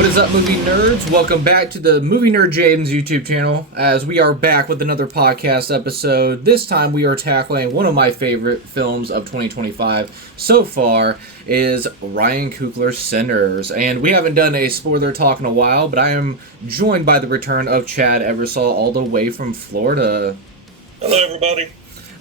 What is up, movie nerds? Welcome back to the Movie Nerd Jaden's YouTube channel, as we are back with another podcast episode. This time we are tackling one of my favorite films of 2025 so far, is Ryan Coogler's Sinners. And we haven't done a spoiler talk in a while, but I am joined by the return of Chad Eversole all the way from Florida. Hello, everybody.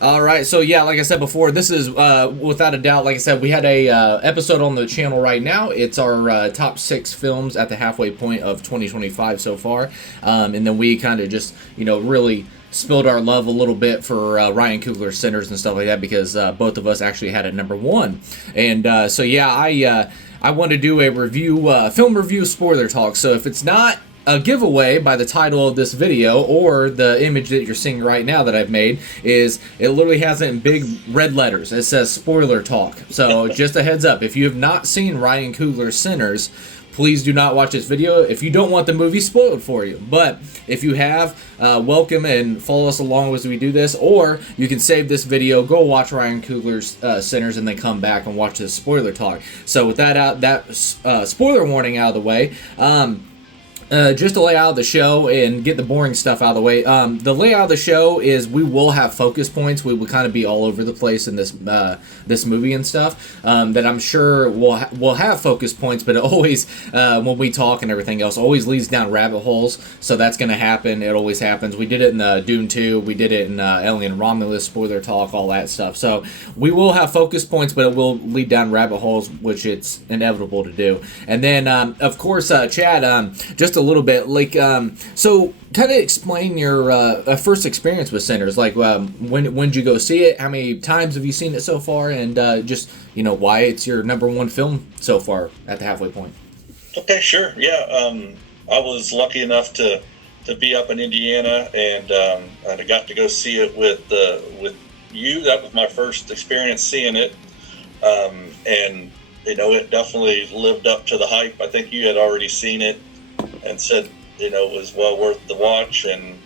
All right, so yeah, like I said before, this is without a doubt, like I said, we had a episode on the channel right now. It's our top 6 films at the halfway point of 2025 so far, and then we kind of just, really spilled our love a little bit for Ryan Coogler's Sinners and stuff like that, because both of us actually had it number 1, and so yeah, I want to do a review, film review spoiler talk. So if it's not a giveaway by the title of this video or the image that you're seeing right now that I've made, is it literally has it in big red letters. It says spoiler talk. So just a heads up, if you have not seen Ryan Coogler's Sinners, please do not watch this video if you don't want the movie spoiled for you. But if you have, welcome and follow us along as we do this, or you can save this video, go watch Ryan Coogler's Sinners, and then come back and watch this spoiler talk. So with that spoiler warning out of the way, just to lay out the show and get the boring stuff out of the way, the layout of the show is we will have focus points. We will kind of be all over the place in this this movie and stuff. That I'm sure we'll have focus points, but it always, when we talk and everything else, always leads down rabbit holes. So that's going to happen. It always happens. We did it in Dune 2. We did it in Alien Romulus, spoiler talk, all that stuff. So we will have focus points, but it will lead down rabbit holes, which it's inevitable to do. And then, of course, Chad, just a little bit, like, so kind of explain your first experience with Sinners. Like, when did you go see it? How many times have you seen it so far? And just, why it's your number 1 film so far at the halfway point. Okay, sure. Yeah, I was lucky enough to be up in Indiana, and I got to go see it with you. That was my first experience seeing it, and it definitely lived up to the hype. I think you had already seen it and said it was well worth the watch, and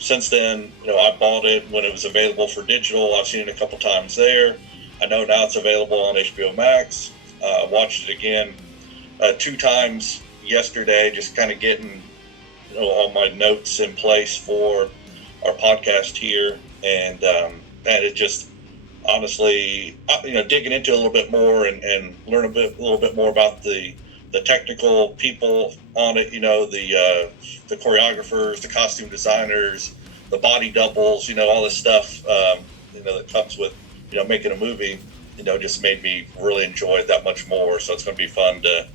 since then I bought it when it was available for digital. I've seen it a couple times there. I know now it's available on HBO Max. Watched it again 2 times yesterday, just kind of getting all my notes in place for our podcast here, and it just honestly digging into a little bit more and learn a little bit more about the technical people on it, the choreographers, the costume designers, the body doubles, all this stuff, that comes with, making a movie, just made me really enjoy it that much more. So it's going to be fun to,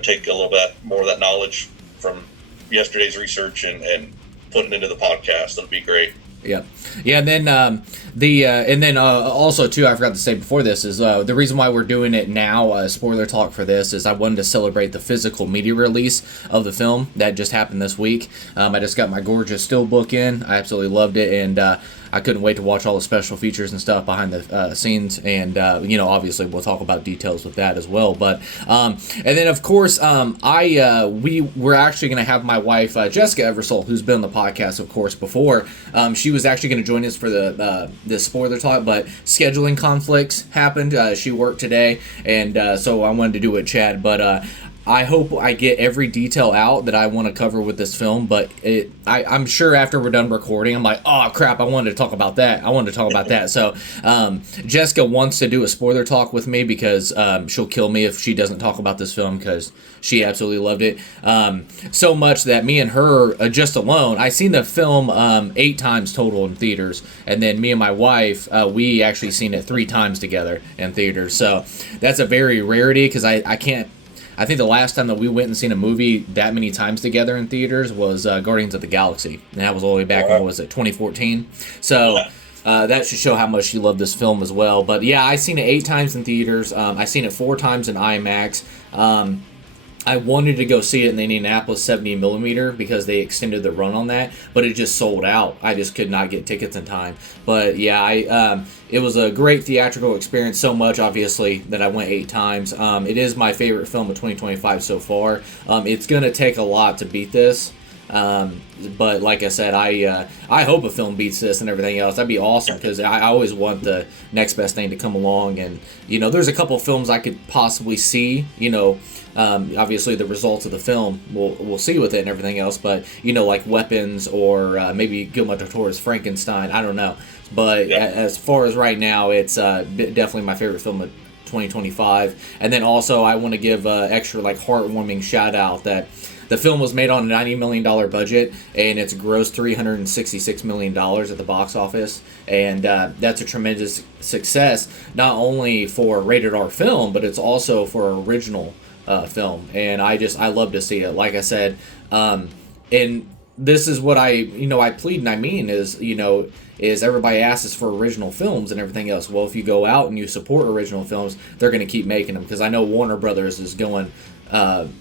take a little bit more of that knowledge from yesterday's research and put it into the podcast. It'll be great. Yeah, and then also too, I forgot to say before this, is the reason why we're doing it now, spoiler talk for this, is I wanted to celebrate the physical media release of the film that just happened this week. I just got my gorgeous steelbook in. I absolutely loved it, and I couldn't wait to watch all the special features and stuff behind the scenes, and obviously we'll talk about details with that as well. But and then of course, we were actually going to have my wife Jessica Eversole, who's been on the podcast of course before. She was actually going to join us for the spoiler talk, but scheduling conflicts happened. She worked today, and so I wanted to do it with Chad, but I hope I get every detail out that I want to cover with this film, but I'm sure after we're done recording, I'm like, oh crap, I wanted to talk about that. So Jessica wants to do a spoiler talk with me, because she'll kill me if she doesn't talk about this film, because she absolutely loved it. So much that me and her, just alone, I seen the film 8 times total in theaters, and then me and my wife, we actually seen it 3 times together in theaters. So that's a very rarity, because I think the last time that we went and seen a movie that many times together in theaters was Guardians of the Galaxy, and that was all the way back in, 2014? So that should show how much she loved this film as well. But yeah, I seen it 8 times in theaters. I seen it 4 times in IMAX. I wanted to go see it in the Indianapolis 70mm because they extended the run on that, but it just sold out. I just could not get tickets in time. But yeah, it was a great theatrical experience, so much, obviously, that I went 8 times. It is my favorite film of 2025 so far. It's going to take a lot to beat this. But like I said, I hope a film beats this and everything else. That'd be awesome, because I always want the next best thing to come along. And there's a couple films I could possibly see. Obviously the results of the film we'll see with it and everything else. But like Weapons, or maybe Guillermo del Toro's Frankenstein. I don't know. But as far as right now, it's definitely my favorite film of 2025. And then also I want to give extra heartwarming shout out that the film was made on a $90 million budget, and it's grossed $366 million at the box office. And that's a tremendous success, not only for a rated R film, but it's also for an original film. And I love to see it. Like I said, and this is what I plead and I mean is everybody asks for original films and everything else. Well, if you go out and you support original films, they're going to keep making them, because I know Warner Brothers is going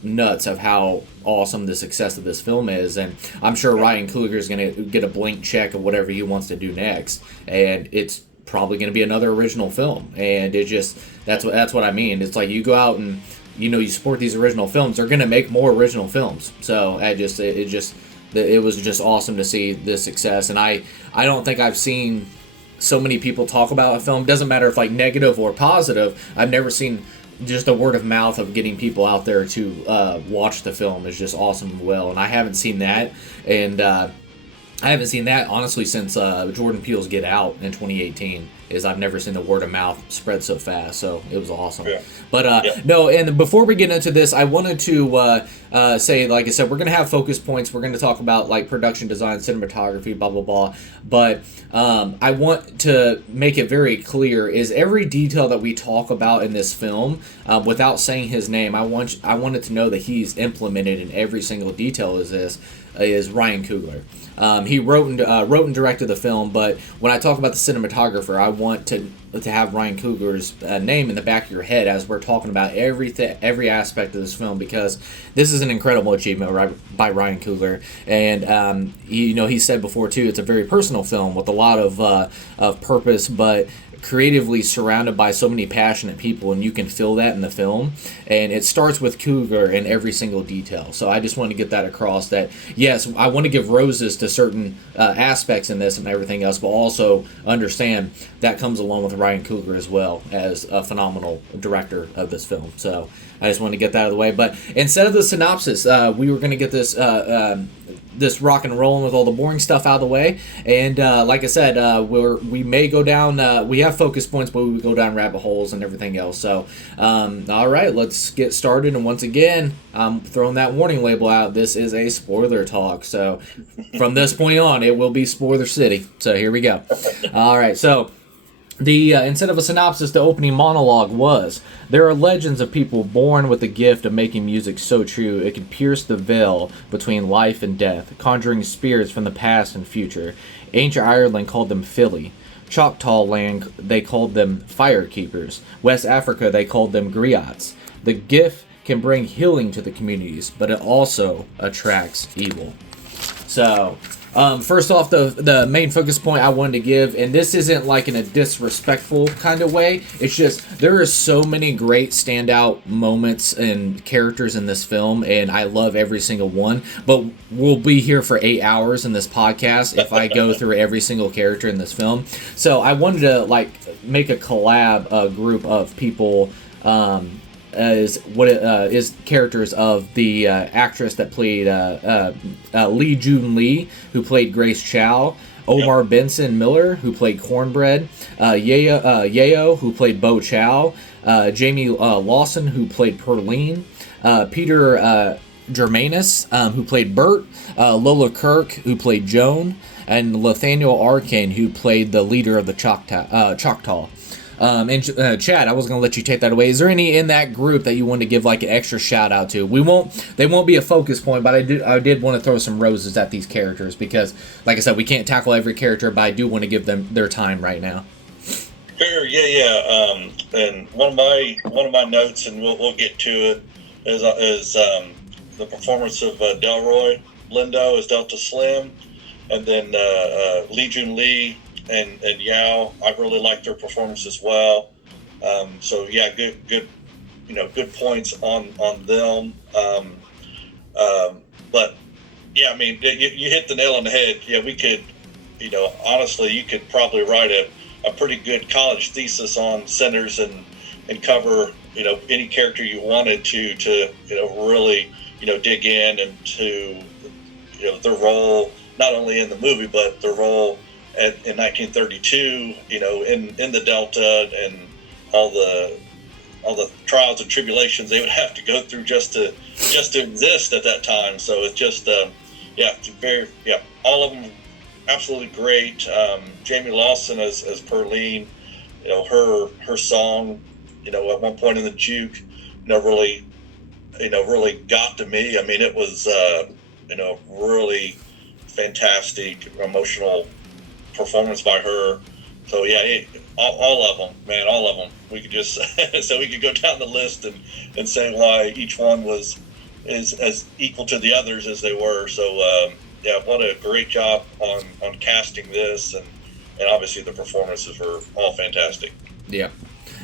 nuts of how awesome the success of this film is, and I'm sure Ryan Coogler is going to get a blank check of whatever he wants to do next, and it's probably going to be another original film. And that's what I mean. It's like you go out and you support these original films, they're going to make more original films. So it was just awesome to see this success. And I don't think I've seen so many people talk about a film. Doesn't matter if negative or positive. I've never seen just a word of mouth of getting people out there to watch the film is just awesome and well. And I haven't seen that. And I haven't seen that honestly since Jordan Peele's Get Out in 2018. I've never seen the word of mouth spread so fast, so it was awesome. Yeah. But no, and before we get into this, I wanted to say, like I said, we're going to have focus points. We're going to talk about production design, cinematography, blah, blah, blah. But I want to make it very clear, is every detail that we talk about in this film, without saying his name, I wanted to know that he's implemented in every single detail is Ryan Coogler. He wrote and directed the film, but when I talk about the cinematographer, I want to have Ryan Coogler's name in the back of your head as we're talking about every aspect of this film, because this is an incredible achievement by Ryan Coogler. And he said before too, it's a very personal film with a lot of purpose, but creatively surrounded by so many passionate people, and you can feel that in the film. And it starts with Coogler in every single detail. So I just want to get that across, that yes, I want to give roses to certain aspects in this and everything else, but also understand that comes along with Ryan Coogler as well as a phenomenal director of this film. So I just want to get that out of the way. But instead of the synopsis, we were going to get this rock and rolling with all the boring stuff out of the way. And like I said, we may go down, we have focus points, but we go down rabbit holes and everything else. So, all right, let's get started. And once again, I'm throwing that warning label out. This is a spoiler talk. So from this point on, it will be Spoiler City. So here we go. All right, so instead of a synopsis, the opening monologue was, there are legends of people born with the gift of making music so true it could pierce the veil between life and death, conjuring spirits from the past and future. Ancient Ireland called them Philly. Choctaw land, they called them firekeepers. West Africa, they called them griots. The gift can bring healing to the communities, but it also attracts evil. So first off, the main focus point I wanted to give, and this isn't in a disrespectful kind of way, it's just there are so many great standout moments and characters in this film, and I love every single one, but we'll be here for 8 hours in this podcast if I go through every single character in this film. So I wanted to make a collab group of people is characters of the actress that played Lee Jun Lee, who played Grace Chow, Omar Miller, who played Cornbread, Yeo, who played Bo Chow, Jayme Lawson, who played Perline, Peter Germanis, who played Bert, Lola Kirk, who played Joan, and Nathaniel Arcane, who played the leader of the Choctaw. And Chad, I was going to let you take that away. Is there any in that group that you want to give an extra shout out to? They won't be a focus point, but I did want to throw some roses at these characters because, like I said, we can't tackle every character, but I do want to give them their time right now. Sure, yeah. And one of my notes, and we'll get to it, is the performance of Delroy Lindo as Delta Slim, and then Lee Jun Lee and Yao. I really liked their performance as well. So yeah, good points on them. But Yeah, I mean, you hit the nail on the head. Yeah, we could, honestly, you could probably write a pretty good college thesis on Sinners and cover, any character you wanted to really, dig in and to, their role, not only in the movie, but their role in 1932, in the Delta, and all the trials and tribulations they would have to go through just to exist at that time. So it's just, all of them absolutely great. Jayme Lawson as Pearline, her song, at one point in the juke, really got to me. I mean, it was, really fantastic, emotional performance by her. So yeah, all of them, man, all of them. We could just so we could go down the list and say why each one is as equal to the others as they were. So what a great job on casting this, and obviously the performances were all fantastic. Yeah,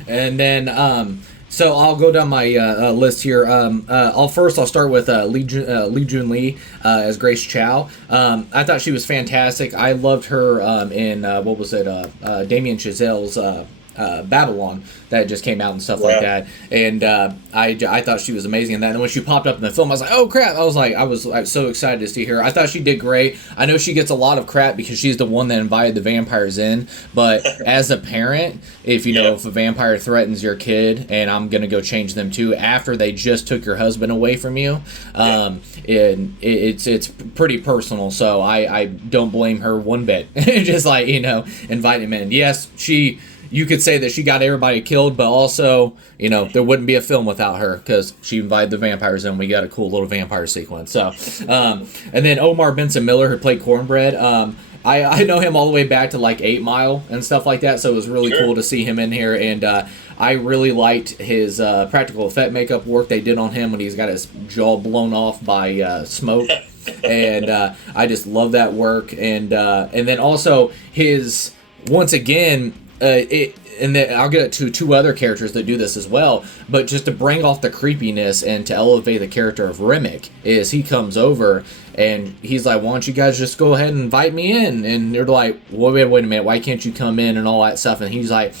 and then so I'll go down my list here. I'll start with Lee Jun Lee as Grace Chow. I thought she was fantastic. I loved her in Damien Chazelle's Babylon that just came out and stuff like that, and I thought she was amazing in that. And when she popped up in the film, I was like, oh crap! I was so excited to see her. I thought she did great. I know she gets a lot of crap because she's the one that invited the vampires in, but as a parent, if if a vampire threatens your kid, and I'm gonna go change them too after they just took your husband away from you, and it's pretty personal. So I don't blame her one bit. Just invite him in. Yes, you could say that she got everybody killed, but also, there wouldn't be a film without her because she invited the vampires in. We got a cool little vampire sequence. So, and then Omar Miller, who played Cornbread. I know him all the way back to like 8 Mile and stuff like that. So it was really cool to see him in here. And I really liked his practical effect makeup work they did on him when he's got his jaw blown off by smoke. And I just love that work. And then also his, once again, and then I'll get to 2 other characters that do this as well, but just to bring off the creepiness and to elevate the character of Remick, is he comes over and he's like, why don't you guys just go ahead and invite me in? And they're like, wait a minute, why can't you come in and all that stuff? And he's like,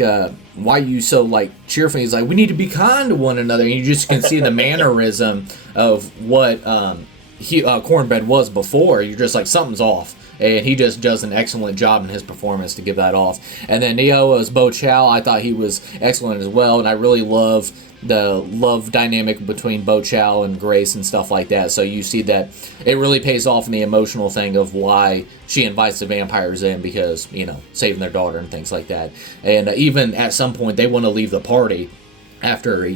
why are you so cheerful? He's like, we need to be kind to one another. And you just can see the mannerism of what Cornbread was before. You're just like, something's off. And he just does an excellent job in his performance to give that off. And then Neo as Bo Chow, I thought he was excellent as well. And I really love the love dynamic between Bo Chow and Grace and stuff like that. So you see that it really pays off in the emotional thing of why she invites the vampires in, because, saving their daughter and things like that. And even at some point, they want to leave the party after,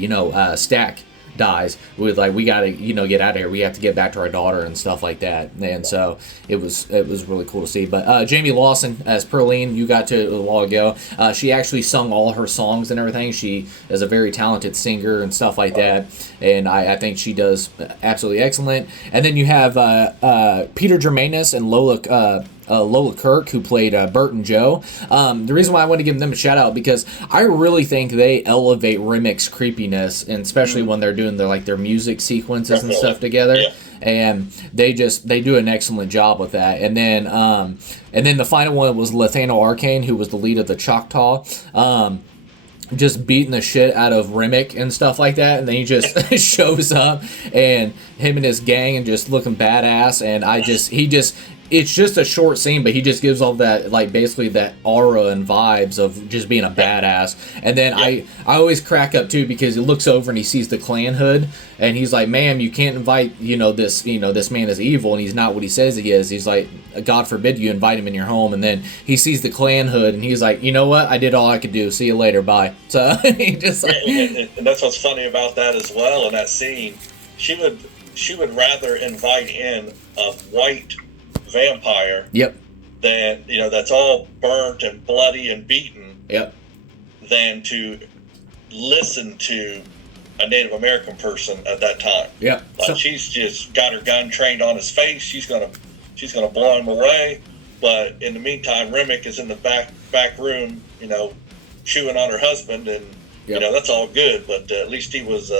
Stack dies with we gotta get out of here, we have to get back to our daughter and stuff like that. And so it was really cool to see. But Jayme Lawson as Pearline, you got to a while ago, she actually sung all her songs and everything. She is a very talented singer and stuff like that, and I think she does absolutely excellent. And then you have Peter Germanis and Lola Kirk, who played Bert and Joe. The reason why I want to give them a shout out, because I really think they elevate Remick's creepiness, and especially when they're doing their music sequences and stuff together. Yeah. And they do an excellent job with that. And then the final one was Nathaniel Arcane, who was the lead of the Choctaw. Just beating the shit out of Remick and stuff like that, and then he just shows up, and him and his gang, and just looking badass. And it's just a short scene, but he just gives all that, basically that aura and vibes of just being a badass. And then I always crack up too, because he looks over and he sees the Klan hood, and he's like, ma'am, you can't invite, this man is evil, and he's not what he says he is. He's like, God forbid you invite him in your home. And then he sees the Klan hood, and he's like, you know what? I did all I could do. See you later. Bye. So he just and that's what's funny about that as well. In that scene, she would rather invite in a white vampire than that's all burnt and bloody and beaten than to listen to a Native American person at that time. She's just got her gun trained on his face. She's gonna blow him away. But in the meantime, Remick is in the back room, chewing on her husband, and that's all good. But at least he was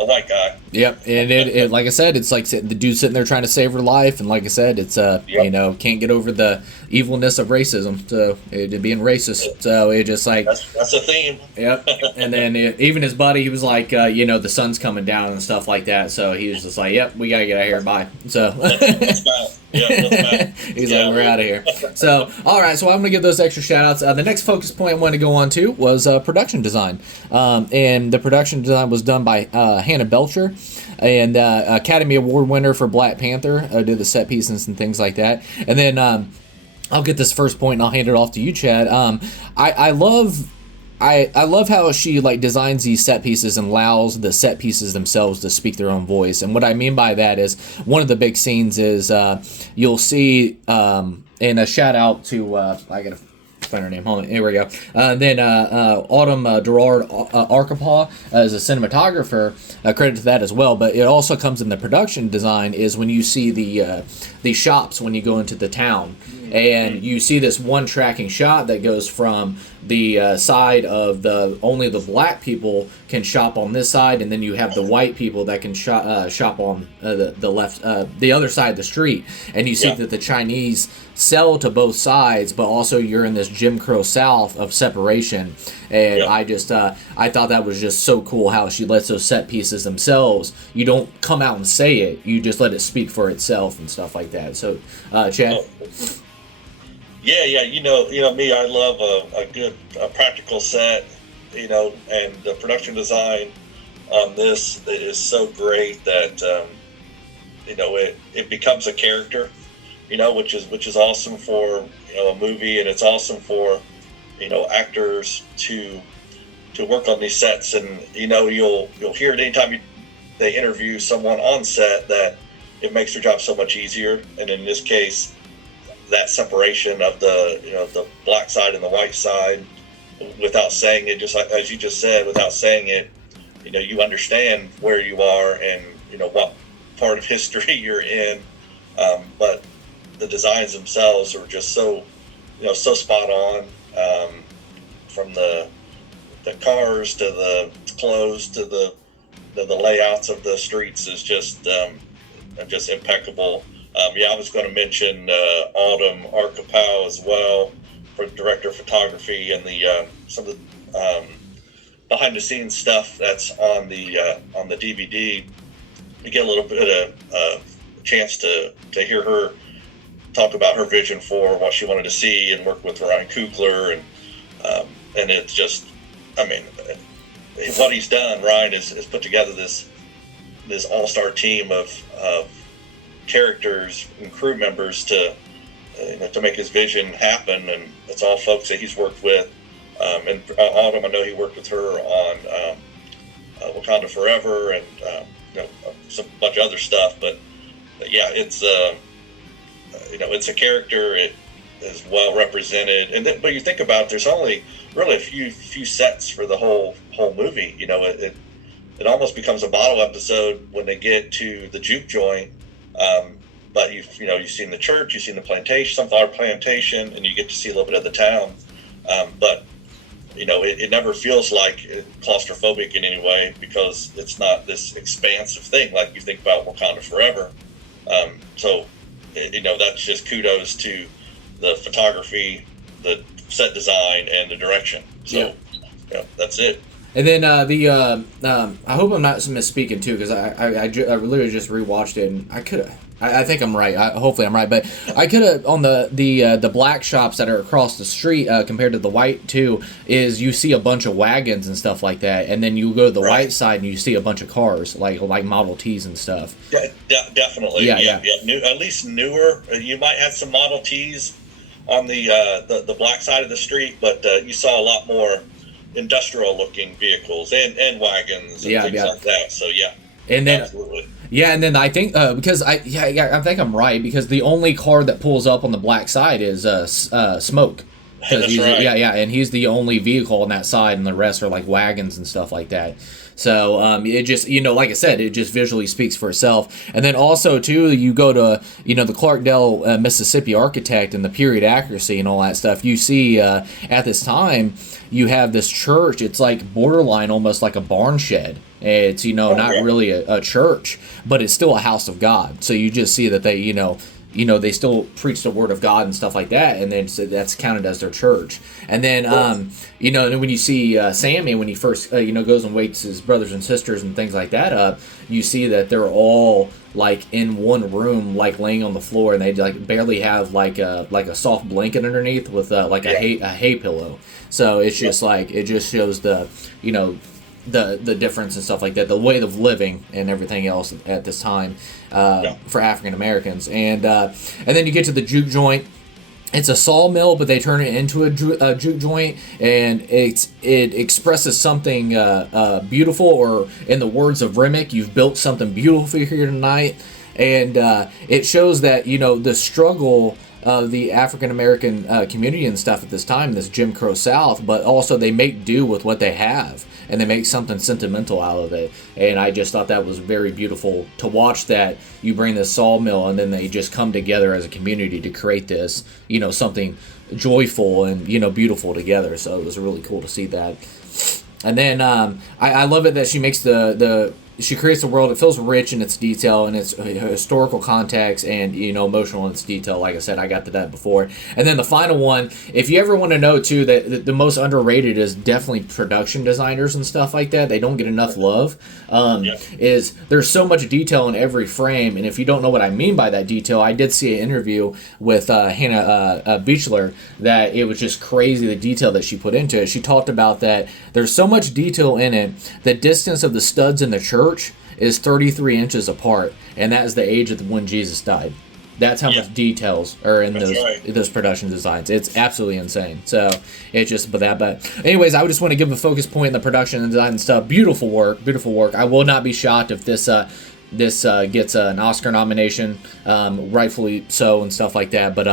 a white guy. Yep, and it like I said, it's like the dude sitting there trying to save her life, and like I said, it's you know, can't get over the evilness of racism, so it being racist. So it just like that's a theme. Yep, and then even his buddy, he was like, you know, the sun's coming down and stuff like that. So he was just like, yep, we gotta get out of here, bye. So he's like, we're out of here. So all right, so I'm gonna give those extra shout outs. The next focus point I wanted to go on to was production design, and the production design was done by Hannah Belcher, and Academy Award winner for Black Panther, did the set pieces and things like that. And then I'll get this first point and I'll hand it off to you, Chad. I love how she like designs these set pieces and allows the set pieces themselves to speak their own voice. And what I mean by that is one of the big scenes is you'll see, and a shout out to I gotta find her name. Hold on, here we go. Then Autumn Durald Arkapaw as a cinematographer. Credit to that as well. But it also comes in the production design is when you see the shops when you go into the town. And you see this one tracking shot that goes from the side of only the black people can shop on this side, and then you have the white people that can shop on the left, the other side of the street. And you see that the Chinese sell to both sides, but also you're in this Jim Crow South of separation. And I just I thought that was just so cool how she lets those set pieces themselves. You don't come out and say it; you just let it speak for itself and stuff like that. So, Chad. Yeah, you know me. I love a good practical set, you know, and the production design on this is so great that you know it becomes a character, you know, which is awesome for, you know, a movie, and it's awesome for, you know, actors to work on these sets. And you know you'll hear it anytime they interview someone on set that it makes their job so much easier. And in this case, that separation of the, you know, the black side and the white side, without saying it, just like as you just said, without saying it, you know, you understand where you are and, you know, what part of history you're in. But the designs themselves are just so, you know, so spot on, from the cars to the clothes to the layouts of the streets is just impeccable. I was going to mention Autumn Arkapaw as well for director of photography and the some of the behind the scenes stuff that's on the DVD. You get a little bit of a chance to hear her talk about her vision for what she wanted to see and work with Ryan Coogler, and it's just, I mean, what he's done. Ryan has put together this all-star team of characters and crew members to make his vision happen, and it's all folks that he's worked with. And Autumn, I know he worked with her on Wakanda Forever and you know, some bunch of other stuff. But yeah, it's you know, it's a character. It is well represented, and but you think about it, there's only really a few sets for the whole movie. You know, it almost becomes a bottle episode when they get to the juke joint. But you've seen the church, you've seen the plantation, Sunflower Plantation, and you get to see a little bit of the town. But you know, it never feels like claustrophobic in any way, because it's not this expansive thing like you think about Wakanda Forever. So you know, that's just kudos to the photography, the set design, and the direction. So yeah, that's it. And then I hope I'm not misspeaking too, because I literally just rewatched it, and I think I'm right. Hopefully I'm right, but I could have on the black shops that are across the street compared to the white too. Is you see a bunch of wagons and stuff like that, and then you go to the white side and you see a bunch of cars like Model Ts and stuff. Definitely. Yeah. At least newer. You might have some Model Ts on the black side of the street, but you saw a lot more industrial looking vehicles and wagons and things like that. So and then absolutely. And then I think because I think I'm right, because the only car that pulls up on the black side is Smoke. That's right. Yeah, and he's the only vehicle on that side, and the rest are like wagons and stuff like that. So it just, like I said, it just visually speaks for itself. And then also too, you go to the Clarkdale, Mississippi architect and the period accuracy and all that stuff. You see at this time, you have this church. It's like borderline, almost like a barn shed. It's not really a church, but it's still a house of God. So you just see that they they still preach the word of God and stuff like that, and then that's counted as their church. And then, and when you see Sammy, when he first, goes and wakes his brothers and sisters and things like that up, you see that they're all like in one room, like laying on the floor, and they like barely have like a soft blanket underneath with a hay pillow. So it's just like, it just shows the difference and stuff like that, the way of living and everything else at this time for African Americans. And then you get to the juke joint. It's a sawmill, but they turn it into a juke joint, and it expresses something beautiful, or in the words of Remick, you've built something beautiful here tonight. And it shows that the struggle of the African American community and stuff at this time, this Jim Crow South, but also they make do with what they have, and they make something sentimental out of it. And I just thought that was very beautiful to watch, that you bring this sawmill and then they just come together as a community to create this, something joyful and, beautiful together. So it was really cool to see that. And then I love it that she makes she creates a world. It feels rich in its detail and its historical context, and emotional in its detail. Like I said, I got to that before. And then the final one, if you ever want to know too, that the most underrated is definitely production designers and stuff like that. They don't get enough love. Is there's so much detail in every frame, and if you don't know what I mean by that detail, I did see an interview with Hannah Beachler that it was just crazy the detail that she put into it. She talked about that there's so much detail in it. The distance of the studs in the church is 33 inches apart, and that is the age of when Jesus died. That's how much details are in those production designs. It's absolutely insane. So it's just but anyways, I would just want to give a focus point in the production and design and stuff. Beautiful work. I will not be shocked if this gets an Oscar nomination, rightfully so, and stuff like that. But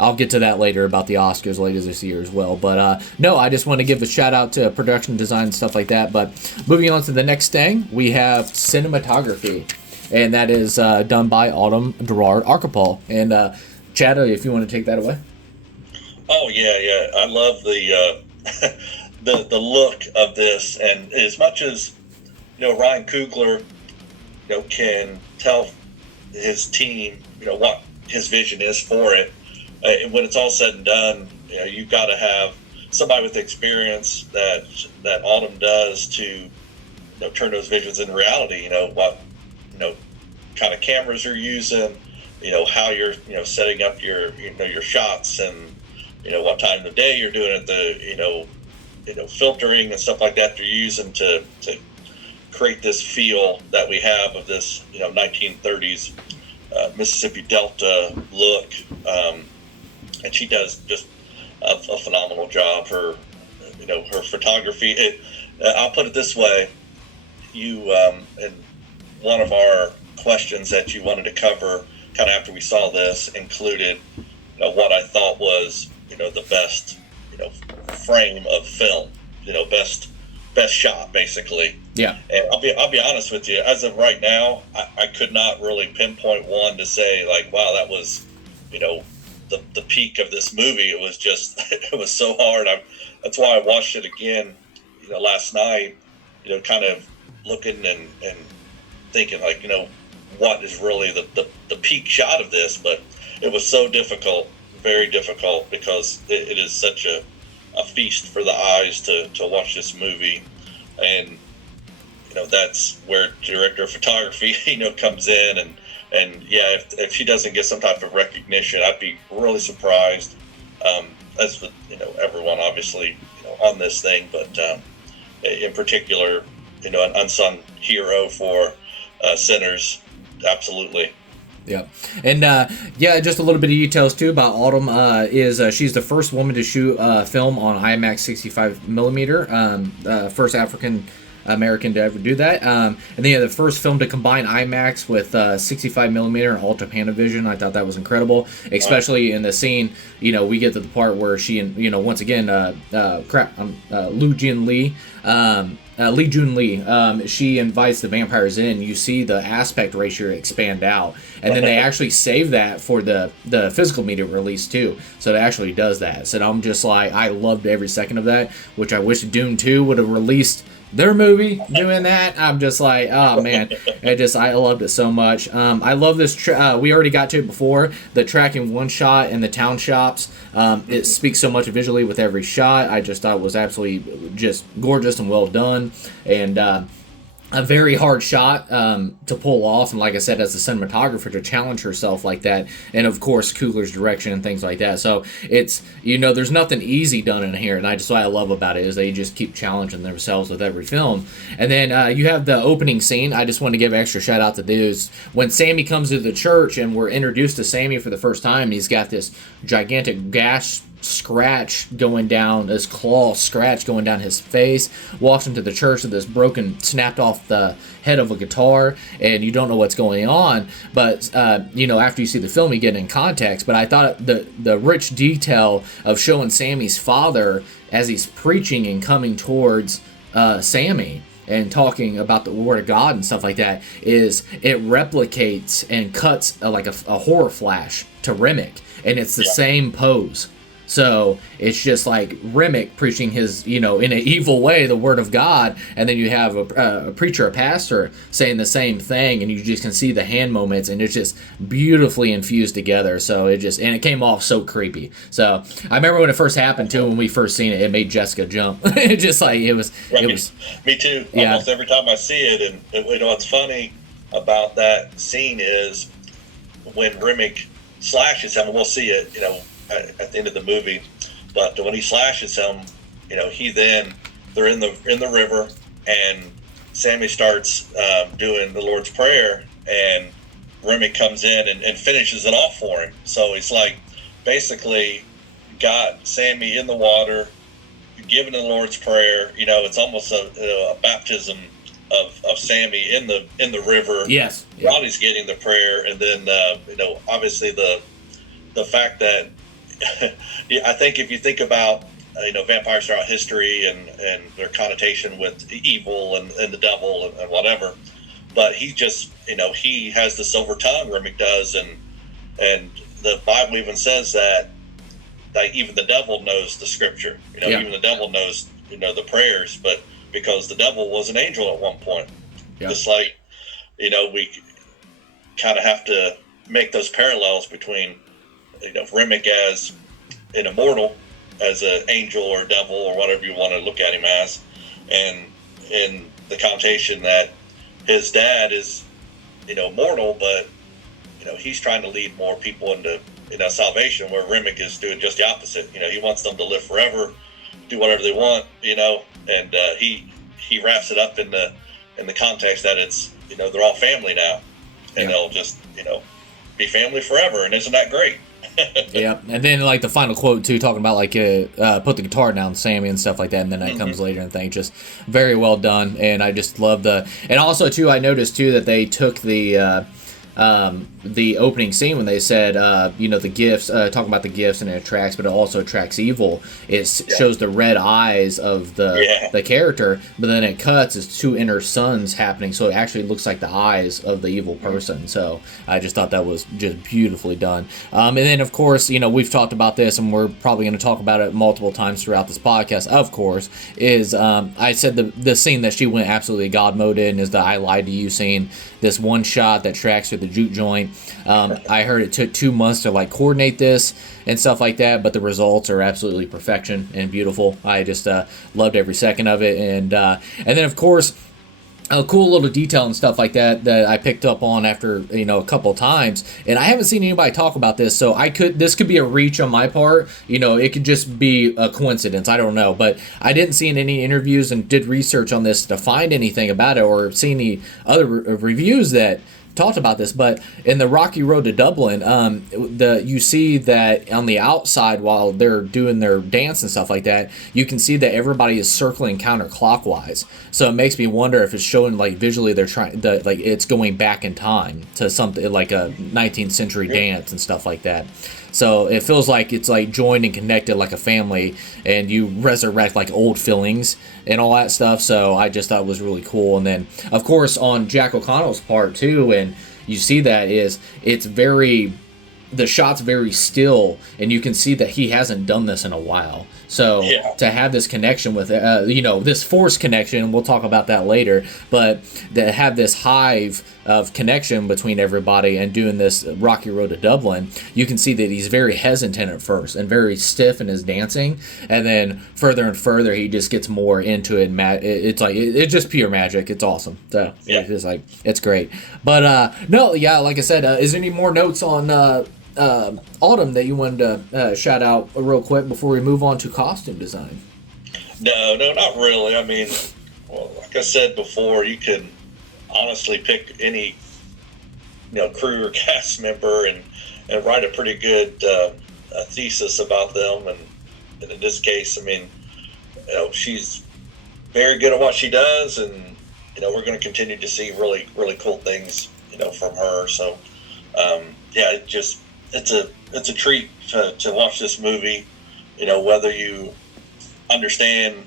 I'll get to that later about the Oscars later this year as well. But no, I just want to give a shout out to production design and stuff like that. But moving on to the next thing, we have cinematography, and that is done by Autumn Durald Arkapaw. And Chad, if you want to take that away. Oh yeah, I love the the look of this, and as much as Ryan Coogler can tell his team, what his vision is for it. And when it's all said and done, you've got to have somebody with experience that Autumn does to turn those visions into reality. What kind of cameras you're using, how you're setting up your your shots, and what time of the day you're doing it, the filtering and stuff like that you're using to create this feel that we have of this 1930s Mississippi Delta look, and she does just a phenomenal job. Her her photography, I'll put it this way, and one of our questions that you wanted to cover kind of after we saw this included what I thought was the best frame of film, best shot, basically. Yeah. And I'll be honest with you, as of right now, I could not really pinpoint one to say like, wow, that was the peak of this movie. It was just it was so hard. That's why I watched it again last night, kind of looking and thinking like, what is really the peak shot of this. But it was so difficult, very difficult, because it is such a feast for the eyes to watch this movie. And that's where director of photography comes in, and yeah, if she doesn't get some type of recognition, I'd be really surprised, as with everyone obviously on this thing, but in particular an unsung hero for Sinners, absolutely. Yeah, and just a little bit of details too about Autumn. She's the first woman to shoot film on IMAX 65 millimeter. First African American to ever do that. And then the first film to combine IMAX with 65 millimeter and Ultra Panavision. I thought that was incredible, especially in the scene. We get to the part where she and once again, Lee Jun Lee, she invites the vampires in. You see the aspect ratio expand out, and then they actually save that for the physical media release too. So it actually does that. So I'm just like, I loved every second of that, which I wish Dune 2 would have released their movie doing that. I'm just like, oh man, I loved it so much. I love this. We already got to it before, the tracking one shot and the town shops. It speaks so much visually with every shot. I just thought it was absolutely just gorgeous and well done, and a very hard shot to pull off, and like I said, as a cinematographer, to challenge herself like that, and of course Coogler's direction and things like that. So it's, there's nothing easy done in here, and I just what I love about it is they just keep challenging themselves with every film. And then you have the opening scene. I just want to give extra shout out to dudes when Sammy comes to the church and we're introduced to Sammy for the first time, and he's got this gigantic gash scratch going down, this claw scratch going down his face, walks into the church with this broken, snapped off the head of a guitar, and you don't know what's going on, but after you see the film you get in context. But I thought the rich detail of showing Sammy's father as he's preaching and coming towards Sammy and talking about the Word of God and stuff like that, is it replicates and cuts like a horror flash to Remick, and it's the same pose. So it's just like Remick preaching his, in an evil way, the Word of God, and then you have a preacher, a pastor, saying the same thing, and you just can see the hand moments, and it's just beautifully infused together. So and it came off so creepy. So I remember when it first happened too, when we first seen it, it made Jessica jump. Just like it was. Me too. Yeah. Almost every time I see it, and what's funny about that scene is when Remick slashes him, and we'll see it, at the end of the movie, but when he slashes him, they're in the river, and Sammy starts doing the Lord's Prayer, and Remick comes in and finishes it off for him. So he's like basically got Sammy in the water, giving the Lord's Prayer. It's almost a baptism of Sammy in the river. Yes. While he's getting the prayer, and then obviously the fact that I think if you think about vampires throughout history and their connotation with evil and the devil and whatever, but he just he has the silver tongue, Remick does, and the Bible even says that even the devil knows the scripture. Even the devil knows the prayers, but because the devil was an angel at one point. Just like we kind of have to make those parallels between Remick as an immortal, as an angel or devil or whatever you want to look at him as, and in the connotation that his dad is mortal, but he's trying to lead more people into salvation, where Remick is doing just the opposite. He wants them to live forever, do whatever they want, and he wraps it up in the context that it's they're all family now, and they'll just be family forever. And isn't that great? Yeah, and then like the final quote too, talking about like put the guitar down, Sammy, and stuff like that, and then that comes later and thing, just very well done. And I just love and also too, I noticed too that they took the opening scene when they said, the gifts, talking about the gifts, and it attracts, but it also attracts evil. It shows the red eyes of the character, but then it cuts, it's two inner suns happening, so it actually looks like the eyes of the evil person. So I just thought that was just beautifully done. And then, of course, we've talked about this, and we're probably going to talk about it multiple times throughout this podcast, of course, is I said the scene that she went absolutely God mode in is the I Lied to You scene. This one shot that tracks through the juke joint. I heard it took 2 months to coordinate this and stuff like that, but the results are absolutely perfection and beautiful. I just loved every second of it, and then of course a cool little detail and stuff like that I picked up on after a couple times, and I haven't seen anybody talk about this, so this could be a reach on my part. It could just be a coincidence, I don't know, but I didn't see in any interviews and did research on this to find anything about it or see any other reviews that talked about this, but in the Rocky Road to Dublin, you see that on the outside while they're doing their dance and stuff like that, you can see that everybody is circling counterclockwise. So it makes me wonder if it's showing like visually they're trying like it's going back in time to something like a 19th century dance and stuff like that. So it feels like it's like joined and connected like a family, and you resurrect like old feelings and all that stuff. So I just thought it was really cool. And then of course on Jack O'Connell's part too, and you see that the shot's very still, and you can see that he hasn't done this in a while. So to have this connection with, this force connection, we'll talk about that later, but to have this hive of connection between everybody and doing this Rocky Road to Dublin, you can see that he's very hesitant at first and very stiff in his dancing, and then further and further he just gets more into it. It's like it's just pure magic. It's awesome. So it's like it's great. But like I said, is there any more notes on Autumn that you wanted to shout out real quick before we move on to costume design? No, not really. I mean, well, like I said before, you could honestly pick any crew or cast member and write a pretty good thesis about them. And in this case, I mean, she's very good at what she does, and we're going to continue to see really, really cool things from her. So it's a treat to watch this movie, whether you understand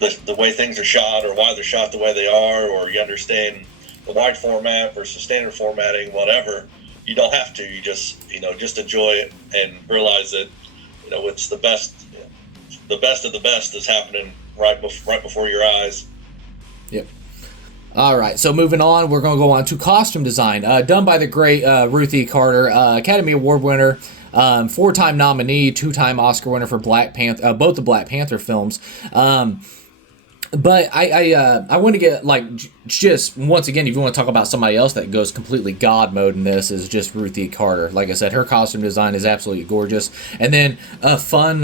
the way things are shot or why they're shot the way they are, or you understand the wide format versus standard formatting, whatever. You don't have to. You just enjoy it and realize that it's the best of the best is happening right before your eyes. Yep. All right, so moving on, we're going to go on to costume design, done by the great Ruthie Carter, Academy Award winner, 4-time nominee, 2-time Oscar winner for Black Panther, both the Black Panther films. But I want to get, like, just once again, if you want to talk about somebody else that goes completely God mode in this, is just Ruthie Carter. Like I said, her costume design is absolutely gorgeous. And then a fun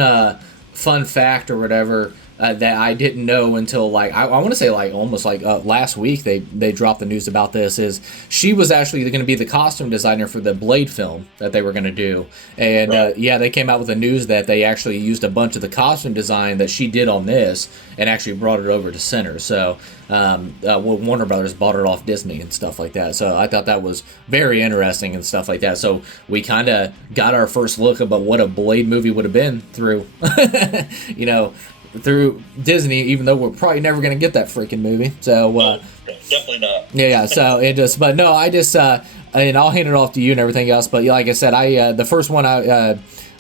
fact or whatever. That I didn't know until I want to say almost last week they dropped the news about this, is she was actually going to be the costume designer for the Blade film that they were going to do, and they came out with the news that they actually used a bunch of the costume design that she did on this and actually brought it over to center. So Warner Brothers bought it off Disney and stuff like that. So I thought that was very interesting and stuff like that. So we kind of got our first look about what a Blade movie would have been through through Disney, even though we're probably never going to get that freaking movie. So definitely not. Yeah. So and I'll hand it off to you and everything else. But like I said, the first one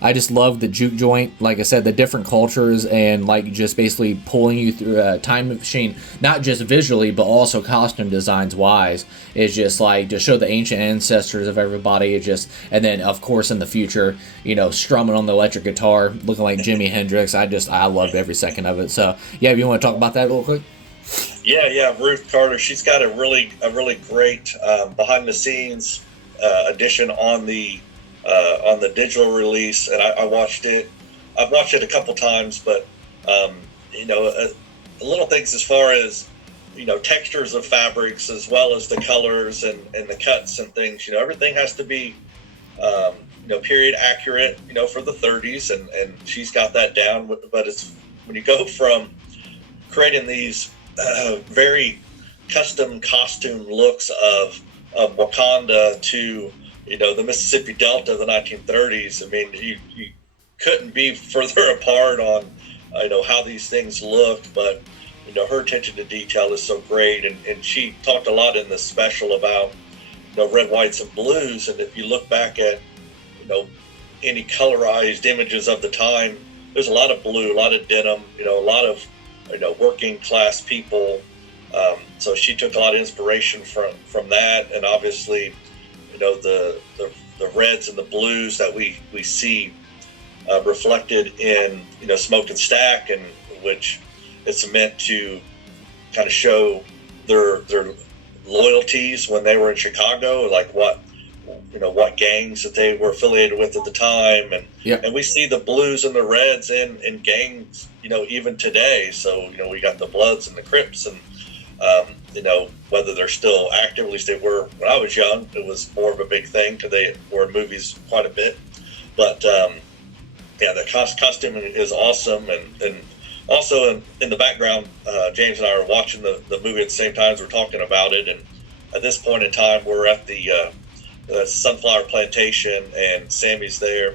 I just love the juke joint. Like I said, the different cultures and like just basically pulling you through a time machine, not just visually but also costume designs wise. Is just like to show the ancient ancestors of everybody. And then of course in the future, strumming on the electric guitar, looking like Jimi Hendrix. I loved every second of it. So yeah, if you want to talk about that real quick. Yeah, Ruth Carter. She's got a really great behind the scenes edition on the digital release, and I watched it. I've watched it a couple times, but little things as far as textures of fabrics as well as the colors and the cuts and things. Everything has to be period accurate. For the 30s, and she's got that down. But it's when you go from creating these very custom costume looks of Wakanda to the Mississippi Delta of the 1930s. I mean, you couldn't be further apart on, how these things looked, but, her attention to detail is so great. And she talked a lot in the special about, red, whites, and blues. And if you look back at, any colorized images of the time, there's a lot of blue, a lot of denim, a lot of, working class people. So she took a lot of inspiration from that. And obviously, the reds and the blues that we see reflected in Smoked and Stack, and which it's meant to kind of show their loyalties when they were in Chicago, like what gangs that they were affiliated with at the time, and we see the blues and the reds in gangs even today. So we got the Bloods and the Crips, and whether they're still active, at least they were when I was young. It was more of a big thing because they were in movies quite a bit. But yeah, the costume is awesome, and also in the background, James and I are watching the movie at the same time as we're talking about it. And at this point in time, we're at the sunflower plantation, and Sammy's there,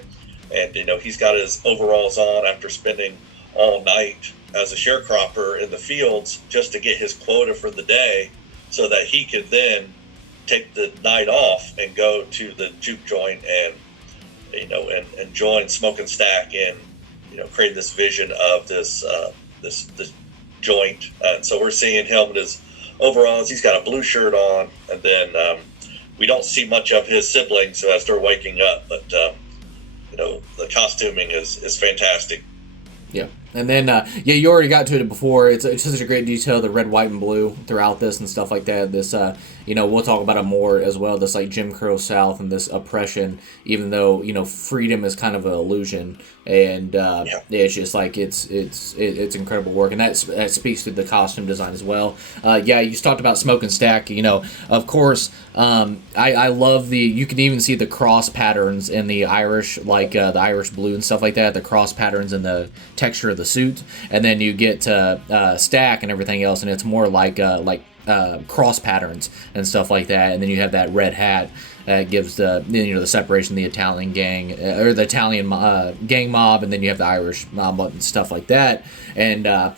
and he's got his overalls on after spending all night as a sharecropper in the fields just to get his quota for the day, so that he could then take the night off and go to the juke joint and and join Smoke and Stack and create this vision of this joint. And so we're seeing him in his overalls. He's got a blue shirt on, and then we don't see much of his siblings as they're waking up. But the costuming is fantastic. Yeah. And then, you already got to it before. It's such a great detail, the red, white, and blue throughout this and stuff like that. This, we'll talk about it more as well. This like Jim Crow South and this oppression, even though freedom is kind of an illusion, and it's just like it's incredible work, and that speaks to the costume design as well. You just talked about Smoke and Stack. Of course, I love you can even see the cross patterns in the Irish, like the Irish blue and stuff like that. The cross patterns and the texture of the suit, and then you get Stack and everything else, and it's more like cross patterns and stuff like that. And then you have that red hat that gives the separation of the Italian gang or the Italian gang mob, and then you have the Irish mob and stuff like that. And I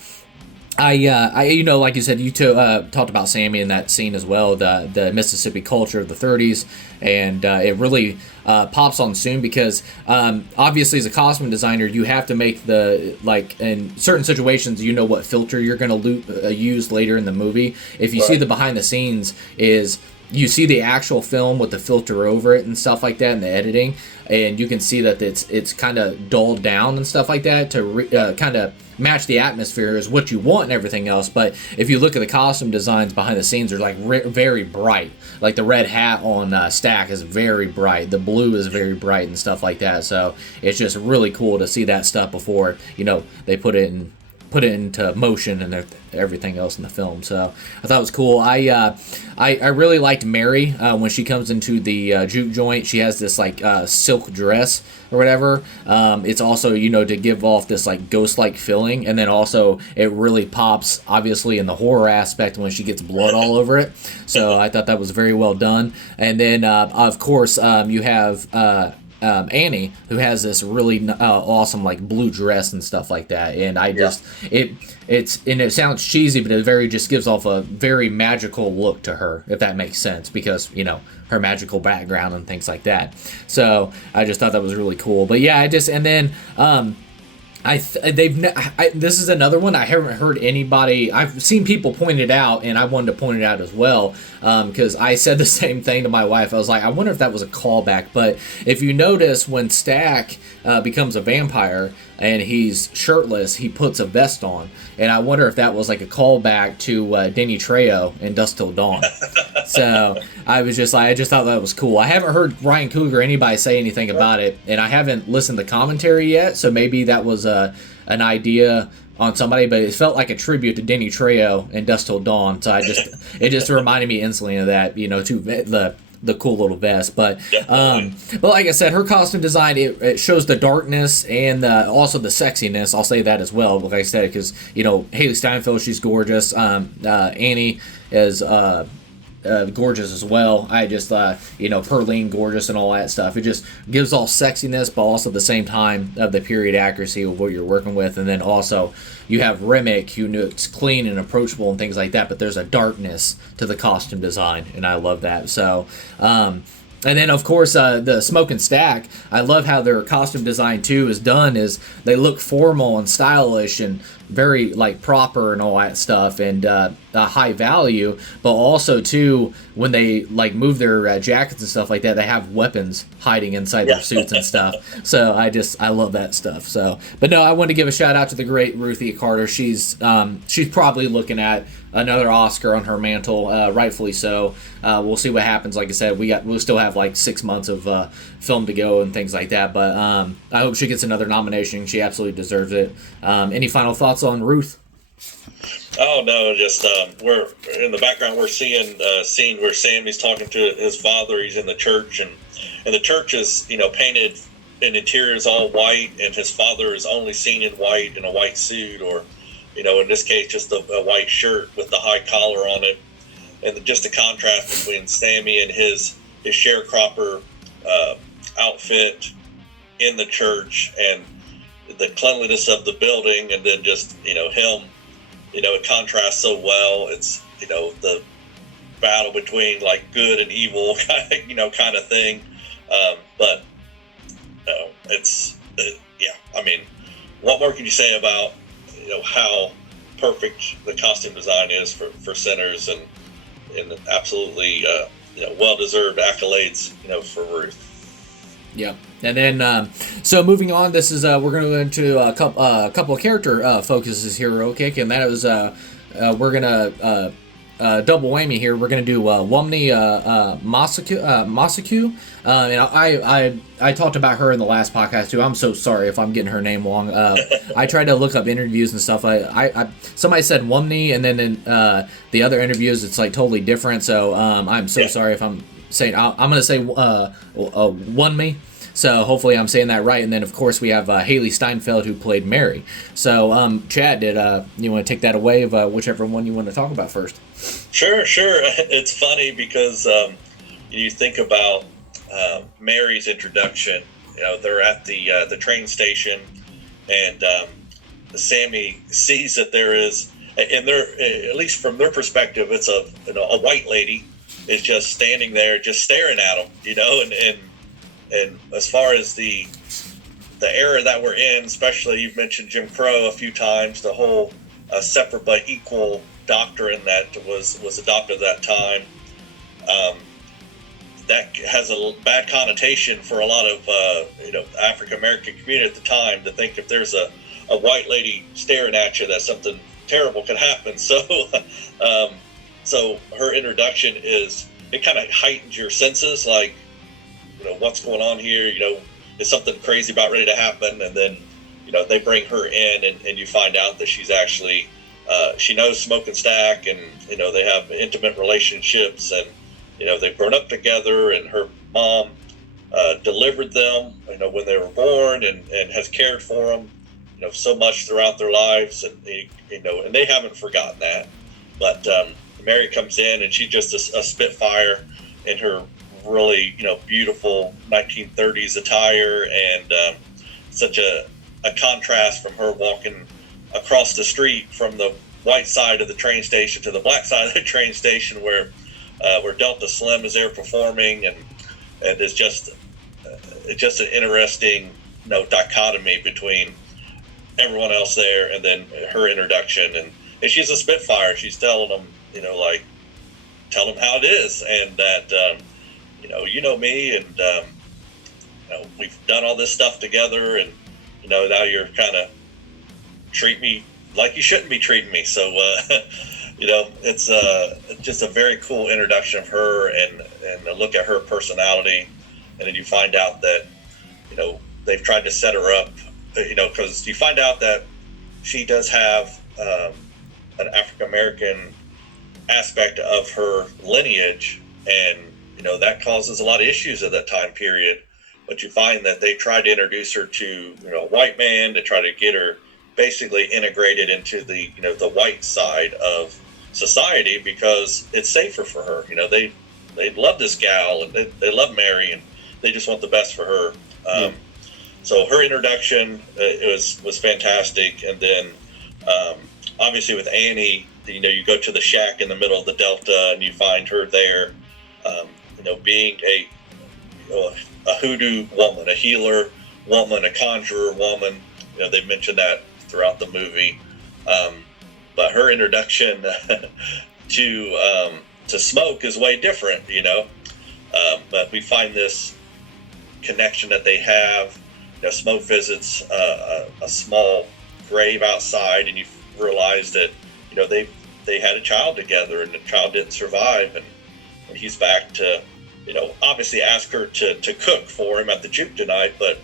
like you said, you talked about Sammy in that scene as well, the Mississippi culture of the 30s, and it really pops on soon because obviously as a costume designer, you have to make in certain situations, what filter you're going to use later in the movie. If you see the behind the scenes is you see the actual film with the filter over it and stuff like that and the editing, and you can see that it's kind of dulled down and stuff like that to kind of match the atmosphere is what you want and everything else. But if you look at the costume designs behind the scenes, they're like very bright. Like the red hat on Stack is very bright. The blue is very bright and stuff like that. So it's just really cool to see that stuff before they put it into motion and everything else in the film. So I thought it was cool. I really liked Mary when she comes into the juke joint. She has this like silk dress or whatever. It's also to give off this like ghost-like feeling, and then also it really pops obviously in the horror aspect when she gets blood all over it. So I thought that was very well done. And then of course you have Annie, who has this really awesome like blue dress and stuff like that, and it sounds cheesy, but it just gives off a very magical look to her, if that makes sense, because her magical background and things like that. So I just thought that was really cool. But this is another one I haven't heard anybody. I've seen people point it out, and I wanted to point it out as well because I said the same thing to my wife. I was like, I wonder if that was a callback. But if you notice, when Stack becomes a vampire and he's shirtless, he puts a vest on, and I wonder if that was like a callback to Danny Trejo in Dusk Till Dawn. So I just thought that was cool. I haven't heard Ryan Coogler or anybody say anything about it, and I haven't listened to commentary yet, so maybe that was an idea on somebody, but it felt like a tribute to Danny Trejo in Dusk Till Dawn. So it just reminded me instantly of that, to the cool little vest. But like I said, her costume design, it shows the darkness and also the sexiness. I'll say that as well, like I said, because Hailee Steinfeld, she's gorgeous. Annie is gorgeous as well. I just Perline, gorgeous and all that stuff. It just gives all sexiness, but also at the same time of the period accuracy of what you're working with. And then also you have Remick, who it's clean and approachable and things like that, but there's a darkness to the costume design, and I love that. So and then, of course, the Smoke and Stack, I love how their costume design, too, is done. Is they look formal and stylish and very, like, proper and all that stuff, and high value. But also, too, when they, like, move their jackets and stuff like that, they have weapons hiding inside their suits and stuff. So I love that stuff. So, but no, I want to give a shout-out to the great Ruthie Carter. She's probably looking at another Oscar on her mantle, rightfully so. We'll see what happens. Like I said, we'll still have like 6 months of film to go and things like that. But I hope she gets another nomination. She absolutely deserves it. Any final thoughts on Ruth? Oh no, just we're in the background. We're seeing a scene where Sammy's talking to his father. He's in the church, and the church is painted, and the interior is all white, and his father is only seen in white in a white suit, or in this case, just a white shirt with the high collar on it, and just the contrast between Sammy and his sharecropper outfit in the church, and the cleanliness of the building, and then just him. It contrasts so well. It's the battle between like good and evil, kind of thing. But it's yeah. I mean, what more can you say about how perfect the costume design is for Sinners, and absolutely well-deserved accolades for Ruth. Yeah, and then so moving on, this is we're going to go into a couple of character focuses here, real quick, and that is we're gonna double whammy here. We're gonna do Wunmi Mosaku, and I talked about her in the last podcast too. I'm so sorry if I'm getting her name wrong. I tried to look up interviews and stuff. I somebody said Wunmi, and then in the other interviews it's like totally different. So I'm so sorry if I'm saying. I'm gonna say Wunmi. So hopefully I'm saying that right. And then, of course, we have Hailee Steinfeld, who played Mary. So, Chad, did you want to take that away of whichever one you want to talk about first? Sure. It's funny because you think about Mary's introduction. They're at the train station, and Sammy sees that there is, and at least from their perspective, it's a white lady is just standing there, just staring at them, and as far as the era that we're in, especially you've mentioned Jim Crow a few times, the whole separate but equal doctrine that was adopted at that time, that has a bad connotation for a lot of African American community at the time, to think if there's a white lady staring at you that something terrible could happen. So so her introduction it kind of heightens your senses, like what's going on here, is something crazy about ready to happen, and then they bring her in, and you find out that she's actually she knows Smoke and Stack, and they have intimate relationships, and they've grown up together, and her mom delivered them when they were born, and has cared for them so much throughout their lives, and and they haven't forgotten that. But Mary comes in, and she's just a spitfire in her really beautiful 1930s attire, and such a contrast from her walking across the street from the white side of the train station to the black side of the train station, where Delta Slim is there performing, and it's just an interesting dichotomy between everyone else there, and then her introduction, and she's a spitfire. She's telling them tell them how it is, and that me, and we've done all this stuff together, and now you're kind of treat me like you shouldn't be treating me. So it's just a very cool introduction of her, and a look at her personality, and then you find out that they've tried to set her up, because you find out that she does have an African American aspect of her lineage, and that causes a lot of issues at that time period. But you find that they tried to introduce her to a white man, to try to get her basically integrated into the the white side of society, because it's safer for her. They love this gal, and they love Mary, and they just want the best for her. So her introduction was fantastic, and then obviously with Annie, you go to the shack in the middle of the Delta, and you find her there. Being a hoodoo woman, a healer woman, a conjurer woman. They mentioned that throughout the movie. But her introduction to Smoke is way different, But we find this connection that they have. Smoke visits a small grave outside, and you realize that they had a child together, and the child didn't survive, and he's back to obviously ask her to cook for him at the juke tonight. But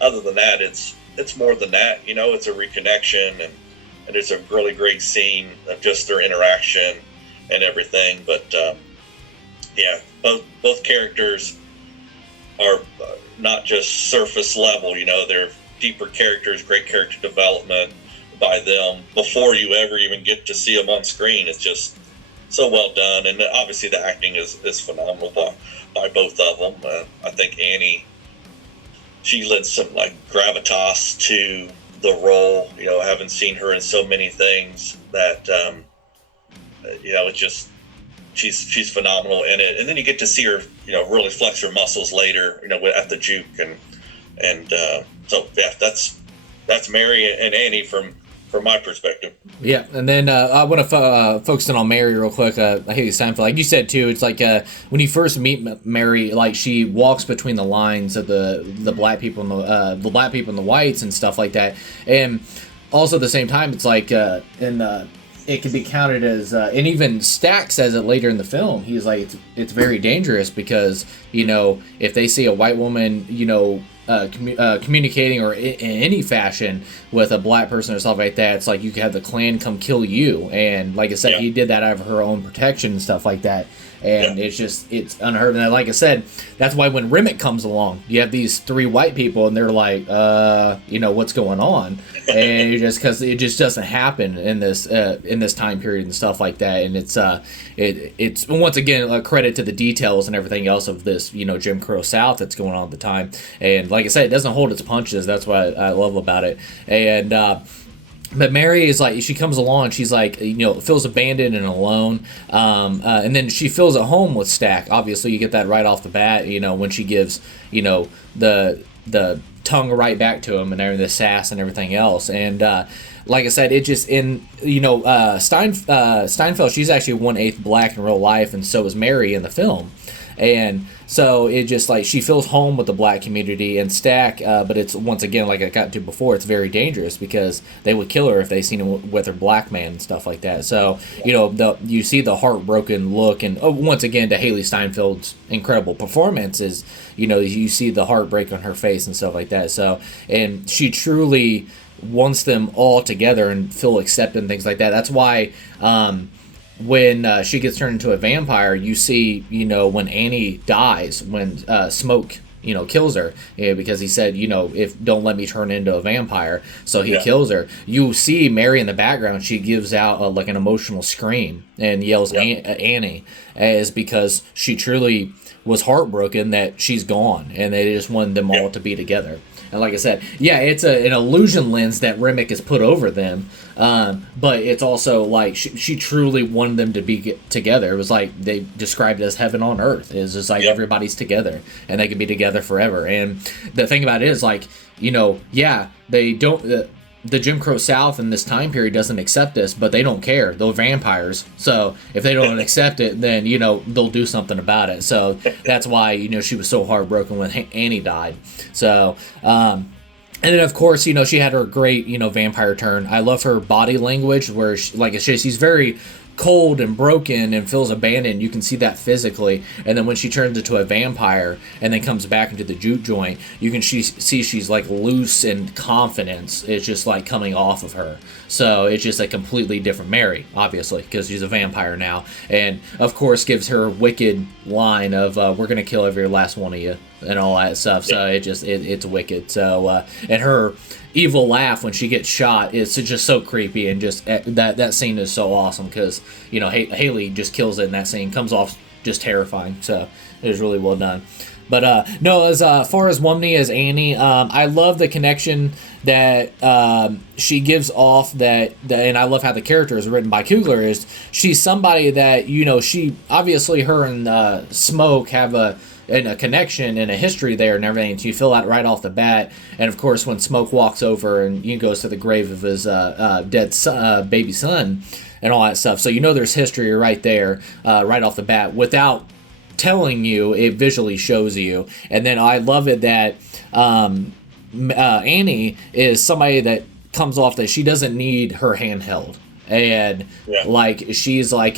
other than that, it's more than that. It's a reconnection, and it's a really great scene of just their interaction and everything. But yeah, both characters are not just surface level. They're deeper characters, great character development by them before you ever even get to see them on screen. It's just so well done, and obviously the acting is phenomenal by both of them. I think Annie, she lends some gravitas to the role. I haven't seen her in so many things that it's just she's phenomenal in it. And then you get to see her really flex her muscles later at the juke, and so yeah, that's Mary and Annie from my perspective. Yeah, and then I want to focus in on Mary real quick. Hailee Steinfeld, like you said too, it's like when you first meet Mary, like she walks between the lines of the black people and the black people and the whites and stuff like that, and also at the same time, it's like it can be counted as, and even Stack says it later in the film. He's like, it's very dangerous because if they see a white woman communicating or in any fashion with a black person or stuff like that, it's like you could have the Klan come kill you. And like I said, he did that out of her own protection and stuff like that. And it's unheard of. And like I said, that's why when Remick comes along, you have these three white people and they're like, what's going on? And because it just doesn't happen in this time period and stuff like that. And it's once again a credit to the details and everything else of this Jim Crow South that's going on at the time. And like I said, it doesn't hold its punches. That's what I love about it. And but Mary is like, she comes along, she's like, feels abandoned and alone, and then she feels at home with Stack. Obviously, you get that right off the bat, when she gives, the tongue right back to him and the sass and everything else. And like I said, it just Steinfeld, she's actually 1/8 black in real life, and so is Mary in the film. And so it just like she feels home with the black community and Stack, but it's once again like I got to before, it's very dangerous because they would kill her if they seen him with her black man and stuff like that. So you see the heartbroken look, and once again to Hailee Steinfeld's incredible performance is you see the heartbreak on her face and stuff like that. So and she truly wants them all together and feel accepted and things like that. That's why. When she gets turned into a vampire, you see, when Annie dies, when Smoke, kills her, because he said, if don't let me turn into a vampire, so he kills her. You see Mary in the background; she gives out like an emotional scream and yells Annie, as because she truly was heartbroken that she's gone, and they just wanted them all to be together. And like I said, it's an illusion lens that Remick has put over them, but it's also like she truly wanted them to be together. It was like they described it as heaven on earth. It's just like everybody's together and they can be together forever. And the thing about it is like, they don't... the Jim Crow South in this time period doesn't accept this, but they don't care. They're vampires. So if they don't accept it, then, they'll do something about it. So that's why, she was so heartbroken when Annie died. So, and then, of course, she had her great, vampire turn. I love her body language where, she's very cold and broken and feels abandoned. You can see that physically. And then when she turns into a vampire and then comes back into the juke joint, you can see she's like loose and confidence is just like coming off of her. So it's just a completely different Mary, obviously, because she's a vampire now. And of course gives her wicked line of we're gonna kill every last one of you and all that stuff. So it's wicked. So and her evil laugh when she gets shot is just so creepy, and just that scene is so awesome because Hailee just kills it in that scene, comes off just terrifying. So it was really well done. But no, as far as Wunmi as Annie, I love the connection that she gives off. That and I love how the character is written by Coogler. Is she's somebody that she obviously her and Smoke have a connection and a history there and everything. So you feel that right off the bat. And of course, when Smoke walks over and goes to the grave of his dead son, baby son and all that stuff, so there's history right there, right off the bat without telling you. It visually shows you. And then I love it that Annie is somebody that comes off that she doesn't need her hand held. And like she's like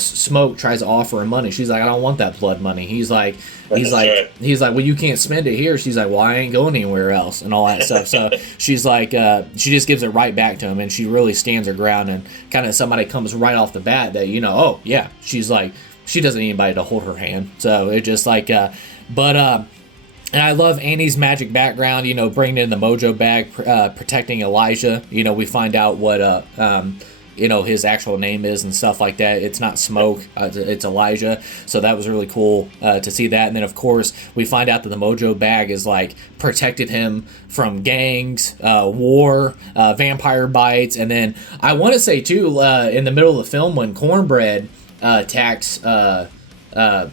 Smoke tries to offer him money. She's like, I don't want that blood money. He's like, well, you can't spend it here. She's like, well, I ain't going anywhere else and all that stuff. So she's like, she just gives it right back to him, and she really stands her ground, and kind of somebody comes right off the bat that oh yeah, she's like, she doesn't need anybody to hold her hand. So it just like and I love Annie's magic background, bringing in the mojo bag, protecting Elijah. We find out what his actual name is and stuff like that. It's not Smoke, it's Elijah. So that was really cool to see that. And then, of course, we find out that the mojo bag is like protected him from gangs, war, vampire bites. And then I want to say, too, in the middle of the film when Cornbread attacks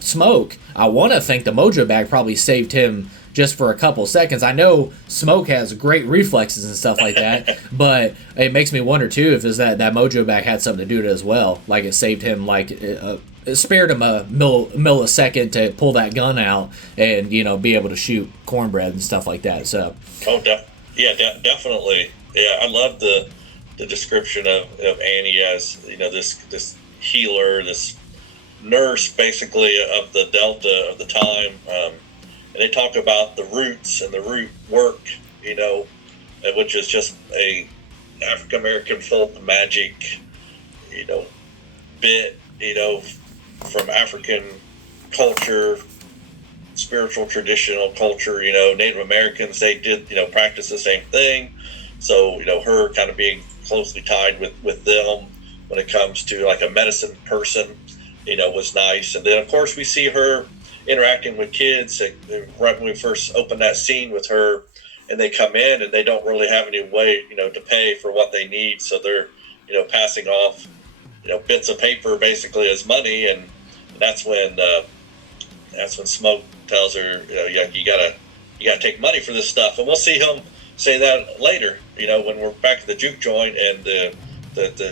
Smoke, I want to think the mojo bag probably saved him just for a couple seconds. I know Smoke has great reflexes and stuff like that, but it makes me wonder too if that mojo bag had something to do with it as well. Like it saved him, like it spared him a millisecond to pull that gun out and be able to shoot Cornbread and stuff like that. So definitely. Yeah, I love the description of Annie as this healer, this nurse basically of the Delta of the time. And they talk about the roots and the root work, which is just a African American folk magic, bit, from African culture, spiritual traditional culture. Native Americans, they did practice the same thing. So her kind of being closely tied with them when it comes to like a medicine person, was nice. And then of course we see her interacting with kids right when we first open that scene with her, and they come in and they don't really have any way to pay for what they need, so they're passing off bits of paper basically as money, and that's when Smoke tells her you gotta take money for this stuff. And we'll see him say that later when we're back at the juke joint and the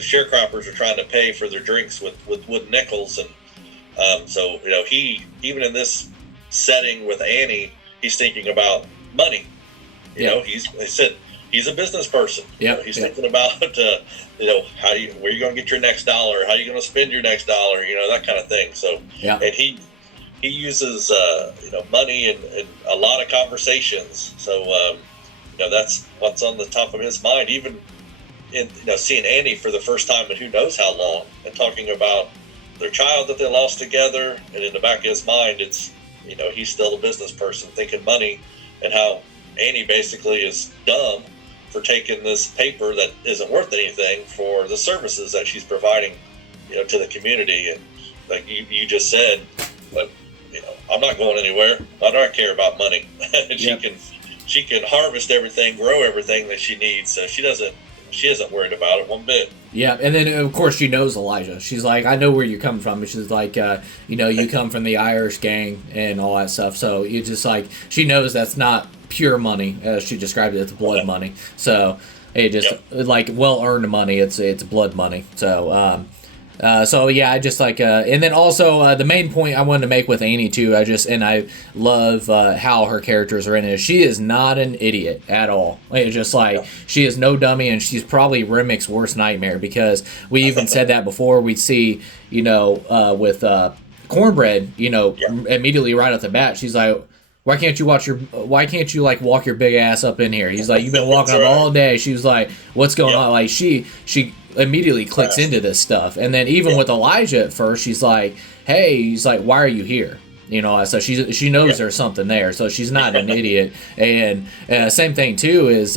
sharecroppers are trying to pay for their drinks with wooden nickels. And so he, even in this setting with Annie, he's thinking about money. He's a business person. He's thinking about where you going to get your next dollar, how you going to spend your next dollar, that kind of thing. So and he uses money in a lot of conversations. So that's what's on the top of his mind, even in seeing Annie for the first time in who knows how long, and talking about their child that they lost together, and in the back of his mind, it's he's still a business person thinking money, and how Annie basically is dumb for taking this paper that isn't worth anything for the services that she's providing, to the community. And like you just said, but I'm not going anywhere. I don't care about money. She can harvest everything, grow everything that she needs. So she isn't worried about it one bit. Yeah, and then of course she knows Elijah. She's like, I know where you're coming from. She's like, you come from the Irish gang and all that stuff. So you just like, she knows that's not pure money, as she described it. It's blood money. So it just like well earned money. It's blood money. So I just like, and then also the main point I wanted to make with Annie too, I love how her characters are in it. She is not an idiot at all. It's just like, she is no dummy, and she's probably Remmick's worst nightmare, because we even said that before. We'd see, with Cornbread, immediately right off the bat, she's like, why can't you like walk your big ass up in here? He's like, you've been walking up all day. She was like, what's going on? Like she immediately clicks into this stuff. And then even with Elijah at first, she's like, hey, he's like, why are you here? So she knows there's something there. So she's not an idiot. And same thing too is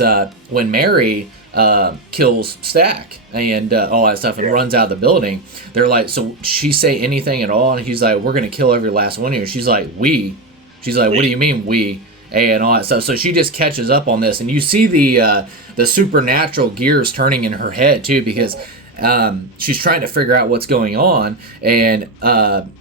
when Mary kills Stack and all that stuff and runs out of the building, they're like, so she say anything at all? And he's like, we're gonna kill every last one of you. She's like, She's like, what do you mean we? And all that stuff. So she just catches up on this, and you see the supernatural gears turning in her head too, because she's trying to figure out what's going on, and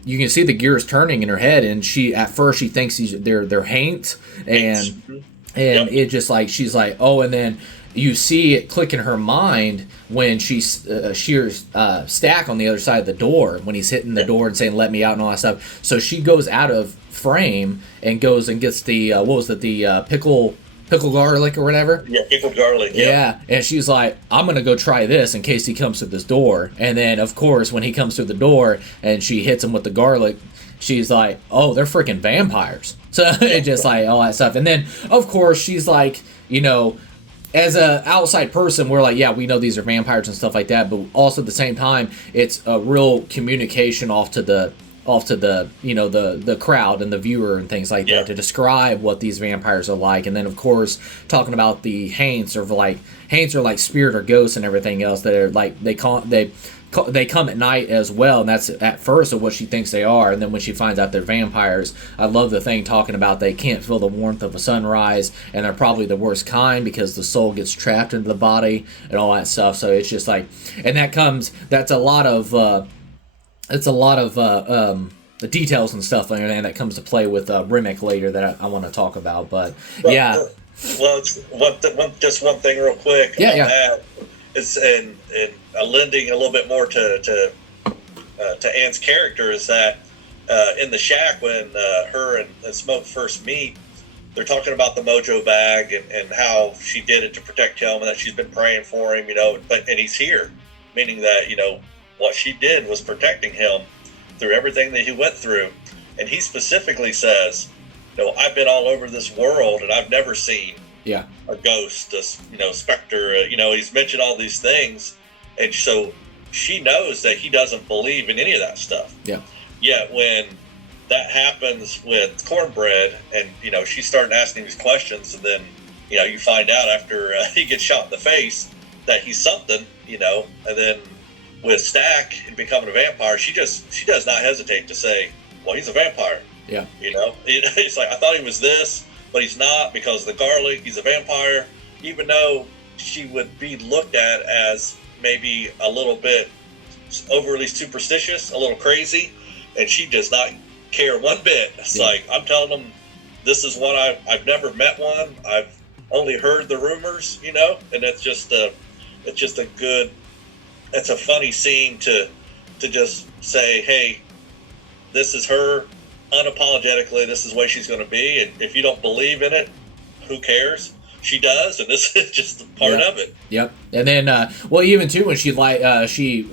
you can see the gears turning in her head. And at first she thinks they're Haint, and it just like, she's like, oh, and then you see it click in her mind when she shears Stack on the other side of the door when he's hitting the door and saying let me out and all that stuff. So she goes out of frame and goes and gets the pickle pickle garlic or whatever. Yeah, pickled garlic. Yeah, and she's like, I'm gonna go try this in case he comes through this door. And then, of course, when he comes through the door and she hits him with the garlic, she's like, oh, they're freaking vampires. So it just like all that stuff. And then, of course, she's like, you know, as a outside person, we're like, yeah, we know these are vampires and stuff like that. But also at the same time, it's a real communication off to the you know, the crowd and the viewer and things like that to describe what these vampires are like. And then of course talking about the haints are like spirit or ghosts and everything else that are like they come at night as well, and that's at first of what she thinks they are. And then when she finds out they're vampires, I love the thing talking about they can't feel the warmth of a sunrise, and they're probably the worst kind because the soul gets trapped into the body and all that stuff. So it's just like, and that's a lot of the details and stuff like that comes to play with Remick later that I want to talk about. But yeah. Well, it's just one thing real quick. That. It's and lending a little bit more to Anne's character is that in the shack when her and Smoke first meet, they're talking about the mojo bag and how she did it to protect him and that she's been praying for him, you know, and he's here, meaning that, you know, what she did was protecting him through everything that he went through. And he specifically says, you know, I've been all over this world and I've never seen a ghost, a specter, he's mentioned all these things. And so she knows that he doesn't believe in any of that stuff. Yeah. Yet when that happens with Cornbread and, you know, she's starting asking these questions and then, you know, you find out after he gets shot in the face that he's something, you know, and then with Stack and becoming a vampire, she does not hesitate to say, well, he's a vampire. Yeah. You know, it's like, I thought he was this, but he's not because of the garlic. He's a vampire, even though she would be looked at as maybe a little bit overly superstitious, a little crazy, and she does not care one bit. It's like, I'm telling them, this is what I've never met one. I've only heard the rumors, you know, and it's just a good, it's a funny scene to just say, hey, this is her unapologetically, this is the way she's going to be, and if you don't believe in it, who cares? She does, and this is just part of it. Yep. And then, well, even too when she what do you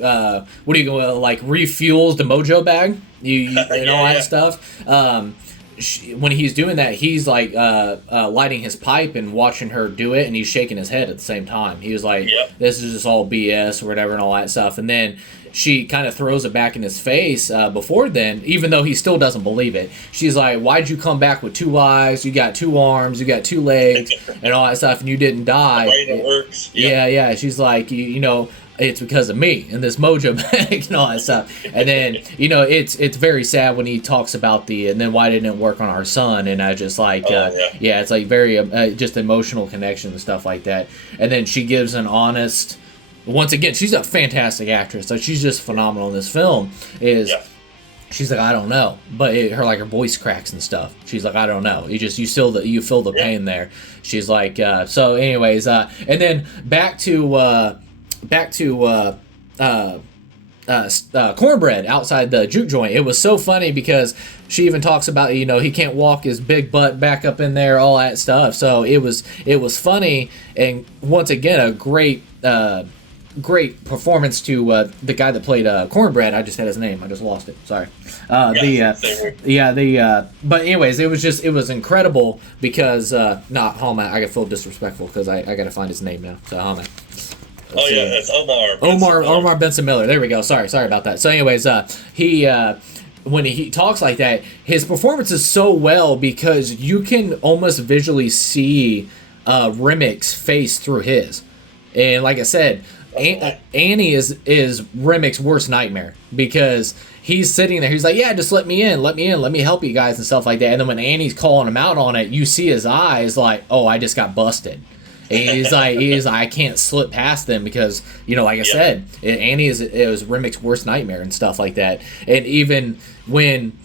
go like refuels the mojo bag, and all that stuff. When he's doing that, he's like lighting his pipe and watching her do it, and he's shaking his head at the same time. He was like, "This is just all BS" or whatever, and all that stuff. And then she kind of throws it back in his face before then, even though he still doesn't believe it. She's like, why'd you come back with 2 eyes? You got 2 arms, you got 2 legs, and all that stuff, and you didn't die. It works. Yeah. She's like, you know, it's because of me and this mojo bag and all that stuff. And then, you know, it's very sad when he talks about and then why didn't it work on our son? And I just like, it's like very just emotional connection and stuff like that. And then she gives an honest, once again, she's a fantastic actress. So she's just phenomenal in this film. She's like, I don't know, but her voice cracks and stuff. She's like, I don't know. You feel the pain there. She's like, so anyways, and then back to Cornbread outside the juke joint. It was so funny because she even talks about, you know, he can't walk his big butt back up in there, all that stuff. So it was funny, and once again a great performance to the guy that played Cornbread. I just had his name. I just lost it. Sorry. But anyways, it was incredible because not Hallman. I got feel disrespectful because I got to find his name now. So Hallman. It's Omar Benson Miller. There we go. Sorry about that. So anyways, he when he talks like that, his performance is so well because you can almost visually see Remick's face through his. And like I said, Annie is Remick's worst nightmare because he's sitting there. He's like, yeah, just let me in, let me help you guys and stuff like that. And then when Annie's calling him out on it, you see his eyes like, oh, I just got busted. And he's like, I can't slip past them because, you know, like I said, Annie was Remick's worst nightmare and stuff like that. And even when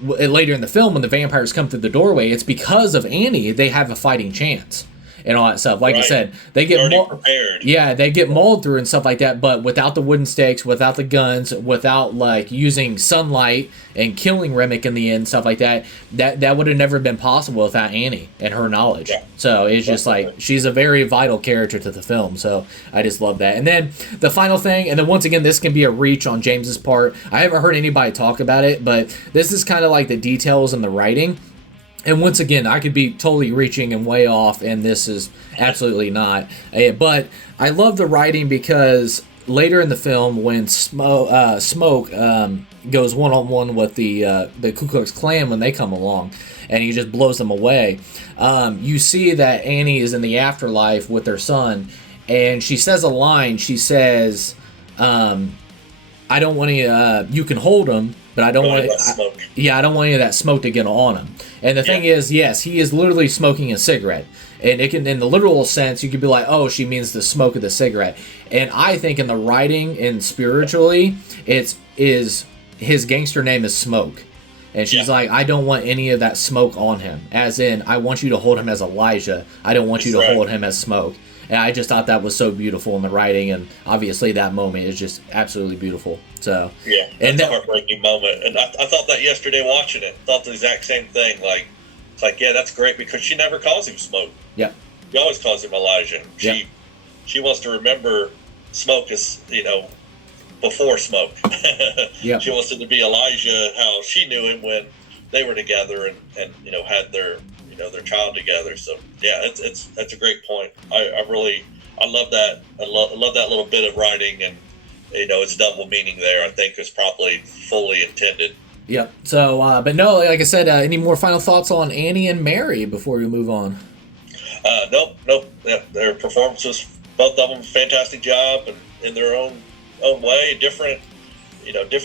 later in the film, when the vampires come through the doorway, it's because of Annie they have a fighting chance. and all that stuff. Like I Right. said, they They're get already prepared. yeah, they get mauled through and stuff like that, but without the wooden stakes, without the guns, without like using sunlight and killing Remick in the end, stuff like that, that would have never been possible without Annie and her knowledge. Yeah. So it's just like, she's a very vital character to the film. So I just love that. And then the final thing, and then once again, this can be a reach on James's part. I haven't heard anybody talk about it, but this is kind of like the details and the writing. And once again, I could be totally reaching and way off, and this is absolutely not. But I love the writing because later in the film, when Smoke goes one-on-one with the Ku Klux Klan when they come along, and he just blows them away, you see that Annie is in the afterlife with her son, and she says a line. She says, I don't want any, you can hold him, but I don't want smoke. I don't want any of that smoke to get on him. And the thing is, yes, he is literally smoking a cigarette. And it can, in the literal sense, you could be like, oh, she means the smoke of the cigarette. And I think in the writing and spiritually, his gangster name is Smoke. And she's like, I don't want any of that smoke on him. As in, I want you to hold him as Elijah. I don't want you to hold him as Smoke. And I just thought that was so beautiful in the writing, and obviously that moment is just absolutely beautiful. So yeah, that's a heartbreaking moment, and I thought that yesterday watching it. Thought the exact same thing. Like, it's like, yeah, that's great because she never calls him Smoke. Yeah, she always calls him Elijah. She wants to remember Smoke as, before Smoke. Yeah, she wants it to be Elijah, how she knew him when they were together and had their their child together. So yeah, that's a great point. I love that. I love that little bit of writing, and it's double meaning there. I think is probably fully intended. Yep. So, but no, like I said, any more final thoughts on Annie and Mary before we move on? Nope. Yeah, their performances, both of them, fantastic job, and in their own way, different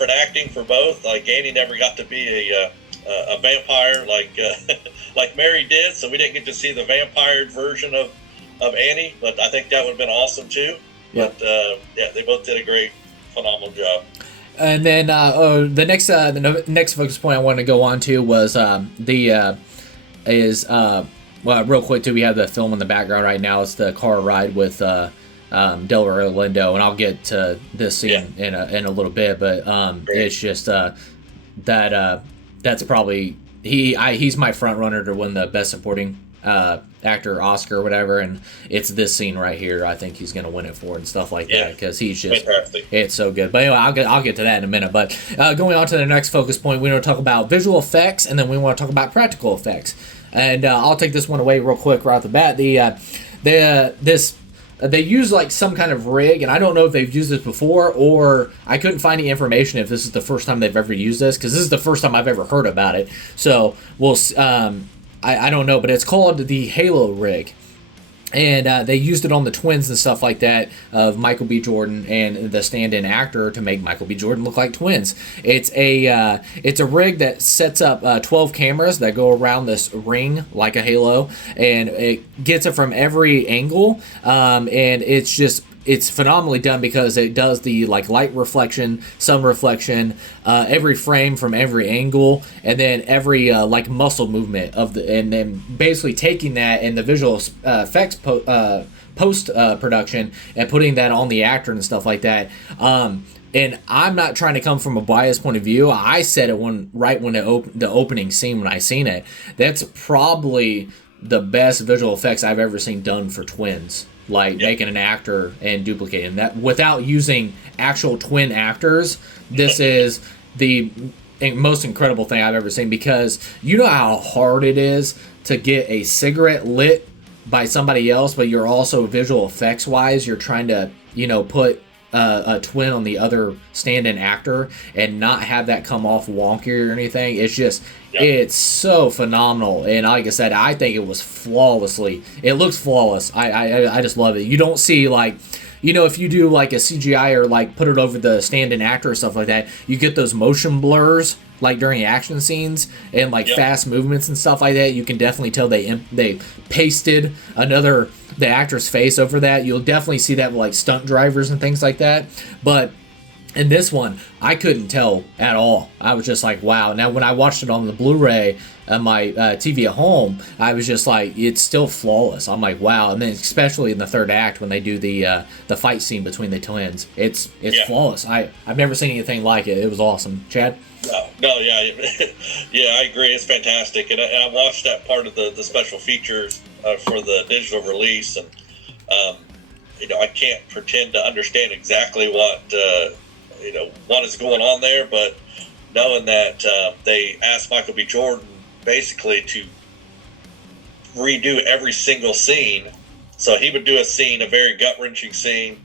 acting for both. Like Annie never got to be a vampire like Mary did, so we didn't get to see the vampire version of Annie, but I think that would have been awesome too. Yeah. But they both did a great, phenomenal job. And then the next focus point I wanted to go on to was real quick too. We have the film in the background right now. It's the car ride with Delroy Lindo, and I'll get to this scene in a little bit. But it's just that's probably he's my front runner to win the best supporting actor Oscar or whatever, and it's this scene right here. I think he's gonna win it for and stuff like that because he's just fantastic. It's so good. But anyway, I'll get to that in a minute. But going on to the next focus point, we want to talk about visual effects, and then we want to talk about practical effects. And I'll take this one away real quick right off the bat. They use like some kind of rig, and I don't know if they've used this before, or I couldn't find any information if this is the first time they've ever used this, because this is the first time I've ever heard about it. So I don't know, but it's called the Halo rig. And they used it on the twins and stuff like that of Michael B. Jordan and the stand-in actor to make Michael B. Jordan look like twins. It's a rig that sets up 12 cameras that go around this ring like a halo, and it gets it from every angle. And it's phenomenally done because it does the like light reflection, sun reflection, every frame from every angle, and then every like muscle movement and then basically taking that and the visual effects post production and putting that on the actor and stuff like that. And I'm not trying to come from a biased point of view. I said it when the opening scene when I seen it. That's probably the best visual effects I've ever seen done for twins. Like making an actor and duplicating that without using actual twin actors. This is the most incredible thing I've ever seen, because you know how hard it is to get a cigarette lit by somebody else, but you're also visual effects wise, you're trying to put a twin on the other stand-in actor and not have that come off wonky or anything. It's just it's so phenomenal, and like I said, I think it was flawlessly. It looks flawless. I just love it. You don't see like, if you do like a CGI or like put it over the stand-in actor or stuff like that, you get those motion blurs like during action scenes and like fast movements and stuff like that. You can definitely tell they pasted the actor's face over that. You'll definitely see that with like stunt drivers and things like that. But And this one, I couldn't tell at all. I was just like, wow. Now, when I watched it on the Blu-ray on my TV at home, I was just like, it's still flawless. I'm like, wow. And then especially in the third act when they do the fight scene between the twins, it's flawless. I've never seen anything like it. It was awesome. Chad? No, yeah, yeah, I agree. It's fantastic, and I watched that part of the special features for the digital release, and I can't pretend to understand exactly what what is going on there, but knowing that they asked Michael B. Jordan basically to redo every single scene, so he would do a scene, a very gut-wrenching scene,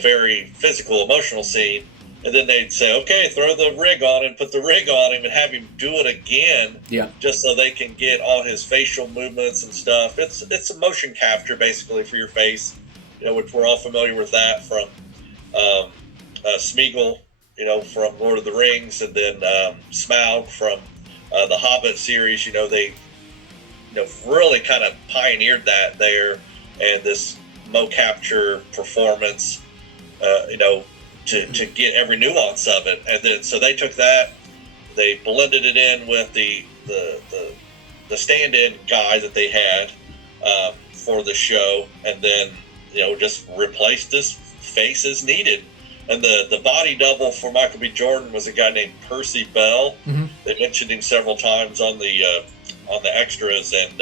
very physical, emotional scene, and then they'd say, okay, throw the rig on and put the rig on him and have him do it again, just so they can get all his facial movements and stuff. It's a motion capture basically for your face, which we're all familiar with that from Smeagol, from Lord of the Rings, and then Smaug from the Hobbit series. They really kind of pioneered that there, and this mo capture performance, to get every nuance of it. And then so they took that, they blended it in with the stand-in guy that they had for the show, and then just replaced his face as needed. And the body double for Michael B. Jordan was a guy named Percy Bell. Mm-hmm. They mentioned him several times on the extras, and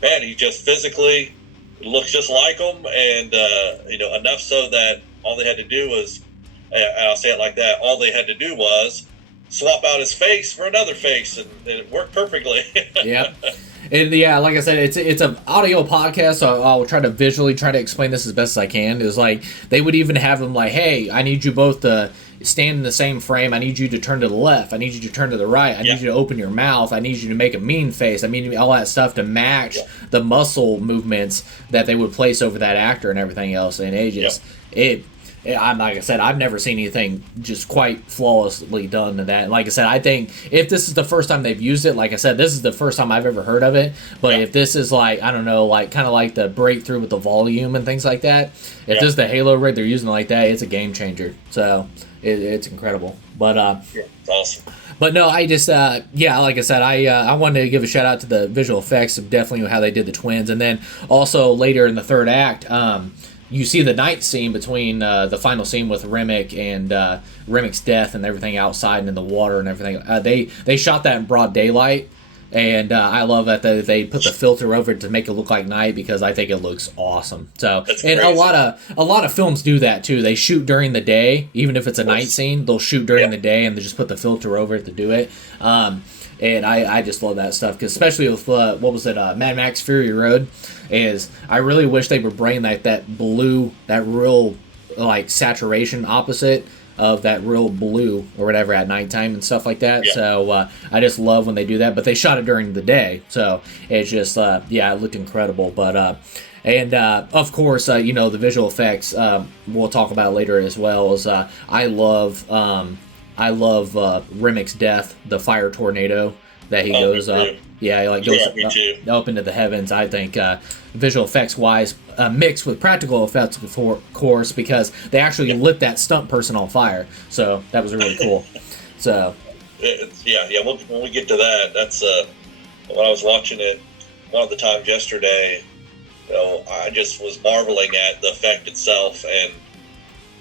man, he just physically looks just like him, and enough so that all they had to do was, and I'll say it like that, all they had to do was swap out his face for another face, and it worked perfectly. Yeah. And yeah, like I said, it's an audio podcast, so I'll try to visually try to explain this as best as I can. Is like they would even have them like, hey, I need you both to stand in the same frame. I need you to turn to the left. I need you to turn to the right. I need you to open your mouth. I need you to make a mean face. I mean, all that stuff to match the muscle movements that they would place over that actor and everything else. And it just I'm like I said, I've never seen anything just quite flawlessly done to that. And like I said, I think if this is the first time they've used it, like I said, this is the first time I've ever heard of it. But if this is like, I don't know, like kind of like the breakthrough with the volume and things like that, if this is the Halo rig they're using like that, it's a game changer. So it's incredible. But it's awesome. But no, I just like I said, I wanted to give a shout out to the visual effects of definitely how they did the twins, and then also later in the third act. You see the night scene between the final scene with Remick and Remick's death and everything outside and in the water and everything. They shot that in broad daylight, and I love that they put the filter over it to make it look like night, because I think it looks awesome. So and a lot of films do that too. They shoot during the day, even if it's a night scene. They'll shoot during the day and they just put the filter over it to do it. And I just love that stuff, because especially with what was it, Mad Max Fury Road, is I really wish they were bringing that blue, that real like saturation opposite of that real blue or whatever at nighttime and stuff like that. So I just love when they do that, but they shot it during the day, so it's just it looked incredible. But of course the visual effects we'll talk about later as well. Is I love Remick's death, the fire tornado that he goes up. Yeah, he goes up into the heavens. I think visual effects wise, mixed with practical effects, of course, because they actually lit that stunt person on fire. So that was really cool. So when we get to that, that's when I was watching it one of the times yesterday. I just was marveling at the effect itself, and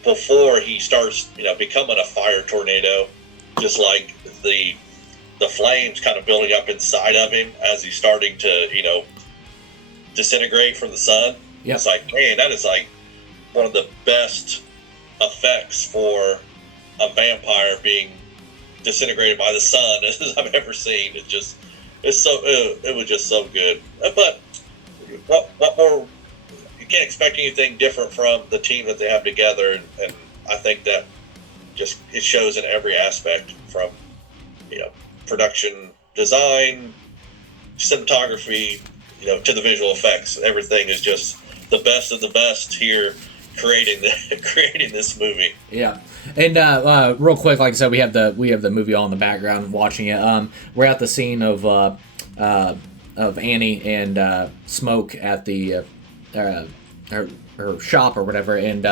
before he starts, becoming a fire tornado, just like the flames kind of building up inside of him as he's starting to, disintegrate from the sun. Yep. It's like, man, that is like one of the best effects for a vampire being disintegrated by the sun as I've ever seen. It was just so good. But what more? You can't expect anything different from the team that they have together, and I think that it shows in every aspect, from production design, cinematography, to the visual effects. Everything is just the best of the best here, creating this movie. Yeah. And real quick, like I said, we have the movie all in the background watching it. We're at the scene of Annie and Smoke at the her shop or whatever, and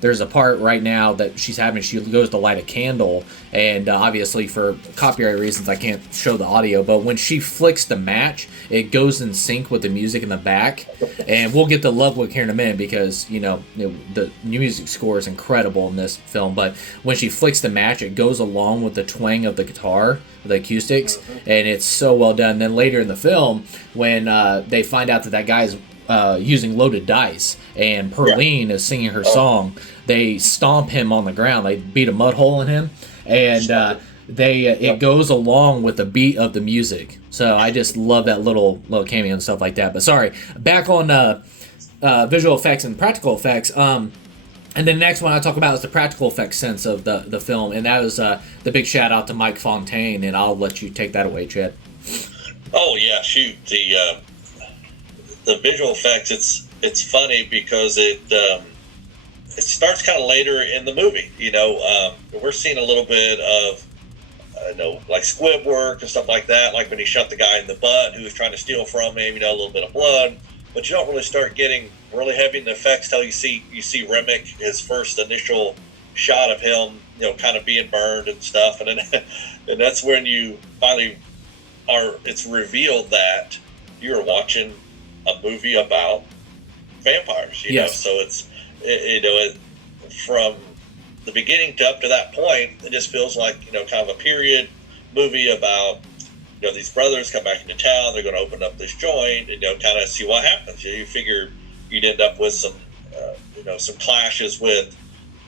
there's a part right now that she's having. She goes to light a candle, and obviously for copyright reasons, I can't show the audio. But when she flicks the match, it goes in sync with the music in the back, and we'll get to Ludwig here in a minute because the music score is incredible in this film. But when she flicks the match, it goes along with the twang of the guitar, the acoustics, and it's so well done. Then later in the film, when they find out that guy's using loaded dice and Perline is singing her song, they stomp him on the ground. They beat a mud hole in him, and it goes along with the beat of the music. So I just love that little cameo and stuff like that. But sorry, back on visual effects and practical effects. And the next one I'll talk about is the practical effects sense of the film, and that was the big shout out to Mike Fontaine, and I'll let you take that away, Chad. Oh yeah, shoot, the visual effects, it's funny because it starts kind of later in the movie. We're seeing a little bit of like squib work and stuff like that, like when he shot the guy in the butt who was trying to steal from him, a little bit of blood, but you don't really start getting really heavy in the effects till you see Remick, his first initial shot of him, kind of being burned and stuff, and then and that's when you finally it's revealed that you're watching a movie about vampires, yes. So it's from the beginning to up to that point, it just feels like kind of a period movie about these brothers come back into town, they're going to open up this joint and kind of see what happens. You figure you'd end up with some some clashes with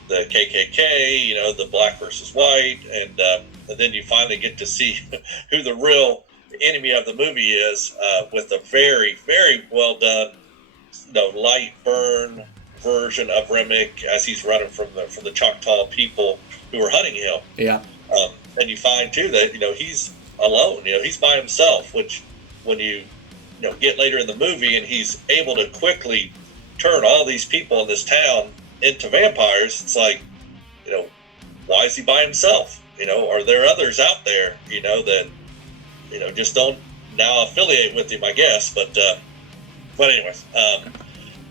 the KKK, the black versus white, and then you finally get to see who the real enemy of the movie is, with a very, very well done, light burn version of Remick as he's running from the Choctaw people who are hunting him. Yeah. And you find too that he's alone. He's by himself. Which when you get later in the movie and he's able to quickly turn all these people in this town into vampires, it's like why is he by himself? Are there others out there that just don't now affiliate with him, I guess. But anyways,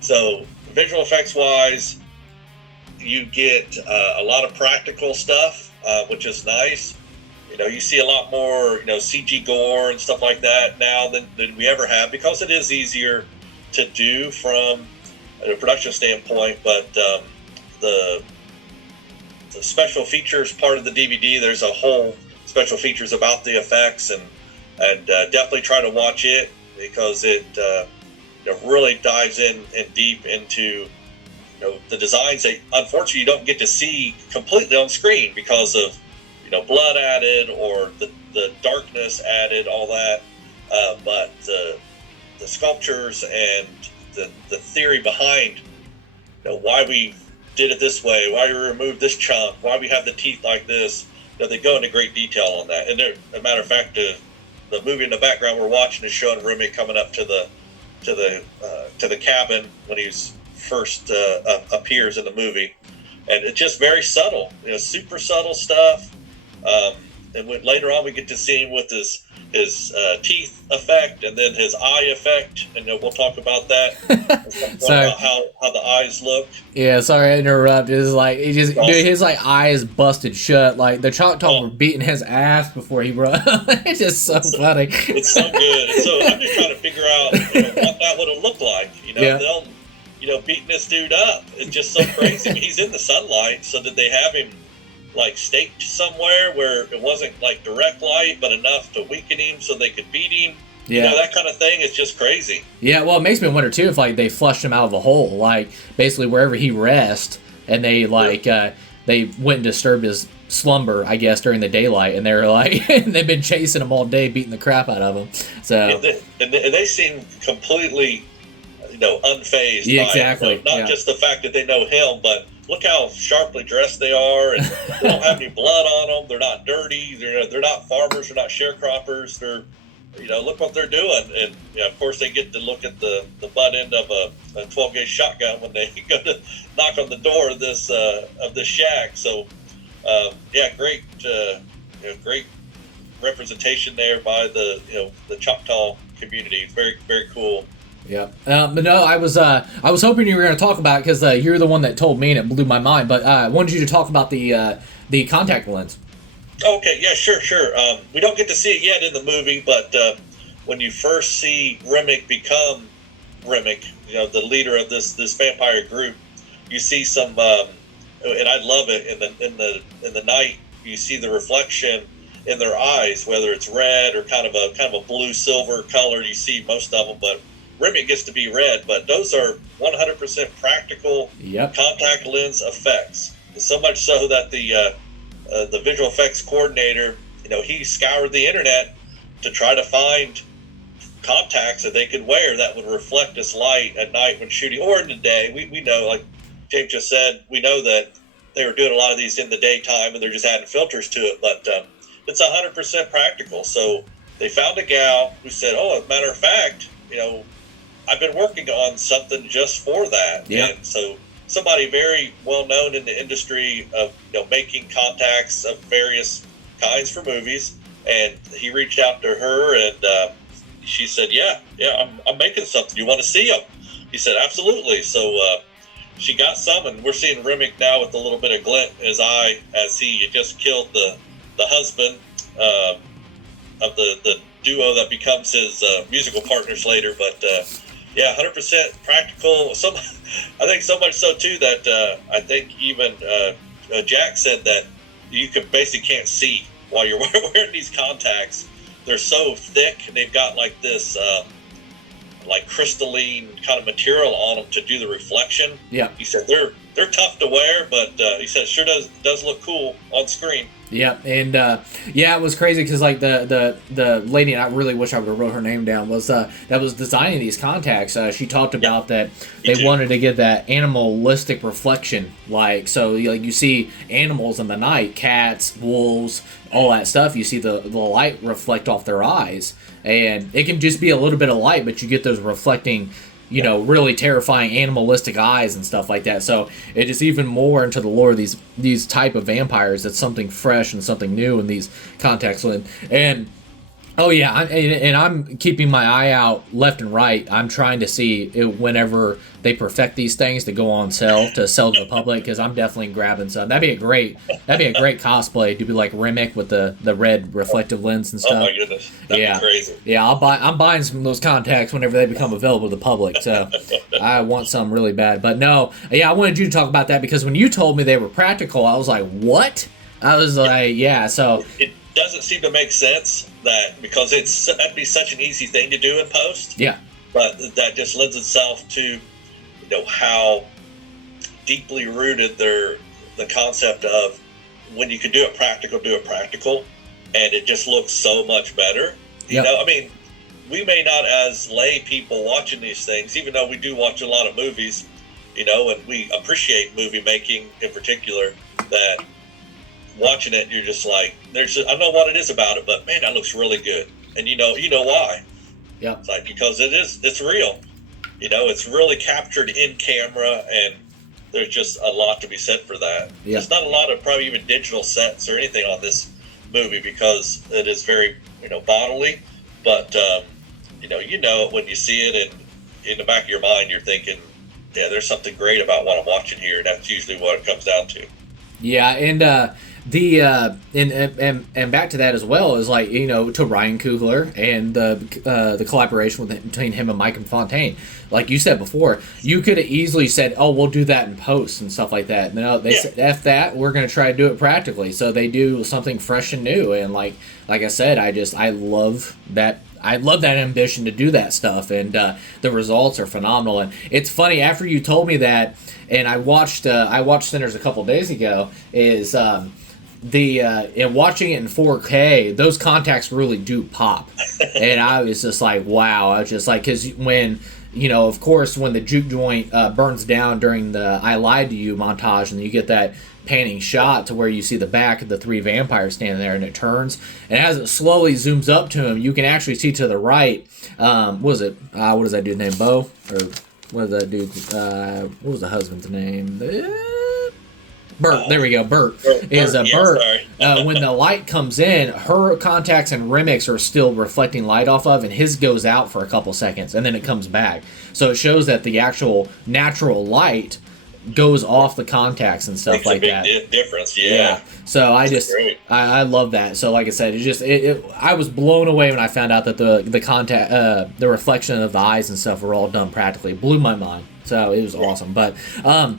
so visual effects wise, you get a lot of practical stuff, which is nice. You see a lot more, CG gore and stuff like that now than we ever have, because it is easier to do from a production standpoint. But the special features part of the DVD, there's a whole special features about the effects, and definitely try to watch it because it really dives in and deep into the designs that unfortunately you don't get to see completely on screen because of blood added or the darkness added, all that, but the sculptures and the theory behind why we did it this way, why we removed this chunk, why we have the teeth like this, they go into great detail on that. And as a matter of fact, the movie in the background we're watching is showing Remy coming up to the cabin when he's first appears in the movie, and it's just very subtle, super subtle stuff. And later on, we get to see him with his teeth effect, and then his eye effect, and we'll talk about that. Sorry. About how the eyes look. Yeah, sorry to interrupt. It's like dude, his eyes busted shut. Like the Choctaw were beating his ass before he run. It's just so funny. It's so good. So I'm just trying to figure out what that would have looked like. They'll beating this dude up. It's just so crazy. I mean, he's in the sunlight, so did they have him like staked somewhere where it wasn't like direct light, but enough to weaken him so they could beat him? Yeah, that kind of thing is just crazy. Yeah, well, it makes me wonder too if like they flushed him out of a hole, like basically wherever he rests, and they they went and disturbed his slumber, I guess, during the daylight, and they're like they've been chasing him all day, beating the crap out of him. So and they seem completely unfazed. Yeah, exactly. By it. Not just the fact that they know him, but look how sharply dressed they are, and they don't have any blood on them. They're not dirty. They're not farmers. They're not sharecroppers. They're look what they're doing. And of course they get to look at the butt end of a 12-gauge shotgun when they go to knock on the door of this shack. So great great representation there by the Choctaw community. Very, very cool. But no, I was hoping you were going to talk about it because you're the one that told me and it blew my mind. But I wanted you to talk about the contact lens. Okay, yeah, sure. We don't get to see it yet in the movie, but when you first see Remick become Remick, the leader of this vampire group, you see some, and I love it in the night. You see the reflection in their eyes, whether it's red or kind of a blue silver color. You see most of them, but Remick gets to be red. But those are 100% practical contact lens effects. So much so that the visual effects coordinator, he scoured the internet to try to find contacts that they could wear that would reflect this light at night when shooting, or in the day. We know, like Jake just said, we know that they were doing a lot of these in the daytime and they're just adding filters to it, but it's 100% practical. So they found a gal who said, oh, as a matter of fact, I've been working on something just for that. And so somebody very well known in the industry of making contacts of various kinds for movies, and he reached out to her, and she said, "Yeah, I'm making something. You want to see them?" He said, "Absolutely." So she got some, and we're seeing Remick now with a little bit of glint in his eye as he just killed the husband of the duo that becomes his musical partners later, but. 100% practical. I think so much so too that I think even Jack said that you basically can't see while you're wearing these contacts. They're so thick, and they've got like this like crystalline kind of material on them to do the reflection. Yeah, he said they're tough to wear, but he said it sure does look cool on screen. Yeah, and it was crazy because like the lady, and I really wish I would have wrote her name down, was that was designing these contacts. She talked about that they wanted to get that animalistic reflection, like you see animals in the night, cats, wolves, all that stuff. You see the light reflect off their eyes, and it can just be a little bit of light, but you get those reflecting. Really terrifying animalistic eyes and stuff like that. So it is even more into the lore of these type of vampires. That's something fresh and something new in these contacts. And I'm keeping my eye out left and right. I'm trying to see it whenever they perfect these things to go on sale to the public, because I'm definitely grabbing some. That'd be a great cosplay to be like Remick with the red reflective lens and stuff. Oh my goodness, that'd be crazy. Yeah, I'm buying some of those contacts whenever they become available to the public. So I want some really bad. But no, I wanted you to talk about that because when you told me they were practical, I was like, what? I was like, yeah. So it doesn't seem to make sense because that'd be such an easy thing to do in post. Yeah, but that just lends itself to how deeply rooted the concept of when you can do it practical, and it just looks so much better. I mean, we may not, as lay people watching these things, even though we do watch a lot of movies, and we appreciate movie making in particular, that watching it, you're just like, I don't know what it is about it, but man, that looks really good. And you know why. Yeah. It's like, because it's real. It's really captured in camera, and there's just a lot to be said for that. Yeah. There's not a lot of probably even digital sets or anything on this movie because it is very, bodily. But, it when you see it, and in the back of your mind, you're thinking, yeah, there's something great about what I'm watching here. And that's usually what it comes down to. Yeah, and and back to that as well is like to Ryan Coogler and the collaboration between him and Mike and Fontaine. Like you said before, you could have easily said, "Oh, we'll do that in post and stuff like that." No, they said, "F that, we're going to try to do it practically." So they do something fresh and new, and like I said, I love that. I love that ambition to do that stuff, and the results are phenomenal. And it's funny, after you told me that, and I watched Sinners a couple days ago, is and watching it in 4K, those contacts really do pop. And I was just like, wow. I was just like, because when, of course, when the juke joint burns down during the I Lied to You montage, and you get that panning shot to where you see the back of the three vampires standing there, and it turns, and as it slowly zooms up to him, you can actually see to the right, what is that dude's name, Bo? Or what is that dude, what was the husband's name? Bert, there we go. Bert is a Bert. When the light comes in, her contacts and Remix are still reflecting light off of, and his goes out for a couple seconds, and then it comes back. So it shows that the actual natural light goes off the contacts and stuff like that. Difference, yeah. So I love that. So like I said, I was blown away when I found out that the reflection of the eyes and stuff were all done practically. It blew my mind. So it was awesome. But going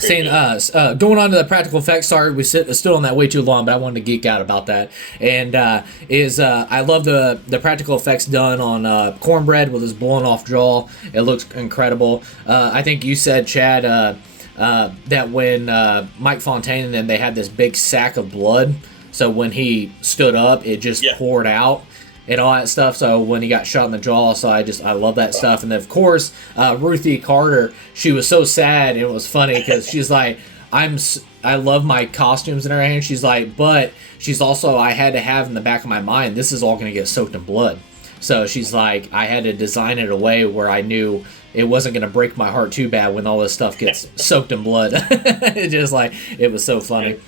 on to the practical effects. Sorry, we stood on that way too long, but I wanted to geek out about that. And I love the practical effects done on Cornbread with his blown off jaw. It looks incredible. I think you said, Chad, that when Mike Fontaine and them, they had this big sack of blood. So when he stood up, it just poured out. And all that stuff. So when he got shot in the jaw, so I love that stuff. And then of course, Ruthie Carter, she was so sad, and it was funny because she's like, I love my costumes in her hand. She's like, but she's also, I had to have in the back of my mind, this is all going to get soaked in blood. So she's like, I had to design it a way where I knew it wasn't going to break my heart too bad when all this stuff gets soaked in blood. It was so funny.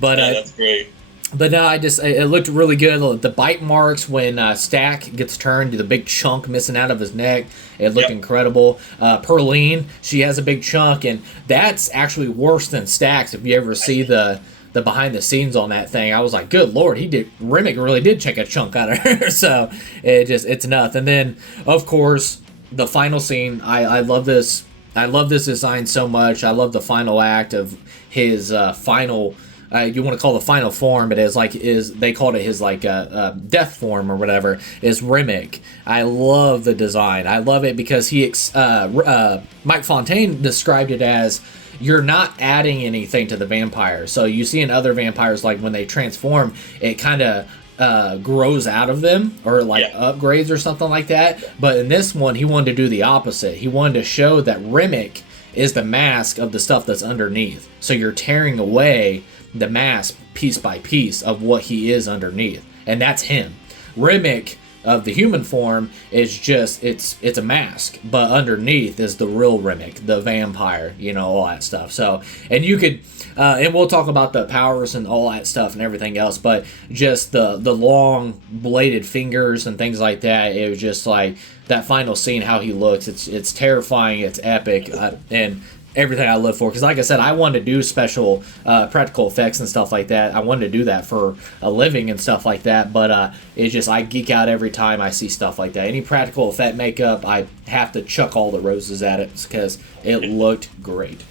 But that's great. But no, it looked really good. The bite marks when Stack gets turned, the big chunk missing out of his neck, it looked incredible. Perline, she has a big chunk, and that's actually worse than Stack's. If you ever see the behind the scenes on that thing, I was like, good Lord, Remick really did check a chunk out of her. So it's nuts. And then, of course, the final scene, I love this. I love this design so much. I love the final act of his final. You want to call the final form, but they called it his death form or whatever. Is Remick. I love the design. I love it because Mike Fontaine described it as, you're not adding anything to the vampire. So you see in other vampires, like when they transform, it kind of grows out of them or upgrades or something like that. But in this one, he wanted to do the opposite. He wanted to show that Remick is the mask of the stuff that's underneath. So you're tearing away the mask piece by piece of what he is underneath, and that's him. Remick of the human form is just it's a mask, but underneath is the real Remick, the vampire, all that stuff. So, and you could and we'll talk about the powers and all that stuff and everything else, but just the long bladed fingers and things like that, it was just like that final scene, how he looks, it's terrifying, it's epic, and everything I live for. Because like I said, I wanted to do special practical effects and stuff like that. I wanted to do that for a living and stuff like that. But it's just, I geek out every time I see stuff like that. Any practical effect makeup, I have to chuck all the roses at it because it looked great.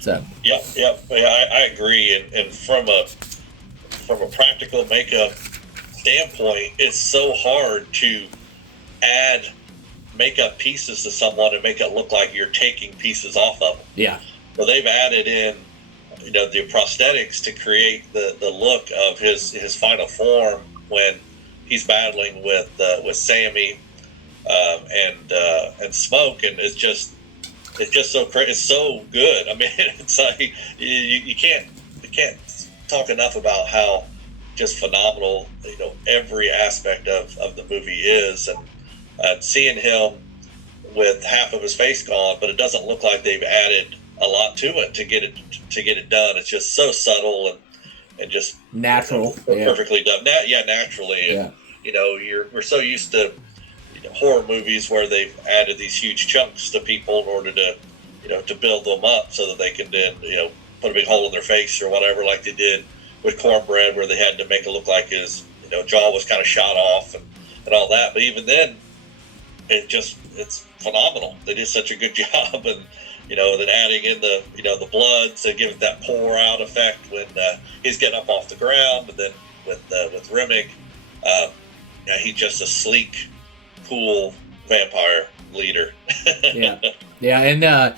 So yeah, I agree. And from a practical makeup standpoint, it's so hard to add makeup pieces to someone and make it look like you're taking pieces off of them. Yeah. So they've added in, the prosthetics to create the look of his final form when he's battling with Sammy and Smoke, and it's just so crazy. It's so good. I mean, it's like you can't talk enough about how just phenomenal every aspect of the movie is, and seeing him with half of his face gone, but it doesn't look like they've added a lot to it to get it done. It's just so subtle and just natural, perfectly done. Naturally. And, we're so used to horror movies where they've added these huge chunks to people in order to build them up so that they can then put a big hole in their face or whatever, like they did with Cornbread, where they had to make it look like his jaw was kind of shot off and all that. But even then, it's phenomenal. They did such a good job, and then adding in the blood to give it that pour out effect when he's getting up off the ground. But then with Remick, he's just a sleek, cool vampire leader. And I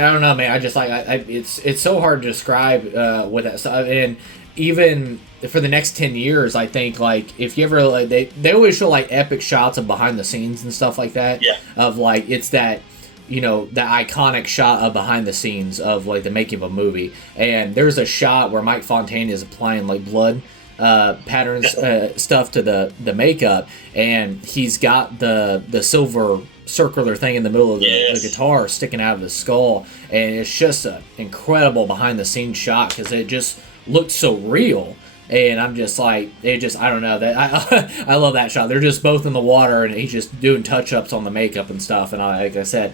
don't know, man. I just it's so hard to describe with that stuff. And even for the next 10 years, I think, if you ever, they always show, epic shots of behind the scenes and stuff like that. Yeah. Of, it's that, that iconic shot of behind the scenes of, the making of a movie. And there's a shot where Mike Fontaine is applying, blood patterns stuff to the makeup, and he's got the silver circular thing in the middle of the Yes. guitar sticking out of the skull, and it's just an incredible behind the scenes shot because it just looked so real. And I'm just like, I don't know, that I love that shot. They're just both in the water, and he's just doing touch ups on the makeup and stuff. And like I said,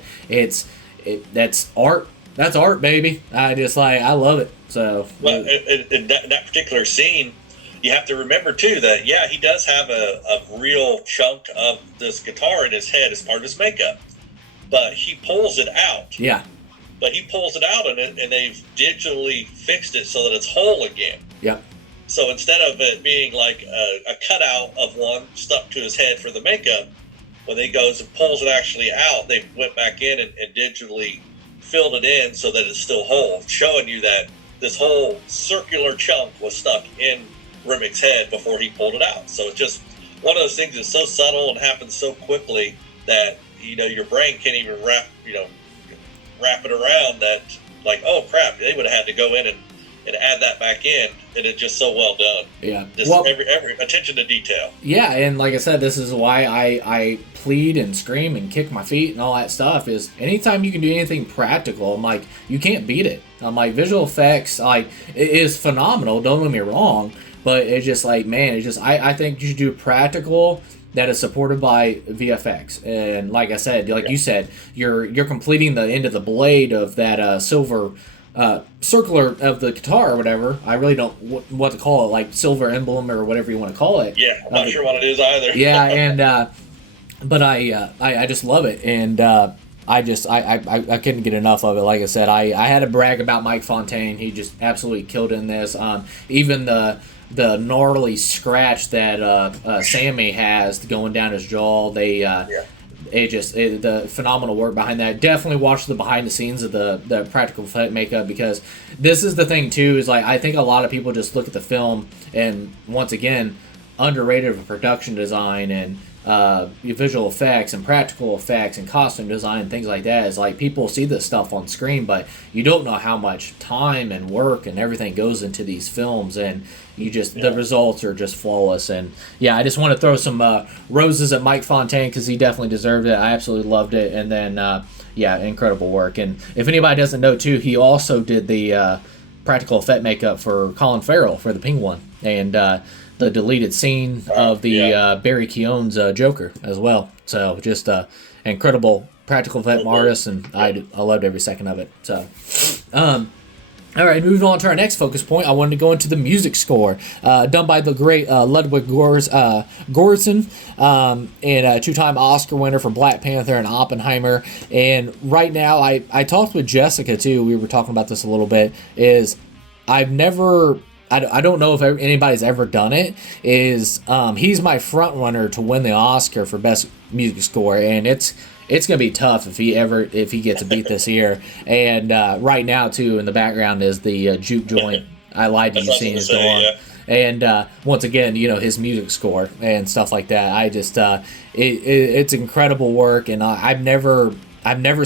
that's art. That's art, baby. I love it. So, well, in that particular scene, you have to remember too that he does have a real chunk of this guitar in his head as part of his makeup, but he pulls it out. Yeah. But he pulls it out, and they've digitally fixed it so that it's whole again. Yep. So instead of it being like a cutout of one stuck to his head for the makeup, when he goes and pulls it actually out, they went back in and digitally filled it in so that it's still whole, showing you that this whole circular chunk was stuck in Remig's head before he pulled it out. So it's just one of those things that's so subtle and happens so quickly that your brain can't even wrap it around that, like, oh crap, they would have had to go in and add that back in, and it's just so well done. Yeah. Just every attention to detail. Yeah, and like I said, this is why I plead and scream and kick my feet and all that stuff, is anytime you can do anything practical, I'm like, you can't beat it. I'm like, visual effects, like, it is phenomenal, don't get me wrong, but it's just like, man, I think you should do practical that is supported by VFX. And like I said, like you said, you're completing the end of the blade of that silver circular of the guitar or whatever. I really don't what to call it, like silver emblem or whatever you want to call it. Yeah, I'm not sure what it is either. Yeah, and but I just love it, and I couldn't get enough of it. Like I said, I had to brag about Mike Fontaine. He just absolutely killed in this. Even the gnarly scratch that Sammy has going down his jaw, the phenomenal work behind that. Definitely watch the behind the scenes of the practical effect makeup, because this is the thing too, is like, I think a lot of people just look at the film and, once again, underrated of production design and visual effects and practical effects and costume design and things like that. Is like, people see this stuff on screen, but you don't know how much time and work and everything goes into these films, and the results are just flawless. And I just want to throw some roses at Mike Fontaine, because he definitely deserved it. I absolutely loved it. And then incredible work. And if anybody doesn't know too, he also did the practical effect makeup for Colin Farrell for the Penguin, and the deleted scene of the Barry Keown's Joker as well. So just incredible practical effect artist, and I loved every second of it. So, all right, moving on to our next focus point, I wanted to go into the music score, done by the great Ludwig Göransson, and a two-time Oscar winner for Black Panther and Oppenheimer. And right now, I talked with Jessica too. We were talking about this a little bit. I don't know if anybody's ever done it. He's my front runner to win the Oscar for best music score, and it's gonna be tough if he gets a beat this year. And right now too, in the background is the juke joint. I lied to you, seeing his door. Yeah. And once again, his music score and stuff like that. I just it's incredible work, and I've never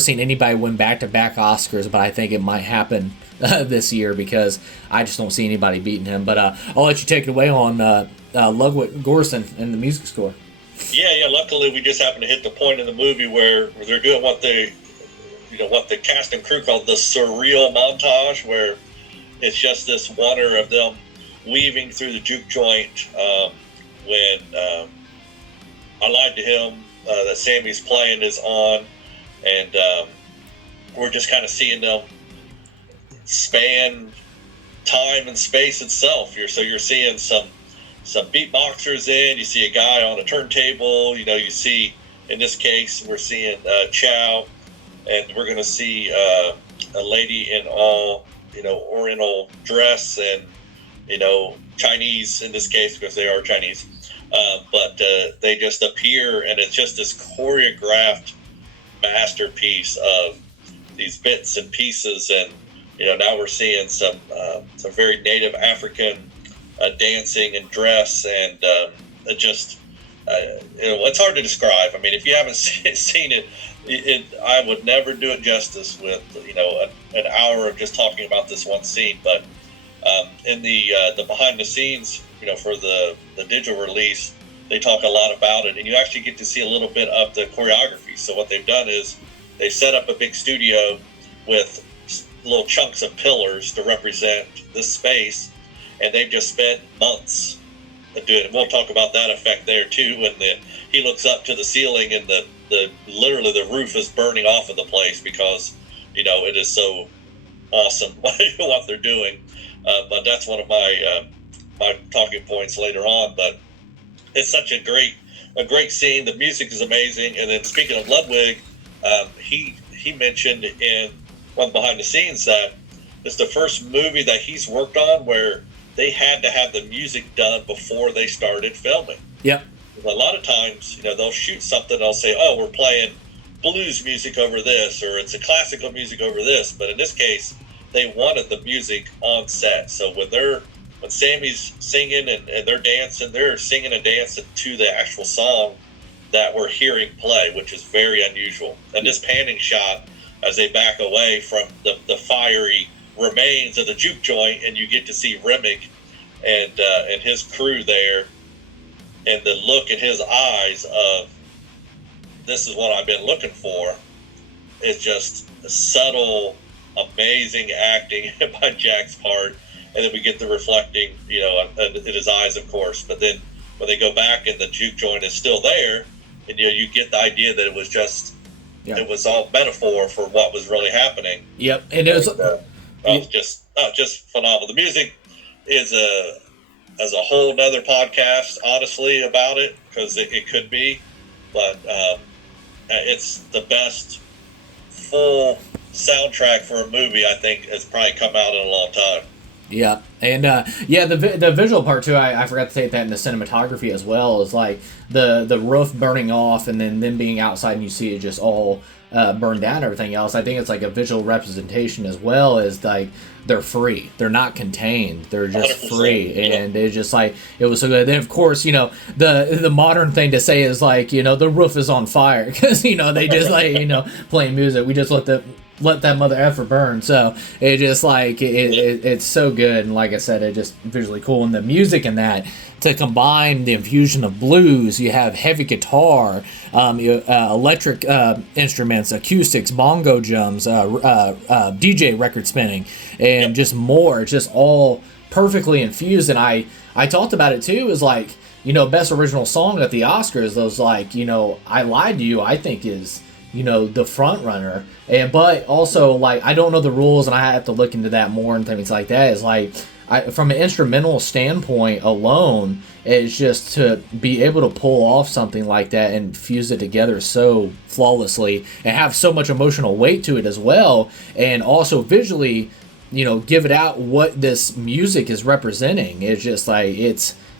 seen anybody win back-to-back Oscars, but I think it might happen this year, because I just don't see anybody beating him. But I'll let you take it away on Ludwig Göransson and the music score. Yeah. Luckily, we just happened to hit the point in the movie where they're doing what the cast and crew called the surreal montage, where it's just this wonder of them weaving through the juke joint. When I lied to him that Sammy's playing is on, and we're just kind of seeing them span time and space itself. You're seeing some beatboxers in. You see a guy on a turntable. You see, in this case, we're seeing Chow, and we're going to see a lady in all Oriental dress, and Chinese in this case, because they are Chinese. But they just appear, and it's just this choreographed masterpiece of these bits and pieces. And now we're seeing some very native African dancing and dress, and it's hard to describe. I mean, if you haven't seen it, I would never do it justice with an hour of just talking about this one scene. But in the behind the scenes, for the digital release, they talk a lot about it, and you actually get to see a little bit of the choreography. So what they've done is they set up a big studio with little chunks of pillars to represent this space, and they've just spent months doing it. We'll talk about that effect there too, when he looks up to the ceiling and the literally the roof is burning off of the place because it is so awesome what they're doing. But that's one of my talking points later on. But it's such a great scene. The music is amazing. And then speaking of Ludwig, he mentioned in one of the behind the scenes that it's the first movie that he's worked on where they had to have the music done before they started filming. Yep. A lot of times, they'll shoot something, they'll say, oh, we're playing blues music over this, or it's a classical music over this. But in this case, they wanted the music on set. So when Sammy's singing and they're dancing, they're singing and dancing to the actual song that we're hearing play, which is very unusual. And this panning shot, as they back away from the fiery remains of the juke joint, and you get to see Remick and his crew there, and the look in his eyes of, this is what I've been looking for. It's just subtle, amazing acting by Jack's part. And then we get the reflecting, in his eyes, of course. But then when they go back and the juke joint is still there, and you get the idea that it was just, it was all metaphor for what was really happening. Yep, and it was just phenomenal. The music is as a whole nother podcast, honestly, about it, because it could be, but it's the best full soundtrack for a movie I think has probably come out in a long time. Yeah, and the visual part too. I forgot to say that in the cinematography as well is like the roof burning off and then them being outside and you see it just all burned down and everything else. I think it's like a visual representation as well as like they're free. They're not contained. They're just free, and it's just like it was so good. Then of course the modern thing to say is like the roof is on fire because they just like playing music. We just let that mother effer burn. So it just like it's so good, and like I said, it just visually cool. And the music in that, to combine the infusion of blues, you have heavy guitar, electric instruments, acoustics, bongo drums, DJ record spinning, and just more. It's just all perfectly infused. And I talked about it too. Is like best original song at the Oscars. Those like I Lied to You, I think is the front runner, but also like I don't know the rules and I have to look into that more and things like that. Is like from an instrumental standpoint alone, it's just to be able to pull off something like that and fuse it together so flawlessly and have so much emotional weight to it as well, and also visually give it out what this music is representing. It's just like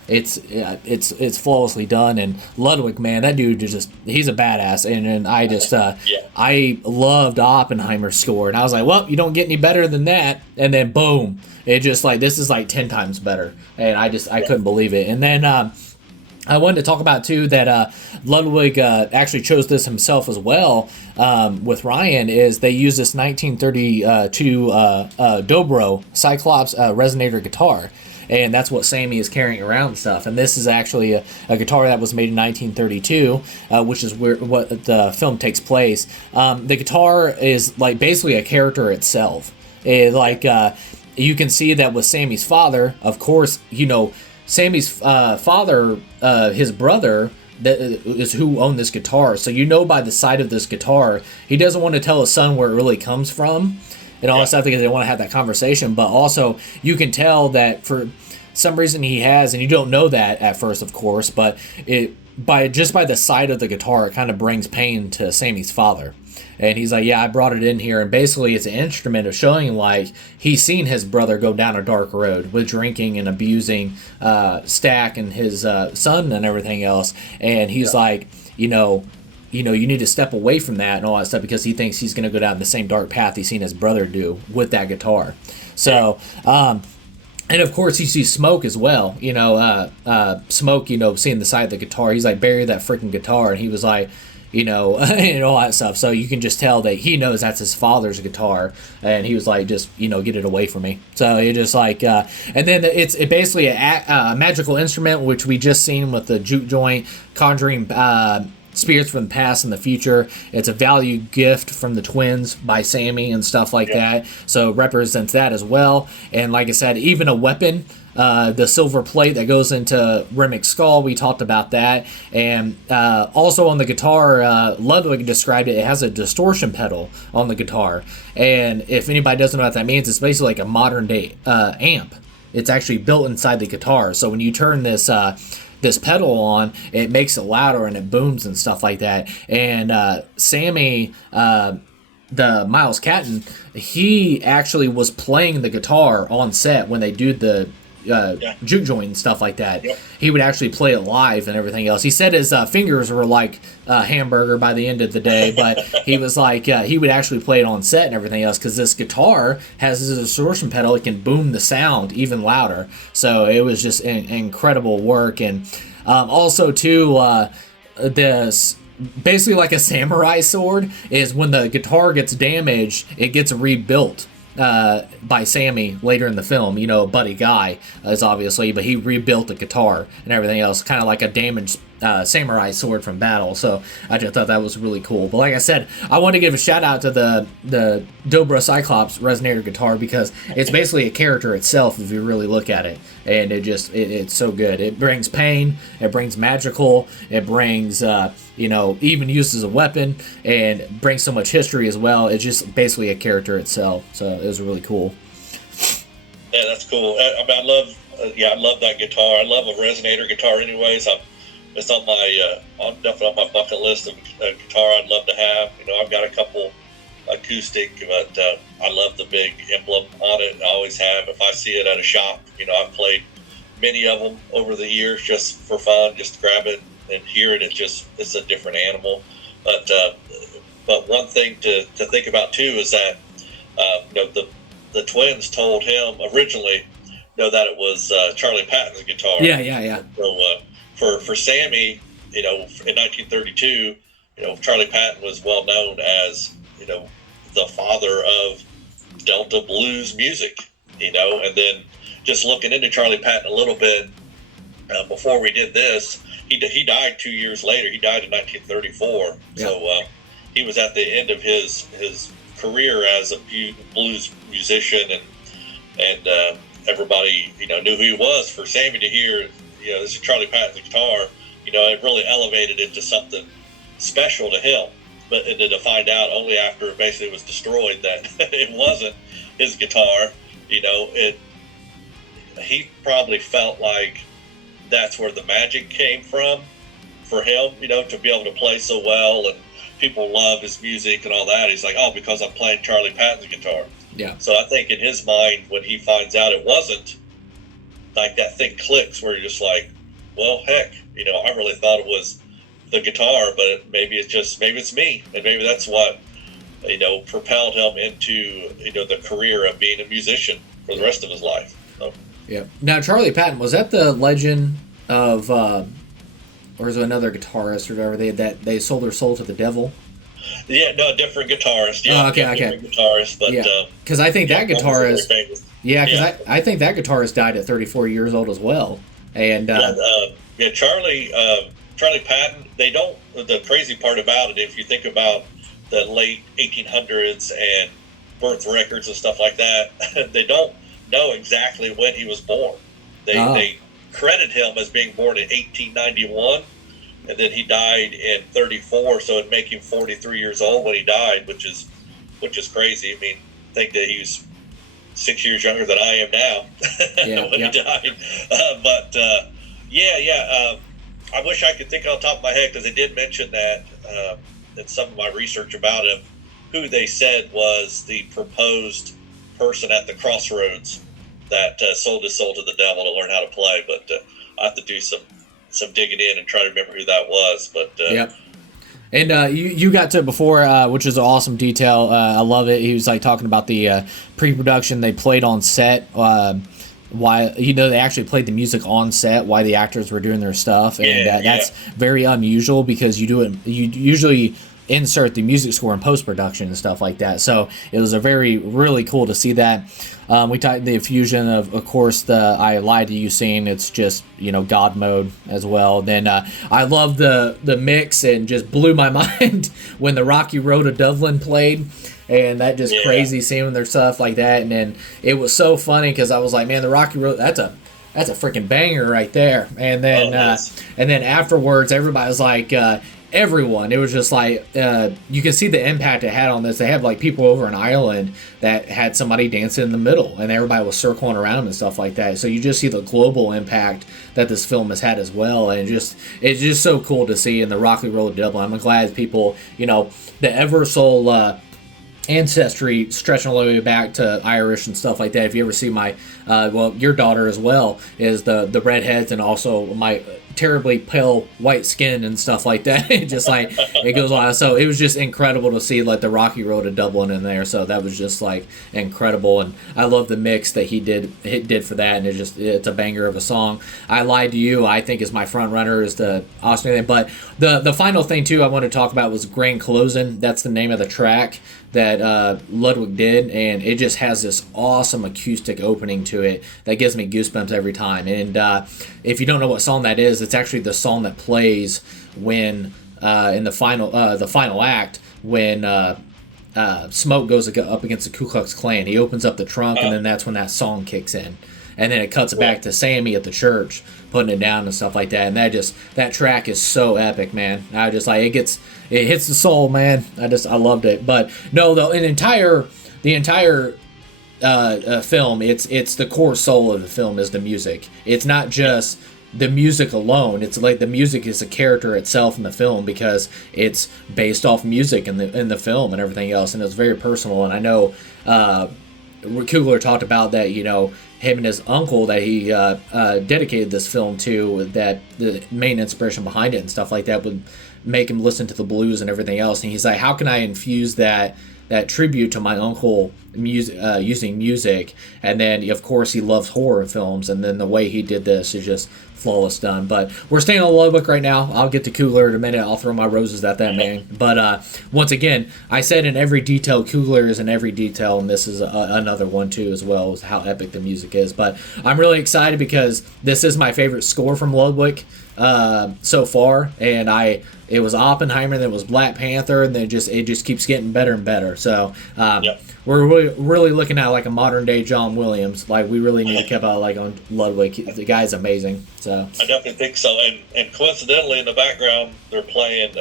it's flawlessly done. And Ludwig, man, that dude is he's a badass. And I just I loved Oppenheimer's score, and I was like, well, you don't get any better than that. And then boom, it just like this is like 10 times better, and I couldn't believe it. And then I wanted to talk about too that Ludwig actually chose this himself as well with Ryan. Is they use this 1932 Dobro Cyclops resonator guitar. And that's what Sammy is carrying around and stuff. And this is actually a guitar that was made in 1932, which is what the film takes place. The guitar is like basically a character itself. You can see that with Sammy's father. Of course, Sammy's father, his brother, that is who owned this guitar. So by the side of this guitar, he doesn't want to tell his son where it really comes from. And all that stuff because they want to have that conversation. But also, you can tell that for some reason he has, and you don't know that at first, of course, but by the side of the guitar, it kind of brings pain to Sammy's father. And he's like, yeah, I brought it in here. And basically, it's an instrument of showing like he's seen his brother go down a dark road with drinking and abusing Stack and his son and everything else. And he's like, you need to step away from that and all that stuff because he thinks he's going to go down the same dark path he's seen his brother do with that guitar. So, and of course you see Smoke as well. Smoke, seeing the side of the guitar, he's like, bury that freaking guitar. And he was like, you know, and all that stuff. So you can just tell that he knows that's his father's guitar, and he was like, just, you know, get it away from me. So it just like, and then it's basically a magical instrument, which we just seen with the juke joint, conjuring spirits from the past and the future. It's a value gift from the twins by Sammy and stuff like that. So it represents that as well. And like I said, even a weapon, the silver plate that goes into Remic's skull, we talked about that. And also on the guitar, Ludwig described it, it has a distortion pedal on the guitar. And if anybody doesn't know what that means, it's basically like a modern day amp. It's actually built inside the guitar. So when you turn this pedal on, it makes it louder and it booms and stuff like that. And Sammy, the Miles Caton, he actually was playing the guitar on set when they do the juke joint and stuff like that. He would actually play it live and everything else. He said his fingers were like a hamburger by the end of the day, but he was like, he would actually play it on set and everything else, because this guitar has this distortion pedal. It can boom the sound even louder. So it was just incredible work. And also too, this basically like a samurai sword is when the guitar gets damaged, it gets rebuilt by Sammy later in the film. You know, Buddy Guy is obviously, but he rebuilt the guitar and everything else, kind of like a damaged samurai sword from battle. So I just thought that was really cool. But like I said, I want to give a shout out to the Dobra Cyclops resonator guitar, because it's basically a character itself if you really look at it. And it's so good. It brings pain, it brings magical, it brings you know, even used as a weapon, and brings so much history as well. It's just basically a character itself. So it was really cool. Yeah, that's cool. I mean, I love that guitar. I love a resonator guitar anyways. It's on my definitely on my bucket list of a guitar I'd love to have. You know, I've got a couple acoustic, but I love the big emblem on it. I always have. If I see it at a shop, you know, I've played many of them over the years just for fun, just to grab it and hear it. It's a different animal. But one thing to think about too is that you know, the twins told him originally, you know, that it was Charlie Patton's guitar. Yeah. So for Sammy, you know, in 1932, you know, Charlie Patton was well known as, you know, the father of Delta blues music. You know, and then just looking into Charlie Patton a little bit before we did this, he died 2 years later. He died in 1934. Yeah. So he was at the end of his career as a blues musician, and everybody, you know, knew who he was. For Sammy to hear, you know, this is Charlie Patton's guitar, you know, it really elevated it to something special to him. But and then to find out only after it basically was destroyed that it wasn't his guitar, you know, he probably felt like that's where the magic came from for him, you know, to be able to play so well and people love his music and all that. He's like, oh, because I'm playing Charlie Patton's guitar. Yeah. So I think in his mind, when he finds out it wasn't, like that thing clicks where you're just like, well, heck, you know, I really thought it was the guitar, but maybe it's me. And maybe that's what, you know, propelled him into, you know, the career of being a musician for the rest of his life. So. Yeah. Now, Charlie Patton, was that the legend of, or is it another guitarist or whatever, they sold their soul to the devil? Yeah, no, different guitarist. Yeah, okay. Different guitarist, but because I think that guitarist, I think that guitarist died at 34 years old as well. And Charlie Patton. They don't. The crazy part about it, if you think about the late 1800s and birth records and stuff like that, they don't know exactly when he was born. They credit him as being born in 1891, and then he died in 34, so it'd make him 43 years old when he died, which is crazy. I mean, think that he was 6 years younger than I am now when he died. I wish I could think on top of my head, because they did mention that in some of my research about him, who they said was the proposed person at the crossroads that sold his soul to the devil to learn how to play. But I have to do some digging in and try to remember who that was. But And you got to it before, which is an awesome detail. I love it. He was like talking about the pre-production they played on set. why they actually played the music on set while the actors were doing their stuff, and that's very unusual because you usually insert the music score in post-production and stuff like that. So it was really cool to see that. We talked the fusion of course, the I Lied to You scene. It's just, God mode as well. Then I love the mix, and just blew my mind when the Rocky Road to Dublin played. And that just crazy seeing their stuff like that. And then it was so funny because I was like, man, the Rocky Road, that's a freaking banger right there. And then afterwards, everybody was like, everyone, it was just like, you can see the impact it had on this. They had like people over in Ireland that had somebody dancing in the middle, and everybody was circling around them and stuff like that. So you just see the global impact that this film has had as well. And it's just so cool to see in the Rocky Road to Dublin. I'm glad people, the Eversole ancestry stretching all the way back to Irish and stuff like that. If you ever see my your daughter as well is the redheads, and also my terribly pale white skin and stuff like that. It just like it goes on. So it was just incredible to see like the Rocky Road to Dublin in there. So that was just like incredible, and I love the mix that he did for that, and it's a banger of a song. I Lied to You, I think, is my front runner, is the awesome thing. But the final thing too I want to talk about was Grand Closing. That's the name of the track that Ludwig did, and it just has this awesome acoustic opening to it that gives me goosebumps every time. And if you don't know what song that is, it's actually the song that plays when in the final act when Smoke goes up against the Ku Klux Klan. He opens up the trunk, and then that's when that song kicks in. And then it cuts back to Sammy at the church putting it down and stuff like that. And that track is so epic, man. I just like it hits the soul, man. I loved it. But no, the entire film, it's the core soul of the film is the music. It's not just the music alone. It's like the music is a character itself in the film, because it's based off music in the film and everything else, and it's very personal. And I know Coogler talked about that, him and his uncle that he dedicated this film to, that the main inspiration behind it and stuff like that would make him listen to the blues and everything else. And he's like, how can I infuse that tribute to my uncle using music? And then of course he loves horror films, and then the way he did this is just flawless done. But we're staying on Ludwig right now. I'll get to Coogler in a minute. I'll throw my roses at that man. But once again, I said in every detail, Coogler is in every detail, and this is another one too as well, as how epic the music is. But I'm really excited because this is my favorite score from Ludwig so far, and it was Oppenheimer, then it was Black Panther, and then it just keeps getting better and better. So we're really looking at like a modern day John Williams. Like we really need to keep out like on Ludwig. The guy's amazing. So I definitely think so. And coincidentally, in the background, they're playing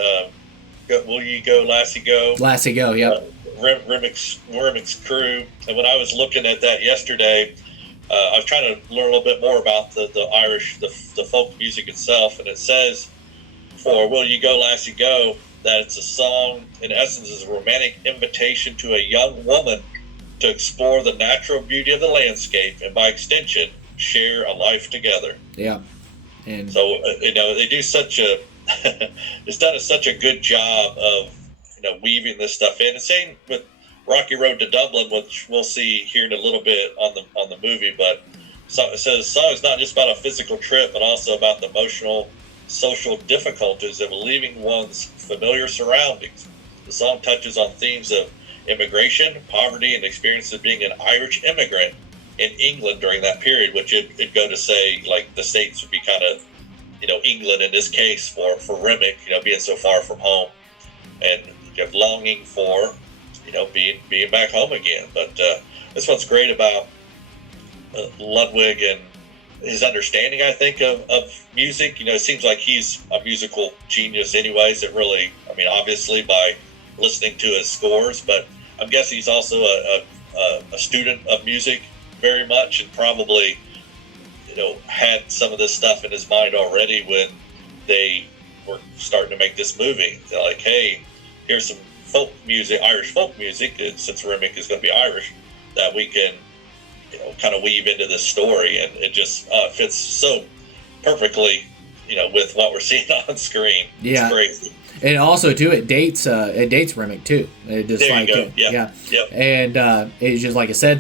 "Will You Go, Lassie Go." Lassie Go, yep. Remix Crew. And when I was looking at that yesterday, I was trying to learn a little bit more about the Irish, the folk music itself, and it says for "Will You Go, Lassie Go" that it's a song, in essence, is a romantic invitation to a young woman to explore the natural beauty of the landscape, and by extension, share a life together. Yeah. And so they do it's done such a good job of weaving this stuff in. And same with Rocky Road to Dublin, which we'll see here in a little bit on the movie. But it says the song is not just about a physical trip, but also about the emotional, social difficulties of leaving one's familiar surroundings. The song touches on themes of immigration, poverty, and experiences of being an Irish immigrant in England during that period, which it'd go to say like the States would be kind of England in this case for Remick, being so far from home, and longing for being back home again. But that's what's great about Ludwig and his understanding, I think, of music. It seems like he's a musical genius anyways. It really, obviously by listening to his scores, but I'm guessing he's also a student of music very much, and probably had some of this stuff in his mind already when they were starting to make this movie. They're like, hey, here's some folk music, Irish folk music, since Remick is going to be Irish, that we can kind of weave into this story, and it just fits so perfectly with what we're seeing on screen. Yeah. It's crazy. And also too, it dates Remick too. It just there like you go. yeah. Yep. And it's just like I said,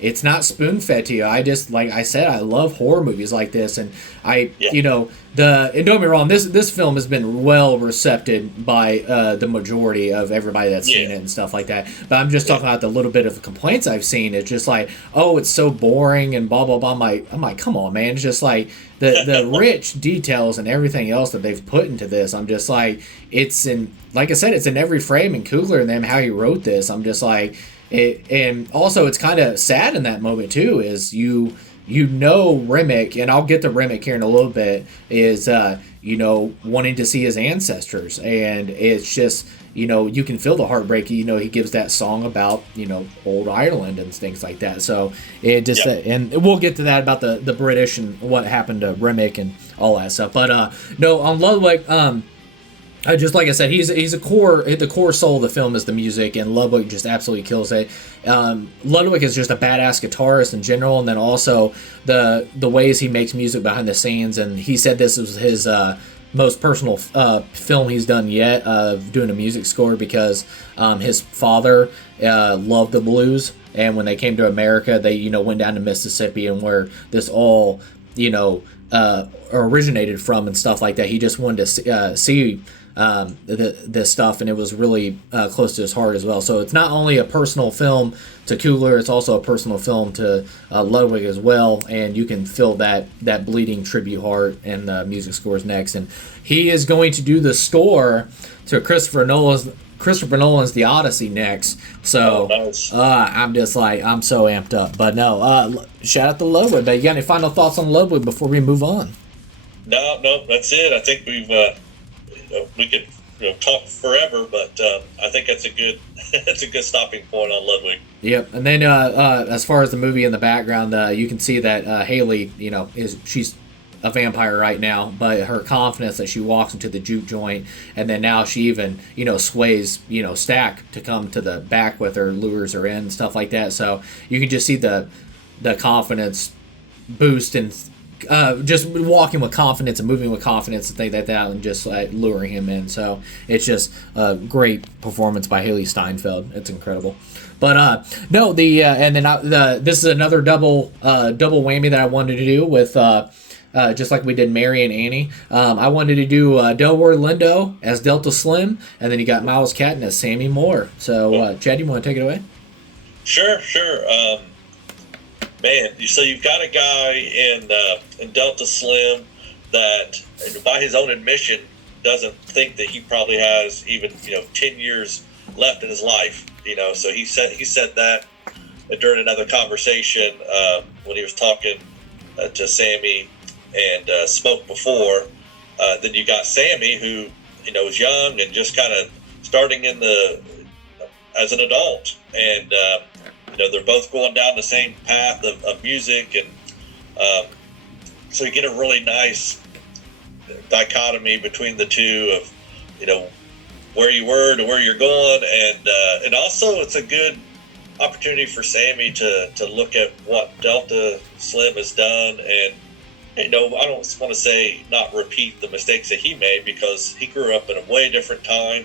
it's not spoon fed to you. I just, like I said, I love horror movies like this, and Yeah. and don't get me wrong, this film has been well received by the majority of everybody that's seen it and stuff like that. But I'm just talking about the little bit of complaints I've seen. It's just like, oh, it's so boring and blah blah blah. I'm like, come on, man. It's just like the rich details and everything else that they've put into this. I'm just like, like I said, it's in every frame. And Coogler and them, how he wrote this, I'm just like, and also it's kind of sad in that moment too. Is Remick, and I'll get to Remick here in a little bit, is wanting to see his ancestors, and it's just, you can feel the heartbreak. He gives that song about old Ireland and things like that. So it just and we'll get to that about the British and what happened to Remick and all that stuff. But no, on Ludwig, just like I said, he's the core soul of the film is the music, and Ludwig just absolutely kills it. Ludwig is just a badass guitarist in general, and then also the ways he makes music behind the scenes. And he said this was his most personal film he's done yet of doing a music score, because his father loved the blues, and when they came to America, they went down to Mississippi, and where this all originated from and stuff like that. He just wanted to see this stuff, and it was really close to his heart as well. So it's not only a personal film to Coogler, it's also a personal film to Ludwig as well, and you can feel that bleeding tribute heart, and the music scores next. And he is going to do the score to Christopher Nolan's The Odyssey next. So nice. I'm just like, I'm so amped up. But no, shout out to Ludwig. But you got any final thoughts on Ludwig before we move on? No, that's it. I think we could talk forever, but I think that's a good stopping point on Ludwig. Yep. And then as far as the movie in the background, you can see that Hailee, she's a vampire right now, but her confidence that she walks into the juke joint, and then now she even sways Stack to come to the back with her, lures her in and stuff like that. So you can just see the confidence boost, and just walking with confidence and moving with confidence and things like that, and just luring him in. So it's just a great performance by Hailee Steinfeld. It's incredible. But no, and then this is another double whammy that I wanted to do with just like we did Mary and Annie. I wanted to do Delroy Lindo as Delta Slim, and then you got Miles Caton as Sammy Moore. So Chad, you want to take it away? Sure. Man, so you've got a guy in Delta Slim that, by his own admission, doesn't think that he probably has even 10 years left in his life. So he said that during another conversation when he was talking to Sammy and Smoke before. Then you got Sammy, who is young and just kind of starting as an adult, and they're both going down the same path of music, and so you get a really nice dichotomy between the two of where you were to where you're going, and also it's a good opportunity for Sammy to look at what Delta Slim has done, and I don't want to say not repeat the mistakes that he made, because he grew up in a way different time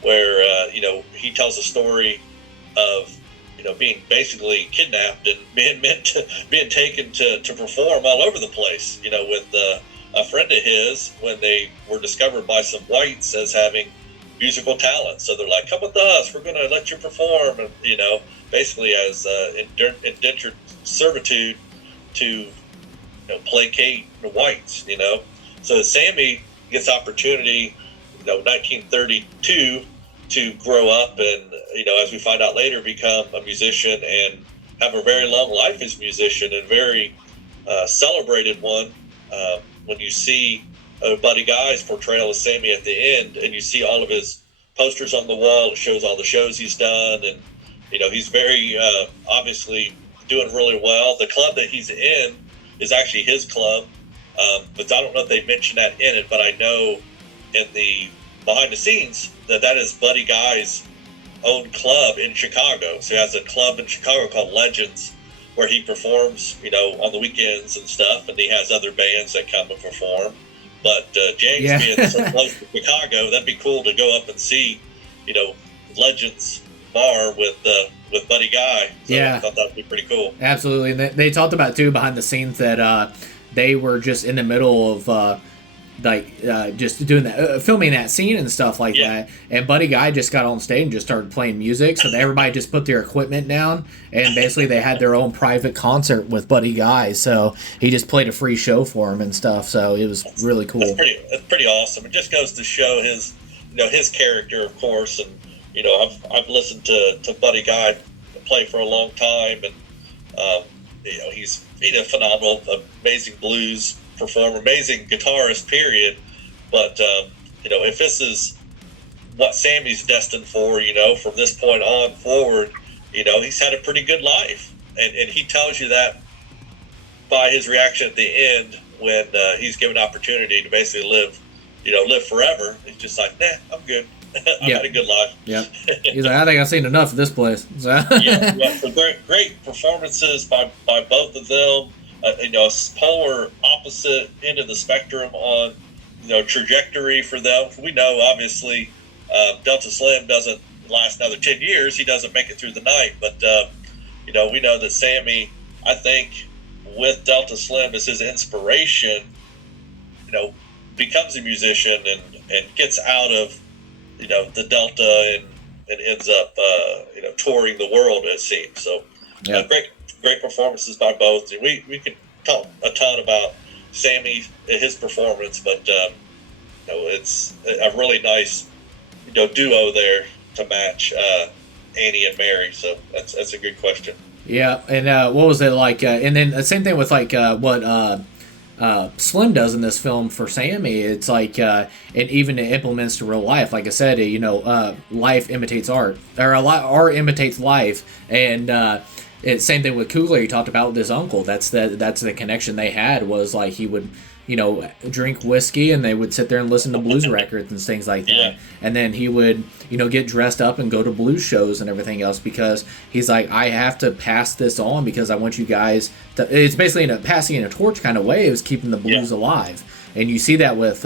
where he tells a story of being basically kidnapped and being taken to perform all over the place, with a friend of his, when they were discovered by some whites as having musical talent. So they're like, come with us, we're going to let you perform, and basically as indentured servitude to placate the whites. So Sammy gets opportunity 1932 to grow up and as we find out later, become a musician and have a very long life as a musician, and very celebrated one. When you see Buddy Guy's portrayal of Sammy at the end, and you see all of his posters on the wall, it shows all the shows he's done, and he's very obviously doing really well. The club that he's in is actually his club, but I don't know if they mentioned that in it, but I know in the behind the scenes that is Buddy Guy's own club in Chicago. So he has a club in Chicago called Legends, where he performs, on the weekends and stuff, and he has other bands that come and perform. But James being so close to Chicago, that'd be cool to go up and see, Legends bar with Buddy Guy. So yeah, I thought that'd be pretty cool. Absolutely, and they talked about too behind the scenes that they were just in the middle of just doing that, filming that scene and stuff like that. And Buddy Guy just got on stage and just started playing music, so everybody just put their equipment down, and basically they had their own private concert with Buddy Guy. So he just played a free show for him and stuff. So it was really cool. That's pretty awesome. It just goes to show his, his character, of course. And I've listened to Buddy Guy play for a long time, and he's a phenomenal, amazing blues performer, amazing guitarist, period. But if this is what Sammy's destined for, from this point on forward, he's had a pretty good life, and he tells you that by his reaction at the end when he's given opportunity to basically live forever. He's just like, nah, I'm good. I've had a good life. Yeah, he's like, I think I've seen enough of this place. So. So great performances by both of them. A polar opposite end of the spectrum on trajectory for them. We know obviously Delta Slim doesn't last another 10 years. He doesn't make it through the night, but we know that Sammy, I think, with Delta Slim as his inspiration, becomes a musician and gets out of the Delta and ends up touring the world, it seems. So great performances by both. And we could talk a ton about Sammy, his performance, but it's a really nice duo there to match Annie and Mary. So that's a good question. Yeah, and what was it like? And then the same thing with what Slim does in this film for Sammy. It's like it even implements to real life. Like I said, life imitates art, or art imitates life, and it's same thing with Coogler. He talked about with his uncle. That's the connection they had, was like he would drink whiskey and they would sit there and listen to blues records and things like that. Yeah. And then he would get dressed up and go to blues shows and everything else, because he's like, I have to pass this on because I want you guys to. It's basically in a passing in a torch kind of way. It was keeping the blues alive, and you see that with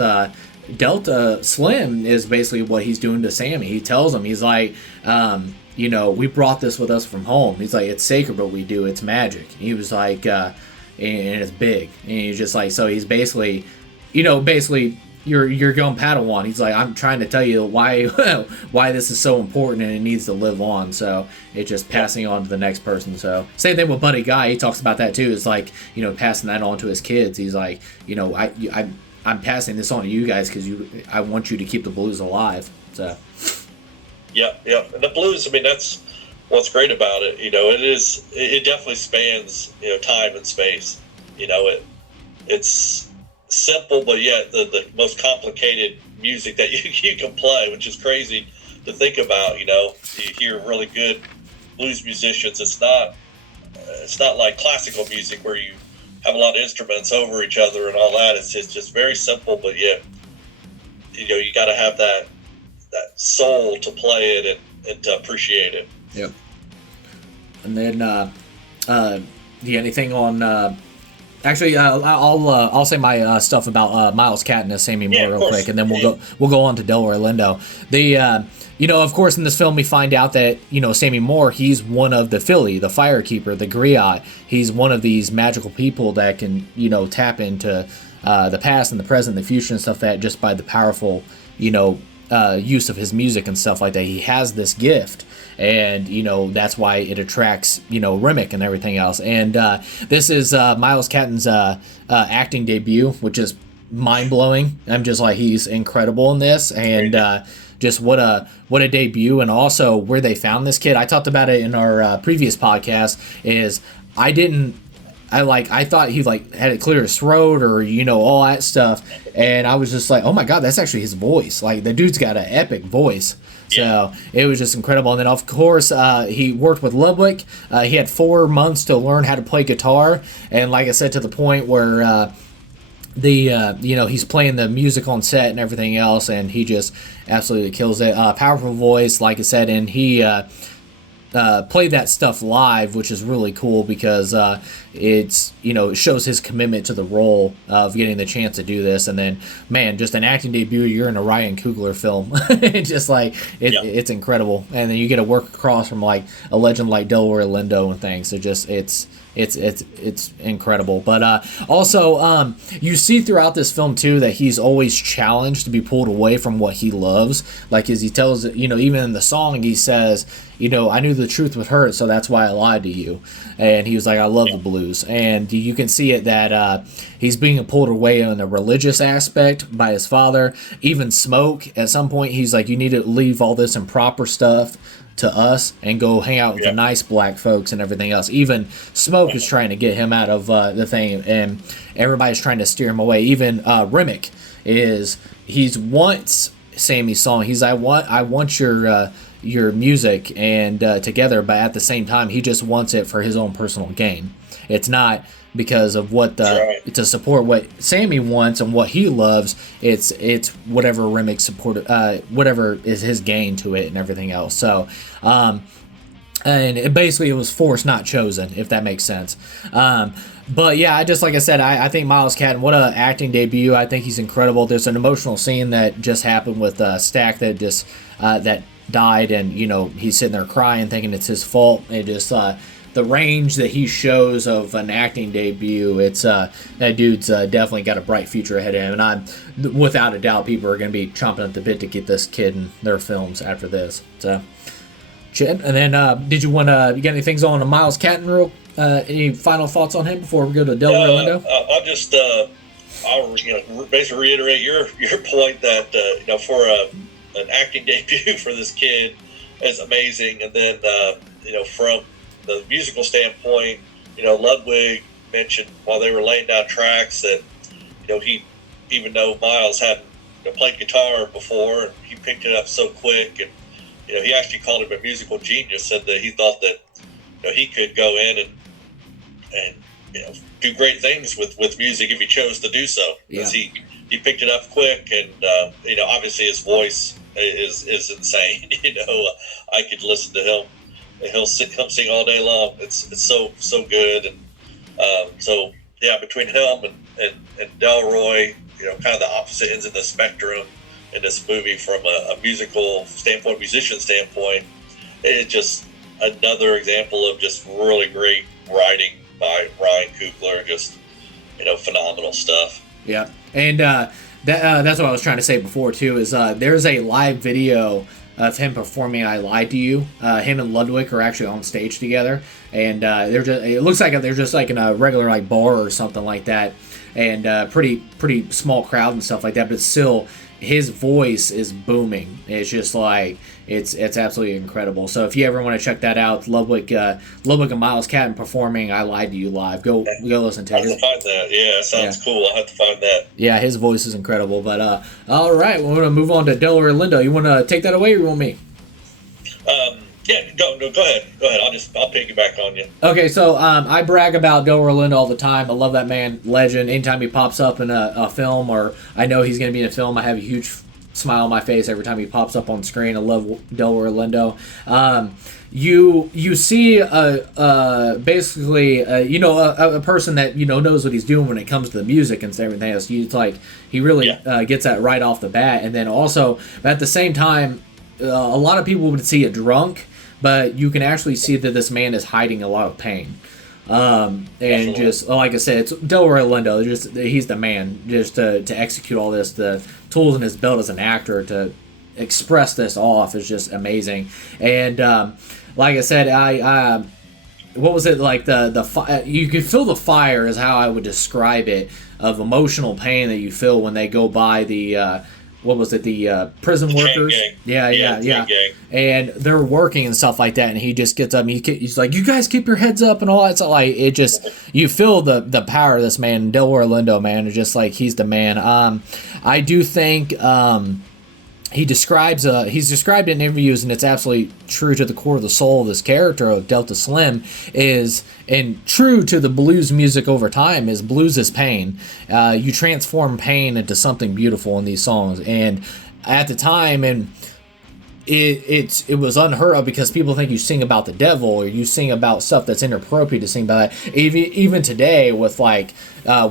Delta Slim is basically what he's doing to Sammy. He tells him, he's like, we brought this with us from home. He's like, it's sacred what we do. It's magic. He was like, and it's big. And he's just like, so he's basically, you're going Padawan. He's like, I'm trying to tell you why this is so important and it needs to live on. So it's just passing on to the next person. So same thing with Buddy Guy. He talks about that too. It's like, passing that on to his kids. He's like, I'm passing this on to you guys because I want you to keep the blues alive. So. Yeah. And the blues, that's what's great about it. It definitely spans, time and space. It's simple, but yet the most complicated music that you can play, which is crazy to think about. You hear really good blues musicians. It's not like classical music where you have a lot of instruments over each other and all that. It's just very simple, but yet, you got to have that soul to play it and to appreciate it. Yep. And then, anything on? Actually, I'll say my stuff about Miles Caton as Sammy Moore real quick, and then we'll go on to Delroy Lindo. Of course, in this film we find out that Sammy Moore, he's one of the Philly, the firekeeper, the griot. He's one of these magical people that can tap into the past and the present, and the future and stuff like that just by the powerful use of his music and stuff like that. He has this gift, and that's why it attracts Remick and everything else. And this is Miles Caton's acting debut, which is mind-blowing. I'm just like, he's incredible in this, and just what a debut. And also where they found this kid, I talked about it in our previous podcast, is I thought he had to clear his throat or all that stuff, and I was just like, oh my god, that's actually his voice. Like, the dude's got an epic voice. So it was just incredible. And then of course he worked with Ludwig. He had 4 months to learn how to play guitar, and like I said, to the point where he's playing the music on set and everything else, and he just absolutely kills it. Powerful voice, like I said, and he played that stuff live, which is really cool because it's, you know, it shows his commitment to the role of getting the chance to do this. And then, man, just an acting debut, you're in a Ryan Coogler film. It's just like, it's incredible. And then you get to work across from like a legend like Delroy Lindo and things. So just, it's incredible. But also, you see throughout this film too that he's always challenged to be pulled away from what he loves. Like, as he tells, you know, even in the song he says, you know, I knew the truth would hurt, so that's why I lied to you. And he was like, I love the blues. And you can see it that he's being pulled away in a religious aspect by his father. Even Smoke, at some point, he's like, you need to leave all this improper stuff to us and go hang out with the nice black folks and everything else. Even Smoke is trying to get him out of the thing, and everybody's trying to steer him away. Even Remick he's wants Sammy's song. He's I want your music and together, but at the same time he just wants it for his own personal gain. It's not because of what to support what Sammy wants and what he loves. It's whatever Remick supported, whatever is his gain to it and everything else. So and it was forced, not chosen, if that makes sense. But yeah, like I said, I think Miles Caton, what a acting debut. I think he's incredible. There's an emotional scene that just happened with Stack that just that died, and you know, he's sitting there crying thinking it's his fault. It just the range that he shows of an acting debut, it's that dude's definitely got a bright future ahead of him, and I'm without a doubt people are going to be chomping at the bit to get this kid in their films after this. So Chip, and then did you want to, you got any things on Miles Caton? Any final thoughts on him before we go to Delroy Lindo? I'll just I'll basically reiterate your point that you know, for an acting debut for this kid is amazing. And then you know, from the musical standpoint, you know, Ludwig mentioned while they were laying down tracks that, you know, even though Miles hadn't, you know, played guitar before, and he picked it up so quick, and you know, he actually called him a musical genius. Said that he thought that, you know, he could go in and you know, do great things with music if he chose to do so. Because he picked it up quick, and you know, obviously his voice is insane. You know, I could listen to him. He'll sing all day long. It's so good, and so yeah, between him and Delroy, you know, kind of the opposite ends of the spectrum in this movie from a musical standpoint, musician standpoint. It's just another example of just really great writing by Ryan Coogler. Just, you know, phenomenal stuff. Yeah, and that's what I was trying to say before too. Is there's a live video of him performing "I Lied to You." Him and Ludwig are actually on stage together, and it looks like they're just like in a regular like bar or something like that, and pretty small crowd and stuff like that. But still, his voice is booming. It's just like it's absolutely incredible. So if you ever want to check that out, Ludwig and Miles Caton performing "I Lied to You" live, go listen to it. I have to find that. Yeah, it sounds cool. I'll have to find that. Yeah, his voice is incredible. But all right, we're gonna move on to Delroy Lindo. You want to take that away, or you want me? Yeah, go ahead. I'll piggyback on you. Okay, so I brag about Delroy Lindo all the time. I love that man, legend. Anytime he pops up in a film, or I know he's going to be in a film, I have a huge smile on my face every time he pops up on screen. I love Delroy Lindo. You see basically you know, a person that, you know, knows what he's doing when it comes to the music and everything else. It's like he really gets that right off the bat, and then also at the same time, a lot of people would see it drunk, but you can actually see that this man is hiding a lot of pain. And just like I said, it's Delroy Lindo. He's the man just to execute all this. The tools in his belt as an actor to express this off is just amazing. And like I said, I what was it like the you could feel the fire is how I would describe it, of emotional pain that you feel when they go by the what was it, the prison workers? Yeah. And they're working and stuff like that, and he just gets up and he's like, you guys keep your heads up and all that. So like, it just, you feel the power of this man, Delroy Lindo, man. It's just like, he's the man. I do think he's described in interviews, and it's absolutely true to the core of the soul of this character of Delta Slim, and true to the blues music over time, is blues is pain. You transform pain into something beautiful in these songs. And at the time, and it was unheard of because people think you sing about the devil or you sing about stuff that's inappropriate to sing about. Even today with like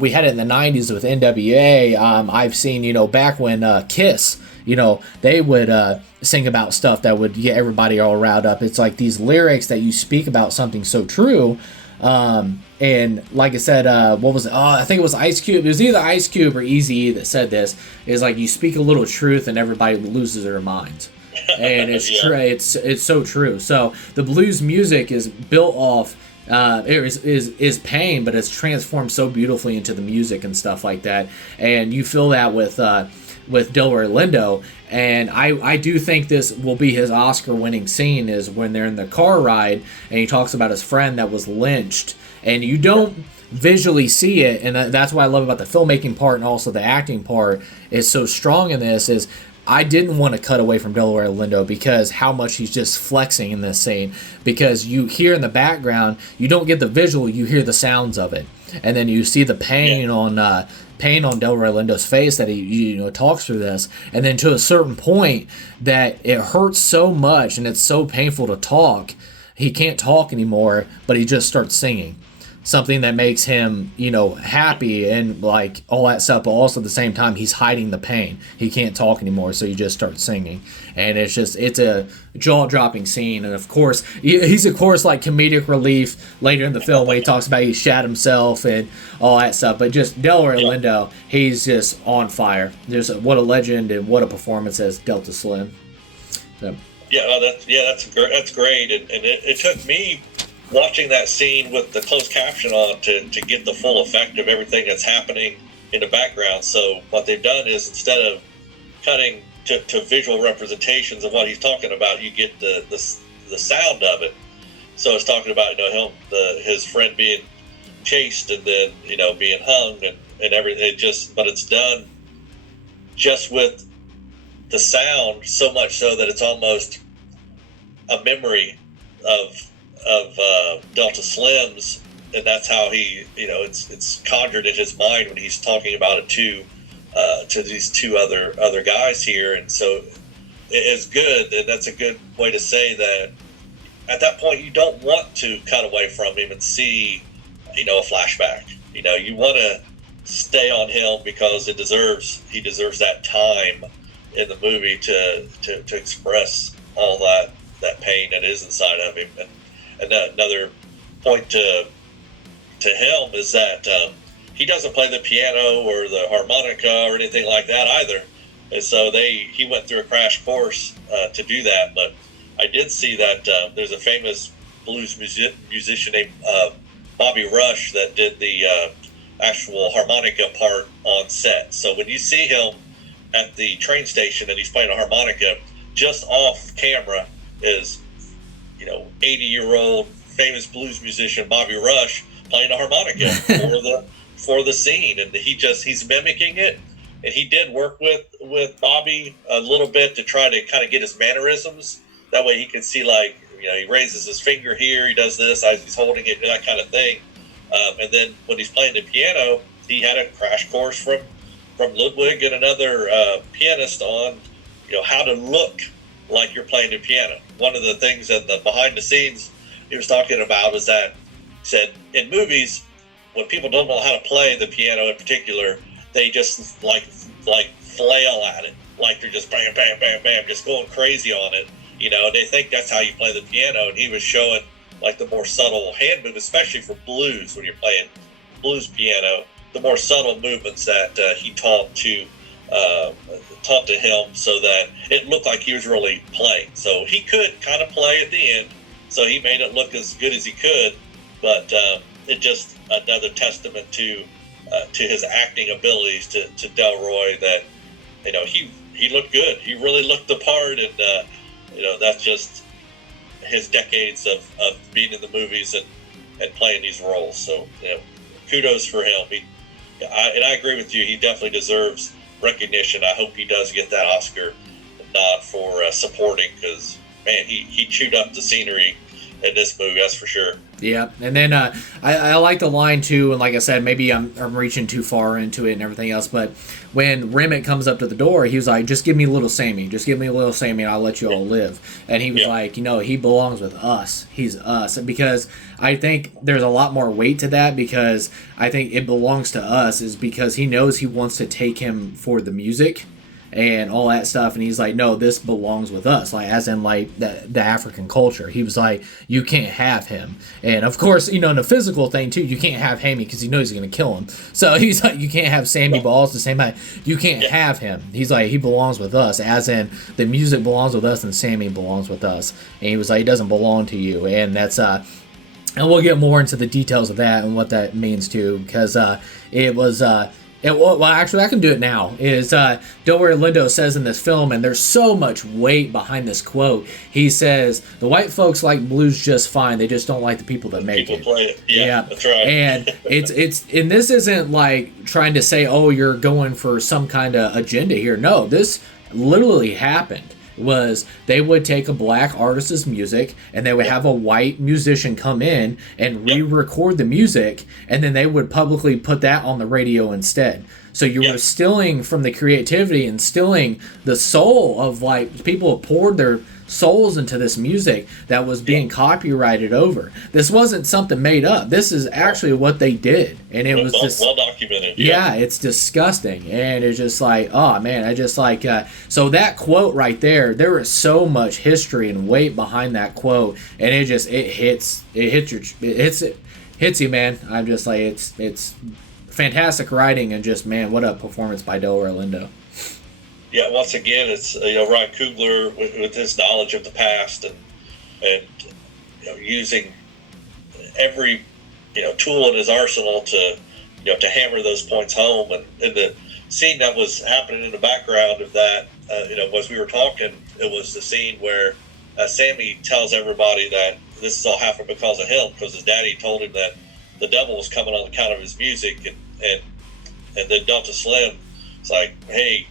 we had it in the 90s with NWA. I've seen, you know, back when Kiss, you know, they would sing about stuff that would get everybody all riled up. It's like these lyrics that you speak about something so true. And like I said, what was it? Oh, I think it was Ice Cube. It was either Ice Cube or Eazy-E that said this. Is like you speak a little truth and everybody loses their minds. And it's true. It's so true. So the blues music is built off. Is pain, but it's transformed so beautifully into the music and stuff like that. And you feel that with Delroy Lindo. And I do think this will be his Oscar-winning scene is when they're in the car ride and he talks about his friend that was lynched. And you don't visually see it, and that's what I love about the filmmaking part and also the acting part is so strong in this is I didn't want to cut away from Delroy Lindo because how much he's just flexing in this scene. Because you hear in the background, you don't get the visual, you hear the sounds of it, and then you see the pain on Delroy Lindo's face that he, you know, talks through this, and then to a certain point that it hurts so much and it's so painful to talk, he can't talk anymore, but he just starts singing. Something that makes him, you know, happy and like all that stuff, but also at the same time he's hiding the pain. He can't talk anymore, so he just starts singing, and it's a jaw-dropping scene. And of course, he's of course like comedic relief later in the film when he talks about he shat himself and all that stuff. But just Delroy Lindo, he's just on fire. Just what a legend and what a performance as Delta Slim. So. That's great, and it took me watching that scene with the closed caption on to get the full effect of everything that's happening in the background. So what they've done is instead of cutting to visual representations of what he's talking about, you get the sound of it. So it's talking about, you know, his friend being chased and then, you know, being hung and everything. But it's done just with the sound, so much so that it's almost a memory of Delta Slim's, and that's how he, you know, it's conjured in his mind when he's talking about it to these two other guys here. And so it's good, and that's a good way to say that at that point you don't want to cut away from him and see, you know, a flashback. You know, you want to stay on him because he deserves that time in the movie to express all that pain that is inside of him. And another point to him is that he doesn't play the piano or the harmonica or anything like that either. And so he went through a crash course to do that. But I did see that there's a famous blues musician named Bobby Rush that did the actual harmonica part on set. So when you see him at the train station and he's playing a harmonica, just off camera is, you know, 80-year-old famous blues musician Bobby Rush playing a harmonica for the scene, and he's mimicking it. And he did work with Bobby a little bit to try to kind of get his mannerisms. That way he can see, like, you know, he raises his finger here, he does this as he's holding it, that kind of thing. And then when he's playing the piano, he had a crash course from Ludwig and another pianist on, you know, how to look like you're playing the piano. One of the things in the behind the scenes he was talking about is that he said in movies, when people don't know how to play the piano in particular, they just like flail at it, like they're just bam, bam, bam, bam, just going crazy on it, you know, and they think that's how you play the piano. And he was showing like the more subtle hand movements, especially for blues, when you're playing blues piano, the more subtle movements that he taught to him so that it looked like he was really playing. So he could kind of play at the end, so he made it look as good as he could, but it just another testament to his acting abilities to Delroy, that, you know, he looked good. He really looked the part, and you know, that's just his decades of being in the movies and playing these roles. So, you know, kudos for him. I agree with you. He definitely deserves recognition. I hope he does get that Oscar nod for supporting, because, man, he chewed up the scenery in this movie, that's for sure. Yeah, and then I like the line too, and like I said, maybe I'm reaching too far into it and everything else, but when Remick comes up to the door, he was like, "Just give me little Sammy, just give me little Sammy, and I'll let you all live." And he was like, he belongs with us. He's us, because I think there's a lot more weight to that, because I think it belongs to us is because he knows he wants to take him for the music and all that stuff, and he's like, no, this belongs with us, like as in like the African culture. He was like, you can't have him, and of course, in the physical thing too, you can't have Hammy because he knows he's gonna kill him. So he's like, you can't have Sammy Balls the same time. You can't have him. He's like, he belongs with us, as in the music belongs with us and Sammy belongs with us. And he was like, he doesn't belong to you, and that's and we'll get more into the details of that and what that means too, because it was. Well, actually, I can do it now. Is Delroy Lindo says in this film, and there's so much weight behind this quote. He says, "The white folks like blues just fine. They just don't like the people that make it." People play it. Yeah, that's right. And and this isn't like trying to say, "Oh, you're going for some kind of agenda here." No, this literally happened. Was they would take a black artist's music and they would have a white musician come in and re-record the music, and then they would publicly put that on the radio instead. So you were stealing from the creativity and stealing the soul of like people have poured their souls into this music that was being copyrighted over. This wasn't something made up. This is actually what they did, and it was just well documented. Yeah, it's disgusting, and it's just like, oh man, I just like so that quote right there. There is so much history and weight behind that quote, and it hits you, man. I'm just like, it's fantastic writing, and just, man, what a performance by Delroy Lindo. Yeah, once again, it's Ryan Coogler with his knowledge of the past and using every tool in his arsenal to hammer those points home. And in the scene that was happening in the background of that, as we were talking, it was the scene where Sammy tells everybody that this is all happened because of him, because his daddy told him that the devil was coming on account of his music, and then Delta Slim, it's like, hey,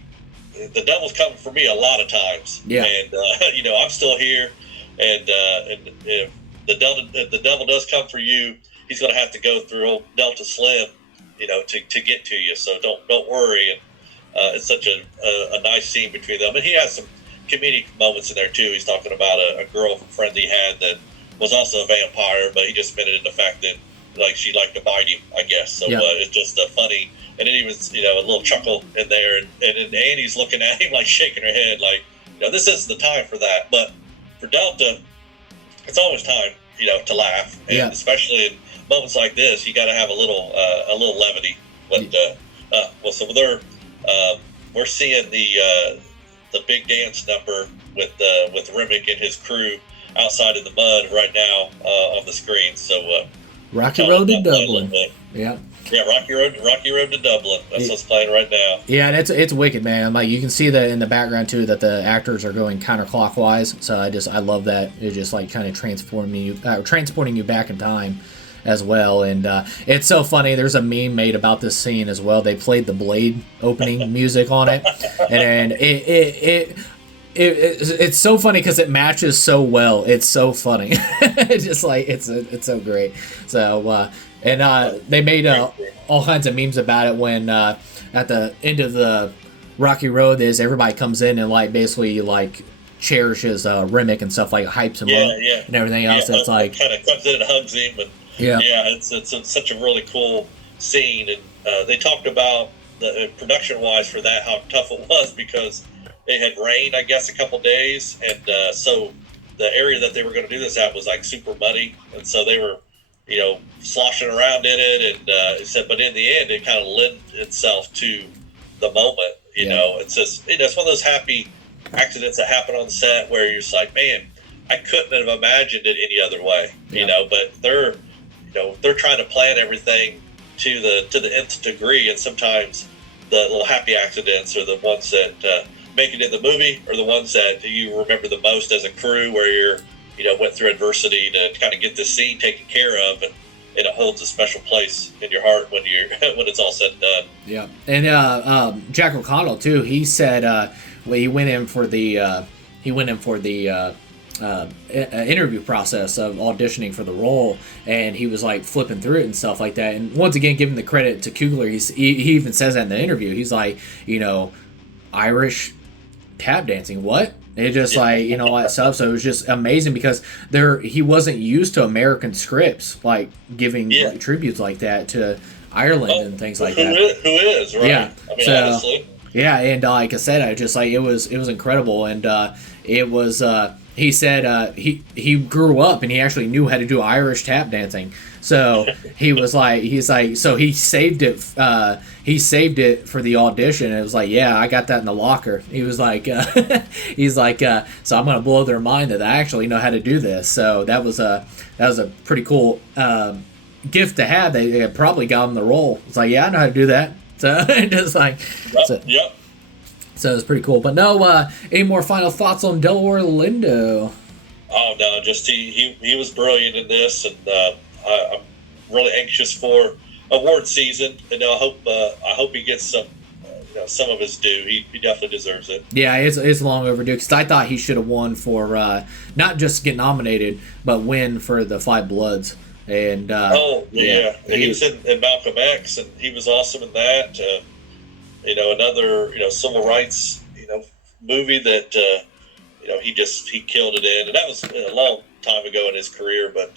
the devil's coming for me a lot of times, and I'm still here, and if the devil does come for you, he's going to have to go through old Delta Slim, to get to you. So don't worry. And it's such a nice scene between them, and he has some comedic moments in there too. He's talking about a girlfriend he had that was also a vampire, but he just meant it in the fact that like she liked to bite him, I guess. So it's just a funny. And then even a little chuckle in there, and then Annie's looking at him like shaking her head, like, this isn't the time for that. But for Delta, it's always time, to laugh, and especially in moments like this, you got to have a little levity. But so we're seeing the big dance number with Remick and his crew outside in the mud right now on the screen. So Rocky Road to Dublin. Yeah, Rocky Road to Dublin. That's what's playing right now. Yeah, and it's wicked, man. Like, you can see that in the background too, that the actors are going counterclockwise. So I love that. It's just like kind of transporting you back in time as well. And it's so funny. There's a meme made about this scene as well. They played the Blade opening music on it, and it's so funny because it matches so well. It's so funny. It's just like it's so great. So they made all kinds of memes about it when at the end of the Rocky Road is everybody comes in and like basically like cherishes Remick and stuff, like hypes him up and everything else. That's like kind of comes in and hugs him, and it's such a really cool scene. And they talked about the production wise for that, how tough it was because it had rained, I guess, a couple days, and so the area that they were going to do this at was like super muddy, and so they were, sloshing around in it, and it said, but in the end, it kind of lent itself to the moment. It's just it's one of those happy accidents that happen on the set where you're just like, man, I couldn't have imagined it any other way. But they're trying to plan everything to the nth degree, and sometimes the little happy accidents are the ones that make it in the movie, or the ones that you remember the most as a crew, where you're went through adversity to kind of get this scene taken care of, and it holds a special place in your heart when when it's all said and done. Yeah, and Jack O'Connell too. He said he went in for the interview process of auditioning for the role, and he was like flipping through it and stuff like that. And once again, giving the credit to Coogler, he even says that in the interview. He's like, Irish tap dancing, what? It just like, all that stuff. So it was just amazing because he wasn't used to American scripts, like giving like, tributes like that to Ireland and things like that. Who is, right? Yeah. I mean, honestly. Yeah, and like I said, I just like it was incredible, and it was. He said he grew up and he actually knew how to do Irish tap dancing. So so he saved it. He saved it for the audition. It was like, yeah, I got that in the locker. He was like, so I'm gonna blow their mind that I actually know how to do this. So that was a pretty cool gift to have. They probably got him the role. It's like, yeah, I know how to do that. So just like, yep. So it's pretty cool. But no, any more final thoughts on Delroy Lindo? Oh no, just he was brilliant in this, and I'm really anxious for award season, and I hope he gets some of his due. He definitely deserves it. Yeah, it's long overdue because I thought he should have won for not just get nominated, but win for the Five Bloods. And he was in Malcolm X, and he was awesome in that. Another civil rights movie that he killed it in, and that was a long time ago in his career, but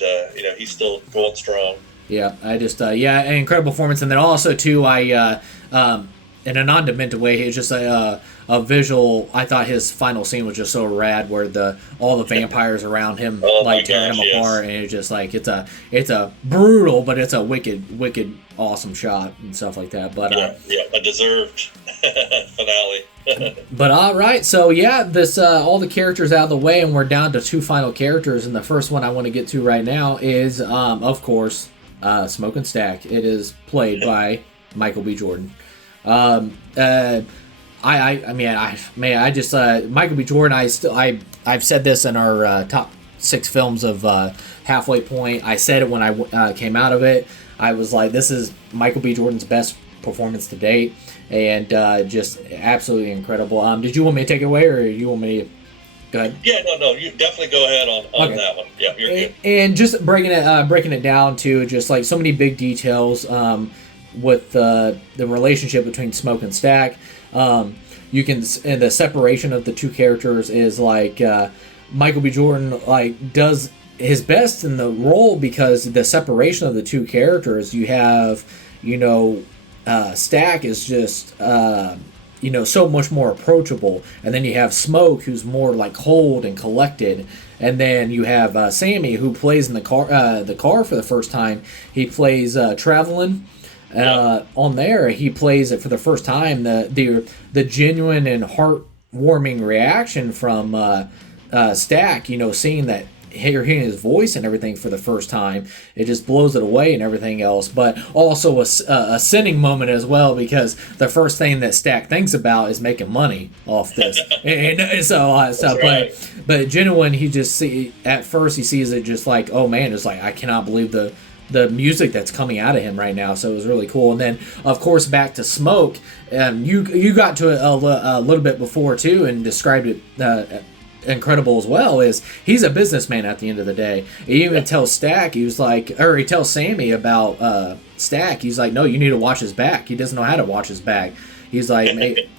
he's still going strong. Yeah, I just an incredible performance, and then also too in a non-demented way, it's just a visual. I thought his final scene was just so rad, where all the vampires around him tearing him apart, and it's just like it's a brutal, but it's a wicked awesome shot and stuff like that. But a deserved finale. But all right, so this all the characters out of the way, and we're down to two final characters, and the first one I want to get to right now is of course Smoke and Stack. It is played by Michael B. Jordan. Michael B. Jordan. I've said this in our top 6 films of Halfway Point. I said it when I came out of it. I was like, this is Michael B. Jordan's best performance to date, and just absolutely incredible. Did you want me to take it away, or you want me to go ahead? Yeah, no, you definitely go ahead on that one. Yeah, you're good. And just breaking it down to just like so many big details. With the relationship between Smoke and Stack, and the separation of the two characters is like Michael B. Jordan does his best in the role, because the separation of the two characters, you have Stack is just so much more approachable, and then you have Smoke, who's more like cold and collected, and then you have Sammy, who plays in the car for the first time. He plays Travelin'. On there, he plays it for the first time. The genuine and heartwarming reaction from Stack, seeing that hearing his voice and everything for the first time, it just blows it away and everything else. But also a sinning moment as well, because the first thing that Stack thinks about is making money off this. and so, but genuine, at first he sees it just like, oh man, it's like I cannot believe the music that's coming out of him right now. So it was really cool. And then of course back to Smoke, you got to it a little bit before too, and described it incredible as well. Is he's a businessman at the end of the day. He even tells Stack, he tells Sammy about Stack. He's like, no, you need to watch his back. He doesn't know how to watch his back. He's like,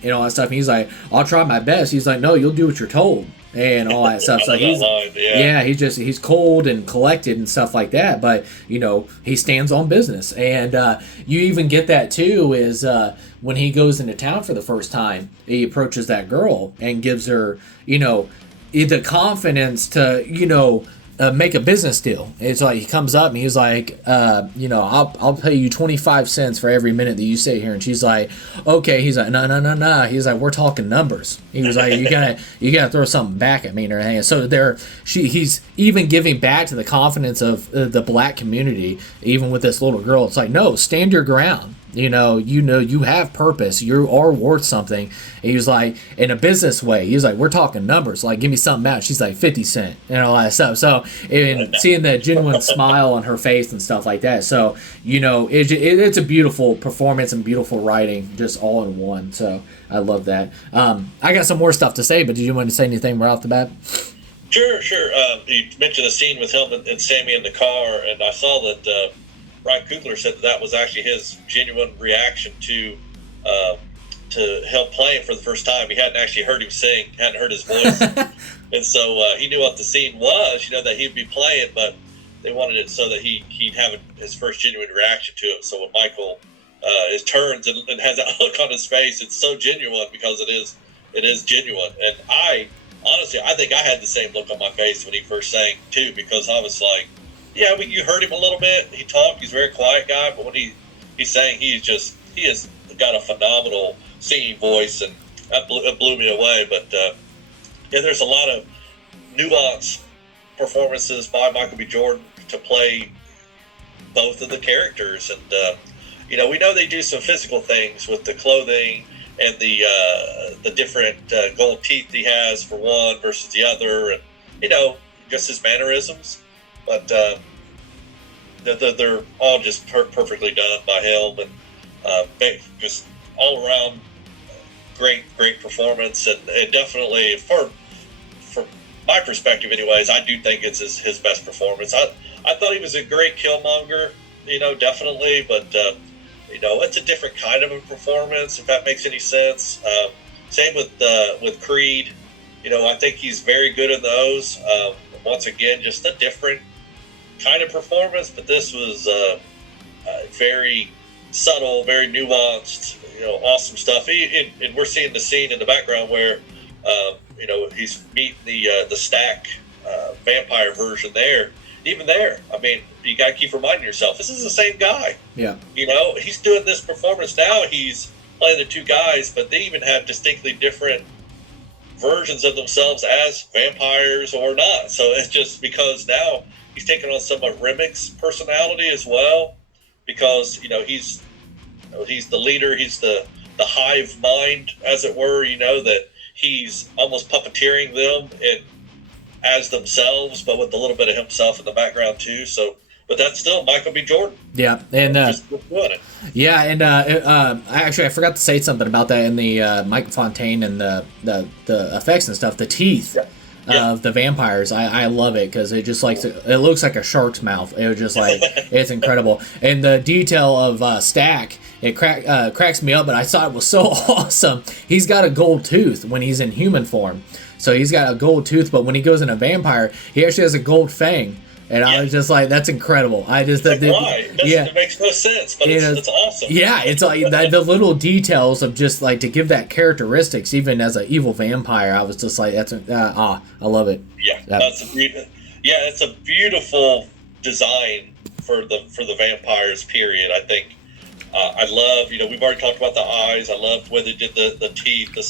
all that stuff. And he's like, I'll try my best. He's like, no, you'll do what you're told. And all that stuff. So he's cold and collected and stuff like that, but he stands on business. And you even get that too, is when he goes into town for the first time, he approaches that girl and gives her the confidence to make a business deal. It's like he comes up and he's like, I'll pay you 25 cents for every minute that you stay here. And she's like, okay. He's like, no. He's like, we're talking numbers. He was like, you gotta throw something back at me or anything. So he's even giving back to the confidence of the black community, even with this little girl. It's like, no, stand your ground. You have purpose. You are worth something. And he was like, in a business way, he was like, we're talking numbers. Like, give me something out. She's like, 50 cent and all that stuff. So, and seeing that genuine smile on her face and stuff like that. So, it's a beautiful performance and beautiful writing, just all in one. So, I love that. I got some more stuff to say, but did you want to say anything right off the bat? Sure, sure. You mentioned the scene with him and Sammy in the car, and I saw that Ryan Coogler said that was actually his genuine reaction to him playing for the first time. He hadn't actually heard him sing, hadn't heard his voice, and so he knew what the scene was. That he'd be playing, but they wanted it so that he'd have his first genuine reaction to it. So when Michael turns and has that look on his face, it's so genuine because it is genuine. And honestly, I think I had the same look on my face when he first sang too, because I was like, yeah, you heard him a little bit. He talked. He's a very quiet guy, but when he sang, he has got a phenomenal singing voice, and that blew me away. But yeah, there's a lot of nuanced performances by Michael B. Jordan to play both of the characters, and we know they do some physical things with the clothing and the different gold teeth he has for one versus the other, and just his mannerisms. But they're all just perfectly done by him, and just all around great performance, and definitely from my perspective, anyways, I do think it's his best performance. I thought he was a great Killmonger, definitely, but it's a different kind of a performance, if that makes any sense. Same with Creed. I think he's very good in those. Once again, just a different kind of performance, but this was very subtle, very nuanced, awesome stuff. And we're seeing the scene in the background where, he's meeting the Stack vampire version there. Even there, I mean, you got to keep reminding yourself, this is the same guy. Yeah. He's doing this performance now. He's playing the two guys, but they even have distinctly different versions of themselves as vampires or not. So it's just because now he's taking on some of Remig's personality as well, because he's the leader, he's the hive mind, as it were. That he's almost puppeteering them and as themselves, but with a little bit of himself in the background too. So, but that's still Michael B. Jordan. Yeah, and yeah, and actually, I forgot to say something about that in the Michael Fontaine and the effects and stuff. The teeth of the vampires, I love it because it looks like a shark's mouth. It was just like it's incredible, and the detail of Stack, it cracks me up. But I thought it was so awesome. He's got a gold tooth when he's in human form. So he's got a gold tooth, but when he goes in a vampire, he actually has a gold fang. And I was just like, that's incredible. I just why? It makes no sense, but it's awesome. Yeah, it's like the little details of just like to give that characteristics, even as an evil vampire. I was just like, I love it. Yeah, it's a beautiful design for the vampires. Period. I think I love. We've already talked about the eyes. I loved where they did the teeth, the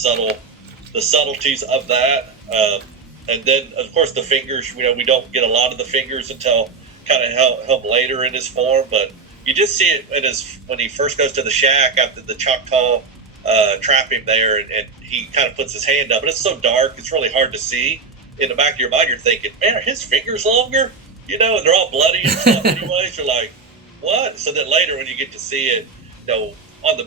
subtleties of that. And then, of course, the fingers, we don't get a lot of the fingers until kind of help later in his form. But you just see it when he first goes to the shack after the Choctaw trap him there, and he kind of puts his hand up. And it's so dark, it's really hard to see. In the back of your mind, you're thinking, man, are his fingers longer? And they're all bloody and stuff anyways. You're like, what? So then later when you get to see it, on the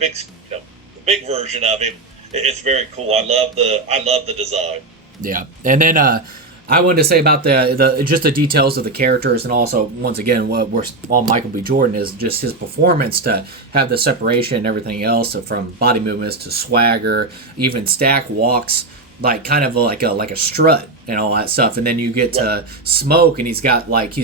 big version of him, it's very cool. I love the design. Yeah, and then I wanted to say about the details of the characters, and also once again, what we're all Michael B. Jordan is just his performance to have the separation and everything else, from body movements to swagger. Even Stack walks like kind of like a strut and all that stuff, and then you get to Smoke, and he's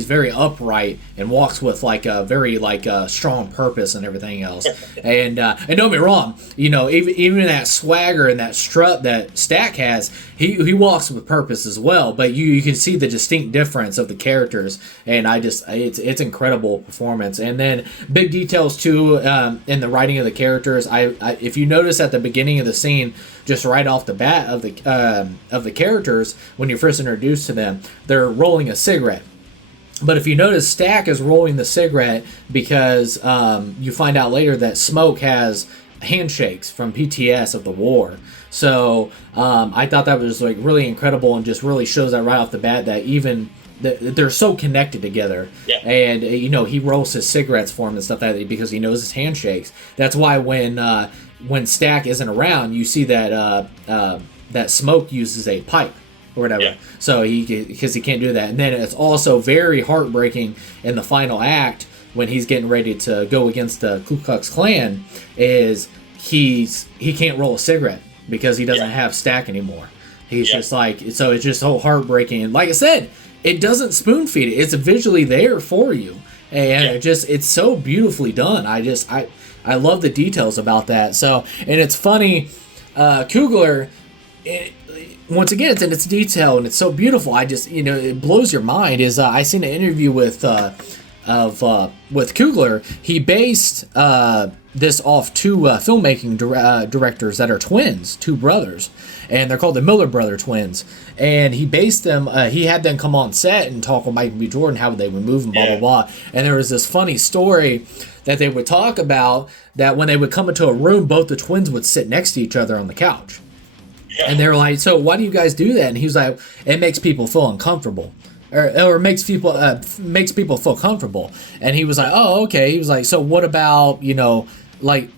very upright and walks with like a very strong purpose and everything else. And don't get me wrong, even that swagger and that strut that Stack has, he walks with purpose as well. But you can see the distinct difference of the characters, and it's incredible performance. And then big details too in the writing of the characters. If you notice at the beginning of the scene, just right off the bat of the characters, when you're first introduced to them, they're rolling a cigarette. But if you notice, Stack is rolling the cigarette because you find out later that Smoke has handshakes from PTS of the war. So I thought that was really incredible, and just really shows that right off the bat that even they're so connected together. Yeah. And he rolls his cigarettes for him and stuff like that because he knows his handshakes. That's why when Stack isn't around, you see that Smoke uses a pipe or whatever. Yeah. So because he can't do that. And then it's also very heartbreaking in the final act when he's getting ready to go against the Ku Klux Klan, is he can't roll a cigarette because he doesn't have Stack anymore. He's just like, so it's just so heartbreaking. And like I said, it doesn't spoon feed it. It's visually there for you. And it's so beautifully done. I love the details about that. So, and it's funny, Coogler, once again, it's in its detail and it's so beautiful. It blows your mind. I seen an interview with Coogler. He based this off two filmmaking directors that are twins, two brothers, and they're called the Miller brother twins. And he based them. He had them come on set and talk with Michael B. Jordan how they would move and blah blah blah. And there was this funny story that they would talk about, that when they would come into a room, both the twins would sit next to each other on the couch. And they were like, "So why do you guys do that?" And he was like, "It makes people feel uncomfortable." Or makes people feel comfortable. And he was like, "Oh, okay." He was like, "So what about, like,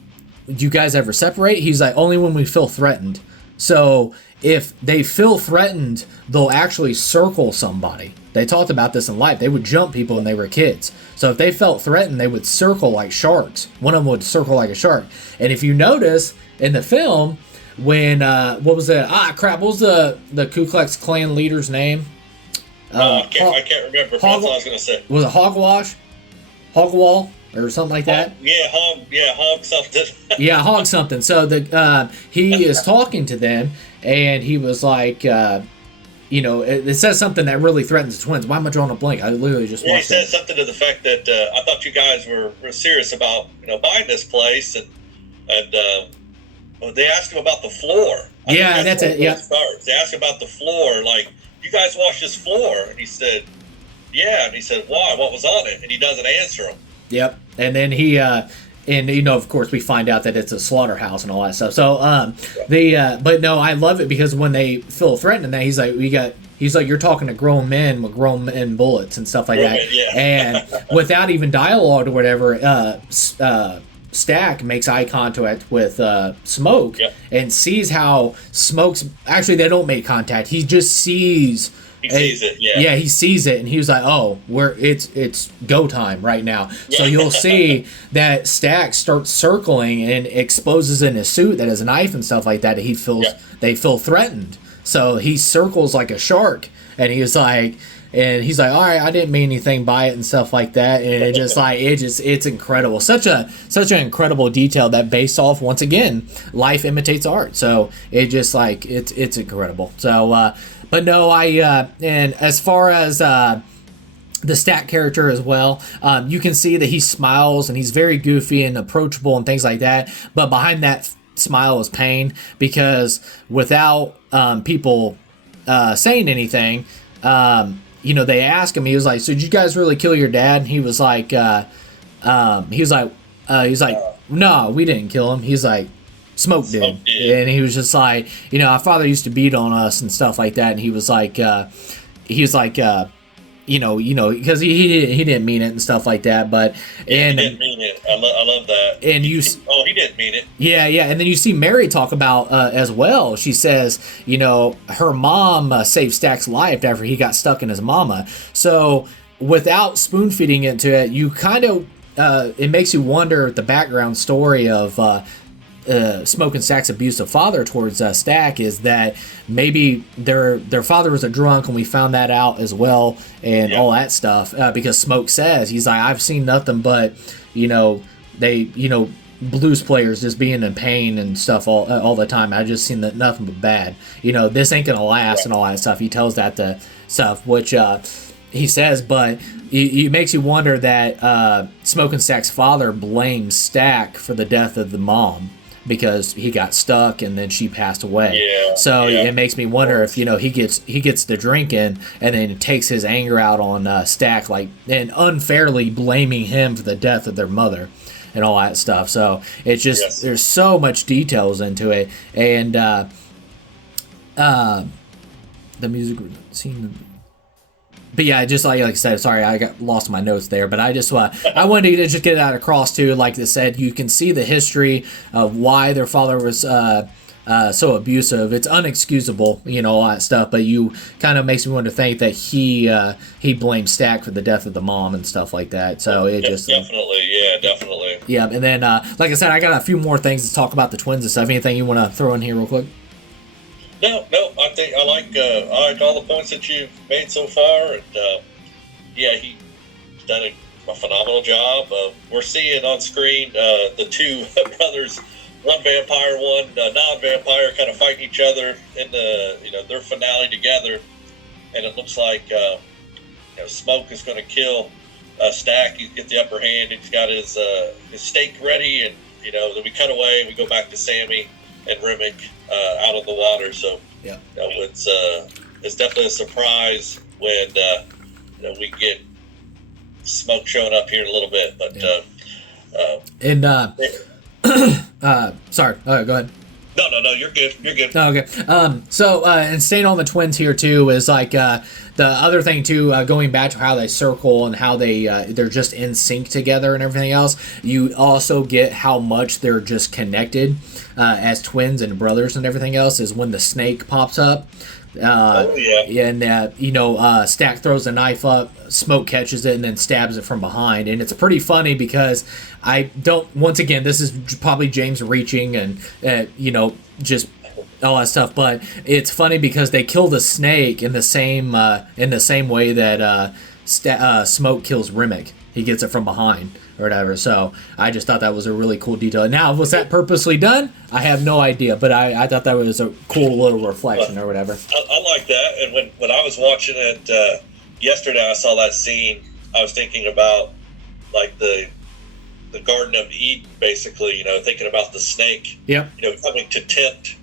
do you guys ever separate?" He's like, "Only when we feel threatened." So if they feel threatened, they'll actually circle somebody. They talked about this in life. They would jump people when they were kids. So if they felt threatened, they would circle like sharks. One of them would circle like a shark. And if you notice in the film, when what was that? What was the Ku Klux Klan leader's name? I can't remember. That's what I was going to say. Was it Hogwash? Hogwall? Or something like that? Hog something. Yeah, Hog something. So he is talking to them, and he was like, it says something that really threatens the twins. Why am I drawing a blank? I literally just watched he said something to the fact that I thought you guys were serious about buying this place, and they asked him about the floor. Yeah, that's it. Yeah, they asked him about the floor, like, you guys wash this floor, and he said, yeah, and he said, why? What was on it? And he doesn't answer him. Yep, and then he, of course, we find out that it's a slaughterhouse and all that stuff. So, but no, I love it because when they feel threatened, and that he's like, you're talking to grown men with grown men bullets and stuff like that, and without even dialogue or whatever, Stack makes eye contact with Smoke and sees how Smoke's actually, they don't make contact. He just sees. He sees it, yeah. He sees it, and he was like, "Oh, it's go time right now." So you'll see that Stack starts circling and exposes in his suit that has a knife and stuff like that. He feels they feel threatened, so he circles like a shark, and he's like, "All right, I didn't mean anything by it," and stuff like that. And it's incredible. Such an incredible detail that based off, once again, life imitates art. So it's incredible. So. But no, and as far as the Stack character as well, you can see that he smiles and he's very goofy and approachable and things like that. But behind that smile is pain, because without people saying anything, they asked him. He was like, "So did you guys really kill your dad?" And he was like, "No, we didn't kill him." He's like, Smoke did. And he was just like, our father used to beat on us and stuff like that. And he was like, because he didn't mean it and stuff like that. But he didn't mean it. I love that. And he didn't mean it. Yeah. And then you see Mary talk about as well. She says, her mom saved Stack's life after he got stuck in his mama. So without spoon feeding into it, you kind of it makes you wonder the background story of. Smoke and Stack's abusive father towards Stack is that maybe their father was a drunk, and we found that out as well, and all that stuff, because Smoke says, he's like, I've seen nothing but blues players just being in pain and stuff all the time. I just seen nothing but bad. This ain't gonna last and all that stuff. He tells that to stuff, which he says, but it makes you wonder that Smoke and Stack's father blames Stack for the death of the mom, because he got stuck and then she passed away. It makes me wonder if he gets the drinking and then takes his anger out on Stack, and unfairly blaming him for the death of their mother and all that stuff. So it's just there's so much details into it, and the music scene. But yeah, just like I said, sorry, I got lost in my notes there. But I wanted to just get that across too. Like I said, you can see the history of why their father was so abusive. It's unexcusable, all that stuff. But you kind of makes me want to think that he blamed Stack for the death of the mom and stuff like that. So it just definitely. Yeah, and then like I said, I got a few more things to talk about the twins and stuff. Anything you want to throw in here real quick? No. I think I like all the points that you've made so far, and he's done a phenomenal job. We're seeing on screen the two brothers, one vampire, one non-vampire, kind of fighting each other in their finale together, and it looks like Smoke is going to kill Stack. He get the upper hand. He's got his stake ready, and then we cut away. We go back to Sammy and Remick out on the water. So it's definitely a surprise when we get Smoke showing up here in a little bit. But sorry, go ahead. No, you're good. Oh, okay. So, and staying on the twins here too is like the other thing too, going back to how they circle and how they're just in sync together and everything else. You also get how much they're just connected as twins and brothers and everything else. Is when the snake pops up. And Stack throws a knife up, Smoke catches it, and then stabs it from behind. And it's pretty funny because once again, this is probably James reaching and just all that stuff, but it's funny because they kill the snake in the same way that Smoke kills Remick. He gets it from behind or whatever. So I just thought that was a really cool detail. Now, was that purposely done? I have no idea, but I thought that was a cool little reflection or whatever. I like that. And when I was watching it yesterday, I saw that scene. I was thinking about like the Garden of Eden, basically. Thinking about the snake. Yep. Coming to tempt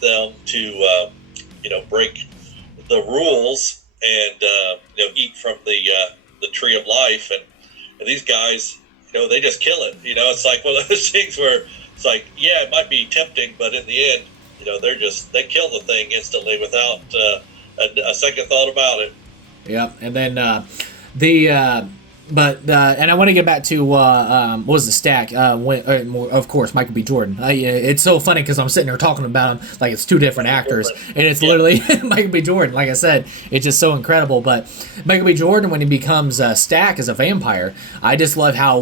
them to break the rules and eat from the tree of life, and these guys, they just kill it. It's like one of those things where it's like, yeah, it might be tempting, but in the end, they kill the thing instantly without a second thought about it. Yeah, and then and I want to get back to what was the Stack? Of course, Michael B. Jordan. It's so funny because I'm sitting there talking about him like it's two different actors, and it's literally Michael B. Jordan. Like I said, it's just so incredible. But Michael B. Jordan, when he becomes Stack as a vampire, I just love how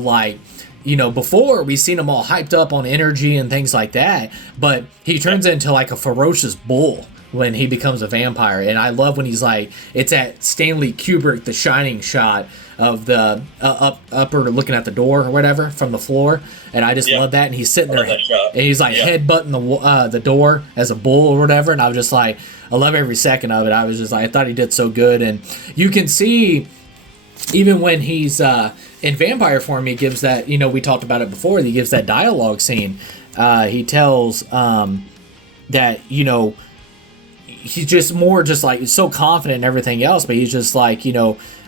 before we've seen him all hyped up on energy and things like that, but he turns into like a ferocious bull when he becomes a vampire. And I love when he's like, it's at Stanley Kubrick, The Shining shot of the upper looking at the door or whatever from the floor, and I just love that. And he's sitting there and he's like headbutting the door as a bull or whatever, and I was just like, I love every second of it. I was just like, I thought he did so good. And you can see even when he's in vampire form, he gives that, we talked about it before, he gives that dialogue scene. He tells that he's just more just like so confident and everything else, but he's just like, he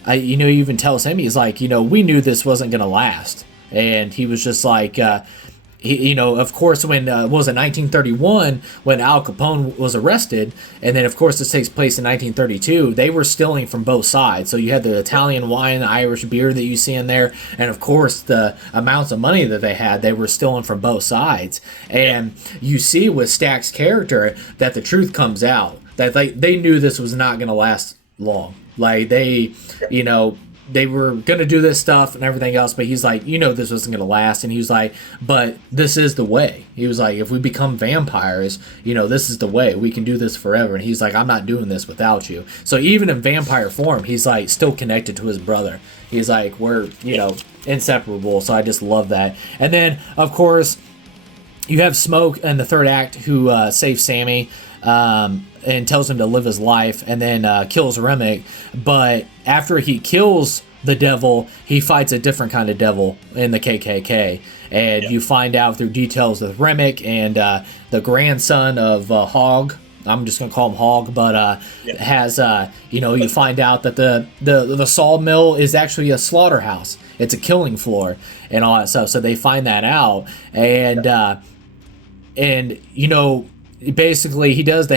even tells him, he's like, we knew this wasn't going to last. And he was just like, of course, when, was it 1931, when Al Capone was arrested, and then, of course, this takes place in 1932, they were stealing from both sides. So you had the Italian wine, the Irish beer that you see in there, and, of course, the amounts of money that they had, they were stealing from both sides. And you see with Stack's character that the truth comes out, that they knew this was not going to last long. Like, they were going to do this stuff and everything else, but he's like, this wasn't going to last. And he was like, but this is the way. He was like, if we become vampires, this is the way. We can do this forever. And he's like, I'm not doing this without you. So even in vampire form, he's like still connected to his brother. He's like, we're, inseparable. So I just love that. And then, of course, you have Smoke in the third act who saves Sammy. And tells him to live his life, and then kills Remick. But after he kills the devil, he fights a different kind of devil in the KKK. And you find out through details with Remick and the grandson of Hogg. I'm just going to call him Hogg, but has, you find out that the sawmill is actually a slaughterhouse. It's a killing floor and all that stuff. So they find that out. And basically, he does the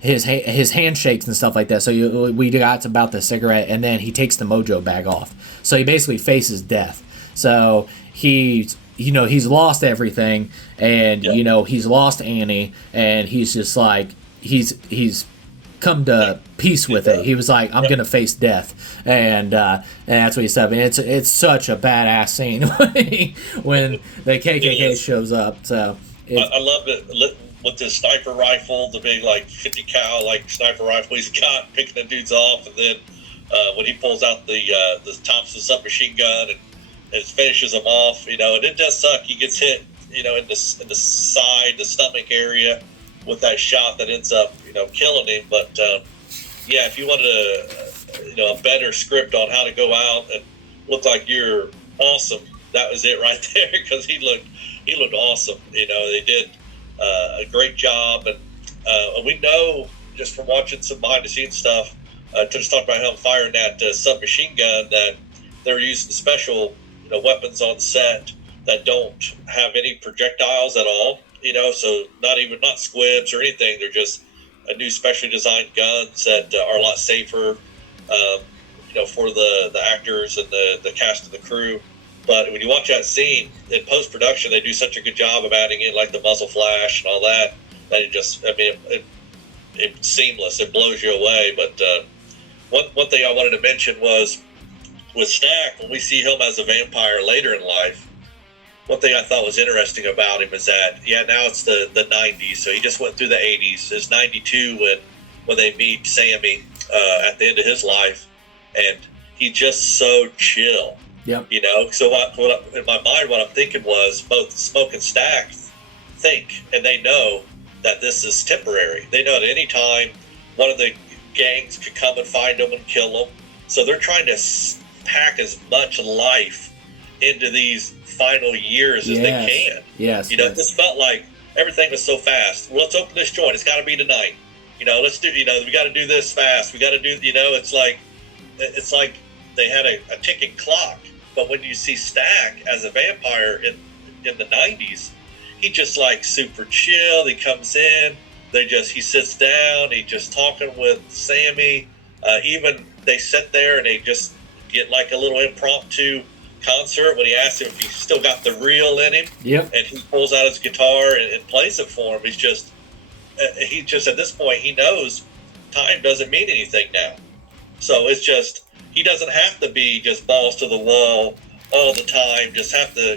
his handshakes and stuff like that. So we got about the cigarette, and then he takes the mojo bag off. So he basically faces death. So he he's lost everything, and he's lost Annie, and he's just like he's come to peace with it. He was like, I'm gonna face death, and that's what he said. I mean, it's such a badass scene when the KKK shows up. So I love it with his sniper rifle, the big 50 cal sniper rifle he's got, picking the dudes off, and then when he pulls out the Thompson submachine gun and finishes them off, and it does suck. He gets hit, in the side, the stomach area, with that shot that ends up, killing him. But if you wanted a better script on how to go out and look like you're awesome, that was it right there, because he looked awesome. They did a great job, and we know just from watching some behind the scenes stuff, to just talk about him firing that submachine gun, that they were using special weapons on set that don't have any projectiles at all. So not squibs or anything. They're just a new specially designed guns that are a lot safer, for the actors and the cast and the crew. But when you watch that scene in post production, they do such a good job of adding in the muzzle flash and all that it's seamless. It blows you away. But one thing I wanted to mention was with Stack, when we see him as a vampire later in life, one thing I thought was interesting about him is that, now it's the 90s, so he just went through the 80s. It's 92 when they meet Sammy at the end of his life, and he's just so chill. Yep. So in my mind, what I'm thinking was both Smoke and Stack think, and they know that this is temporary. They know at any time one of the gangs could come and find them and kill them. So they're trying to pack as much life into these final years as they can. Yes. This felt like everything was so fast. Well, let's open this joint. It's got to be tonight. Let's do. We got to do this fast. We got to do. It's like they had a ticking clock. But when you see Stack as a vampire in the 90s, he just super chill. He comes in. He sits down. He just talking with Sammy. Even they sit there and they just get a little impromptu concert when he asks him if he's still got the reel in him. Yep. And he pulls out his guitar and plays it for him. He just at this point, he knows time doesn't mean anything now. So it's just, he doesn't have to be just balls to the wall all the time. Just have to,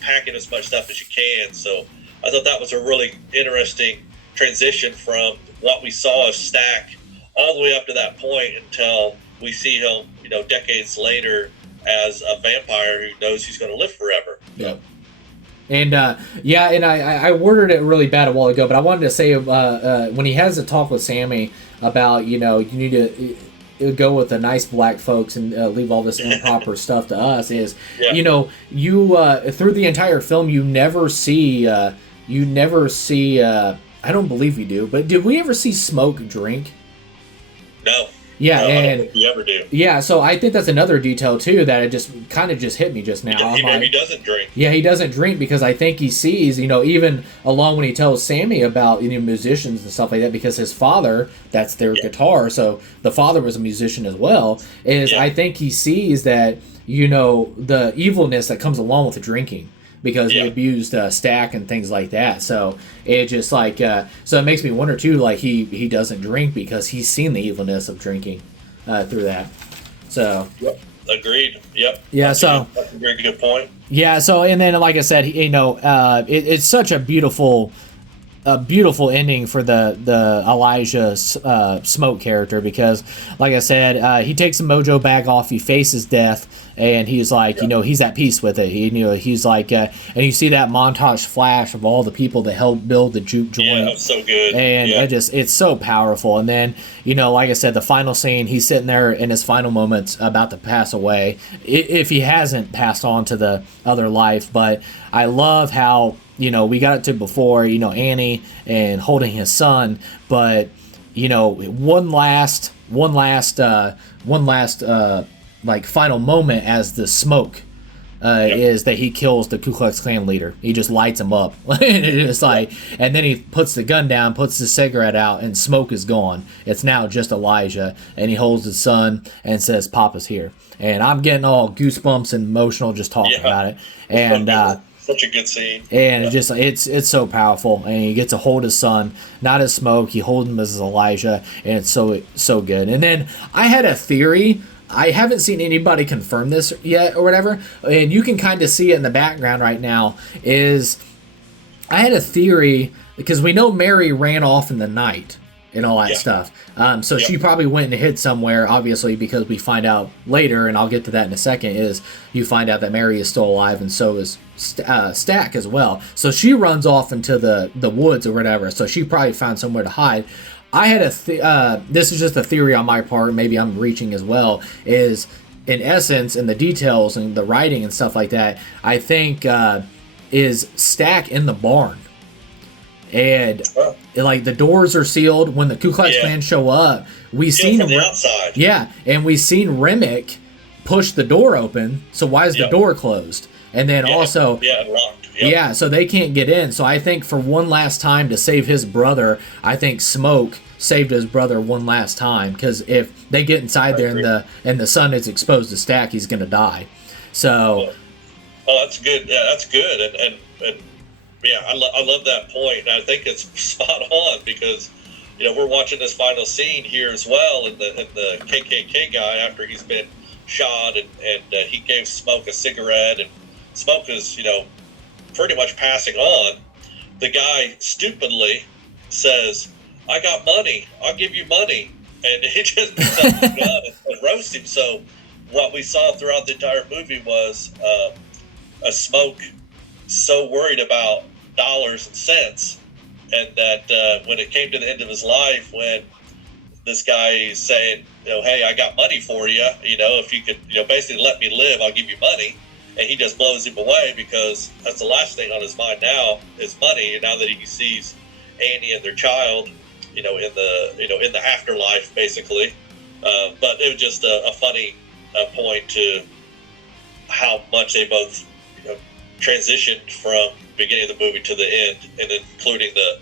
pack in as much stuff as you can. So I thought that was a really interesting transition from what we saw of Stack all the way up to that point until we see him, decades later as a vampire who knows he's going to live forever. Yep. And I worded it really bad a while ago, but I wanted to say when he has a talk with Sammy about, you need to go with the nice black folks and leave all this improper stuff to us, is, you through the entire film, you never see, I don't believe you do, but did we ever see Smoke drink? No. Yeah, no, and I don't think you ever do. Yeah, so I think that's another detail too that it just kind of just hit me just now. He doesn't drink. Yeah, he doesn't drink because I think he sees, even along when he tells Sammy about musicians and stuff like that, because his father, that's their guitar, so the father was a musician as well. I think he sees that the evilness that comes along with drinking, because he abused Stack and things like that. So it just so it makes me wonder too, he doesn't drink because he's seen the evilness of drinking through that. So agreed. Yep. Yeah. That's a very good point. Yeah. So, and then like I said, it's such a beautiful ending for the Elijah Smoke character, because like I said, he takes the mojo bag off, he faces death, and he's like, he's at peace with it. He's like, and you see that montage flash of all the people that helped build the juke joint. Yeah, that's so good. And it's so powerful. And then, like I said, the final scene, he's sitting there in his final moments about to pass away, if he hasn't passed on to the other life. But I love how, we got it to before, Annie and holding his son, but one last final moment as the Smoke is that he kills the Ku Klux Klan leader. He just lights him up. And it's and then he puts the gun down, puts the cigarette out, and Smoke is gone. It's now just Elijah, and he holds his son and says, "Papa's here." And I'm getting all goosebumps and emotional just talking about it. And so such a good scene. And it just it's so powerful, and he gets to hold his son, not as Smoke. He holds him as Elijah, and it's so good. And then I had a theory. I haven't seen anybody confirm this yet or whatever, and you can kind of see it in the background right now. Is I had a theory because we know Mary ran off in the night and all that stuff. So she probably went and hid somewhere, obviously, because we find out later, and I'll get to that in a second, is you find out that Mary is still alive, and so is Stack as well. So she runs off into the woods or whatever, so she probably found somewhere to hide. I had this is just a theory on my part, maybe I'm reaching as well, is in essence, in the details and the writing and stuff like that, I think is Stack in the barn. And like the doors are sealed when the Ku Klux Klan show up. We seen from the outside. Yeah, and we seen Remick push the door open. So why is the door closed? And then also locked. So they can't get in. So I think for one last time to save his brother, I think Smoke saved his brother one last time, because if they get inside there and the sun is exposed to Stack, he's gonna die. So that's good. Yeah, that's good. And yeah, I love that point. And I think it's spot on, because we're watching this final scene here as well, and the KKK guy, after he's been shot, and he gave Smoke a cigarette, and Smoke is pretty much passing on. The guy stupidly says, "I got money. I'll give you money," and he just picks up his gun and roasts him. So what we saw throughout the entire movie was a Smoke so worried about dollars and cents, and that when it came to the end of his life, when this guy is saying, "Hey, I got money for you. If you could, basically let me live, I'll give you money," and he just blows him away, because that's the last thing on his mind now is money. And now that he sees Annie and their child, in the afterlife, basically. But it was just a funny point to how much they both transitioned from beginning of the movie to the end, and including the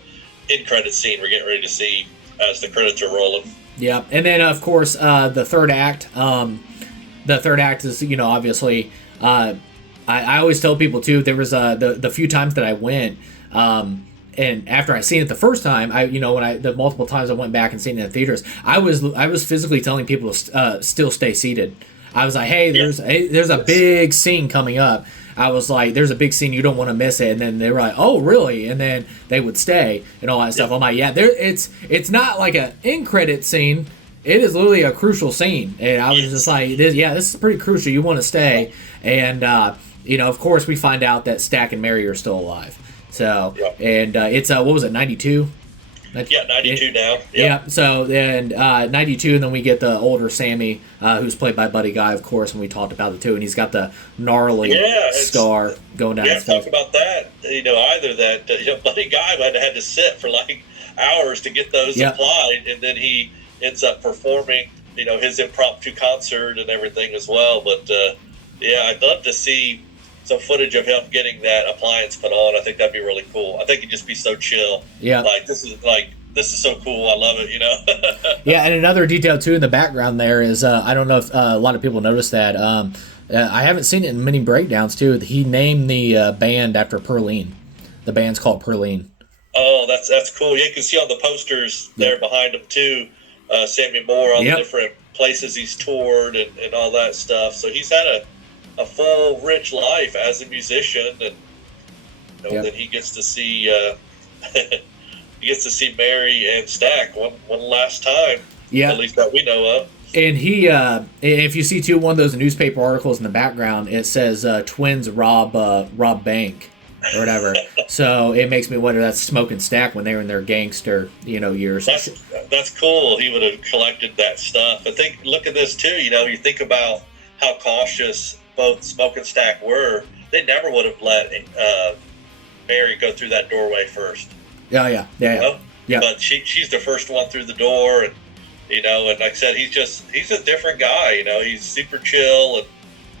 end credit scene we're getting ready to see as the credits are rolling. Yeah, and then of course the third act. The third act is obviously. I always tell people too. There was the few times that I went, and after I seen it the first time, when the multiple times I went back and seen it in the theaters, I was physically telling people to still stay seated. I was like, hey, there's a big scene coming up. I was like, there's a big scene, you don't want to miss it. And then they were like, oh, really? And then they would stay and all that stuff. I'm like, yeah, it's not like an end credit scene. It is literally a crucial scene. And I was just like, this is pretty crucial. You want to stay. And, of course, we find out that Stack and Mary are still alive. So, and it's, what was it, 92? Yeah, 92 now. Yeah, so then 92, and then we get the older Sammy, who's played by Buddy Guy, of course, and we talked about it too, and he's got the gnarly scar going down his face. Talk about that, either that, Buddy Guy had to sit for like hours to get those applied, and then he ends up performing, his impromptu concert and everything as well. But, I'd love to see some footage of him getting that appliance put on. I think that'd be really cool. I think he'd just be so chill. Yeah. This is so cool. I love it, Yeah, and another detail too in the background there is I don't know if a lot of people noticed that. I haven't seen it in many breakdowns too. He named the band after Perline. The band's called Perline. Oh, that's cool. Yeah, you can see on the posters there behind him too. Sammy Moore, all the different places he's toured and all that stuff. So he's had a full, rich life as a musician, and then he gets to see Mary and Stack one last time. Yeah, at least that we know of. And he, if you see too, one of those newspaper articles in the background, it says twins rob bank or whatever. So it makes me wonder, that's Smoke and Stack when they were in their gangster years. That's cool. He would have collected that stuff. I think, look at this too. You think about how cautious both Smoke and Stack were. They never would have let Mary go through that doorway first. Yeah. But she's the first one through the door, and and like I said, he's a different guy. He's super chill,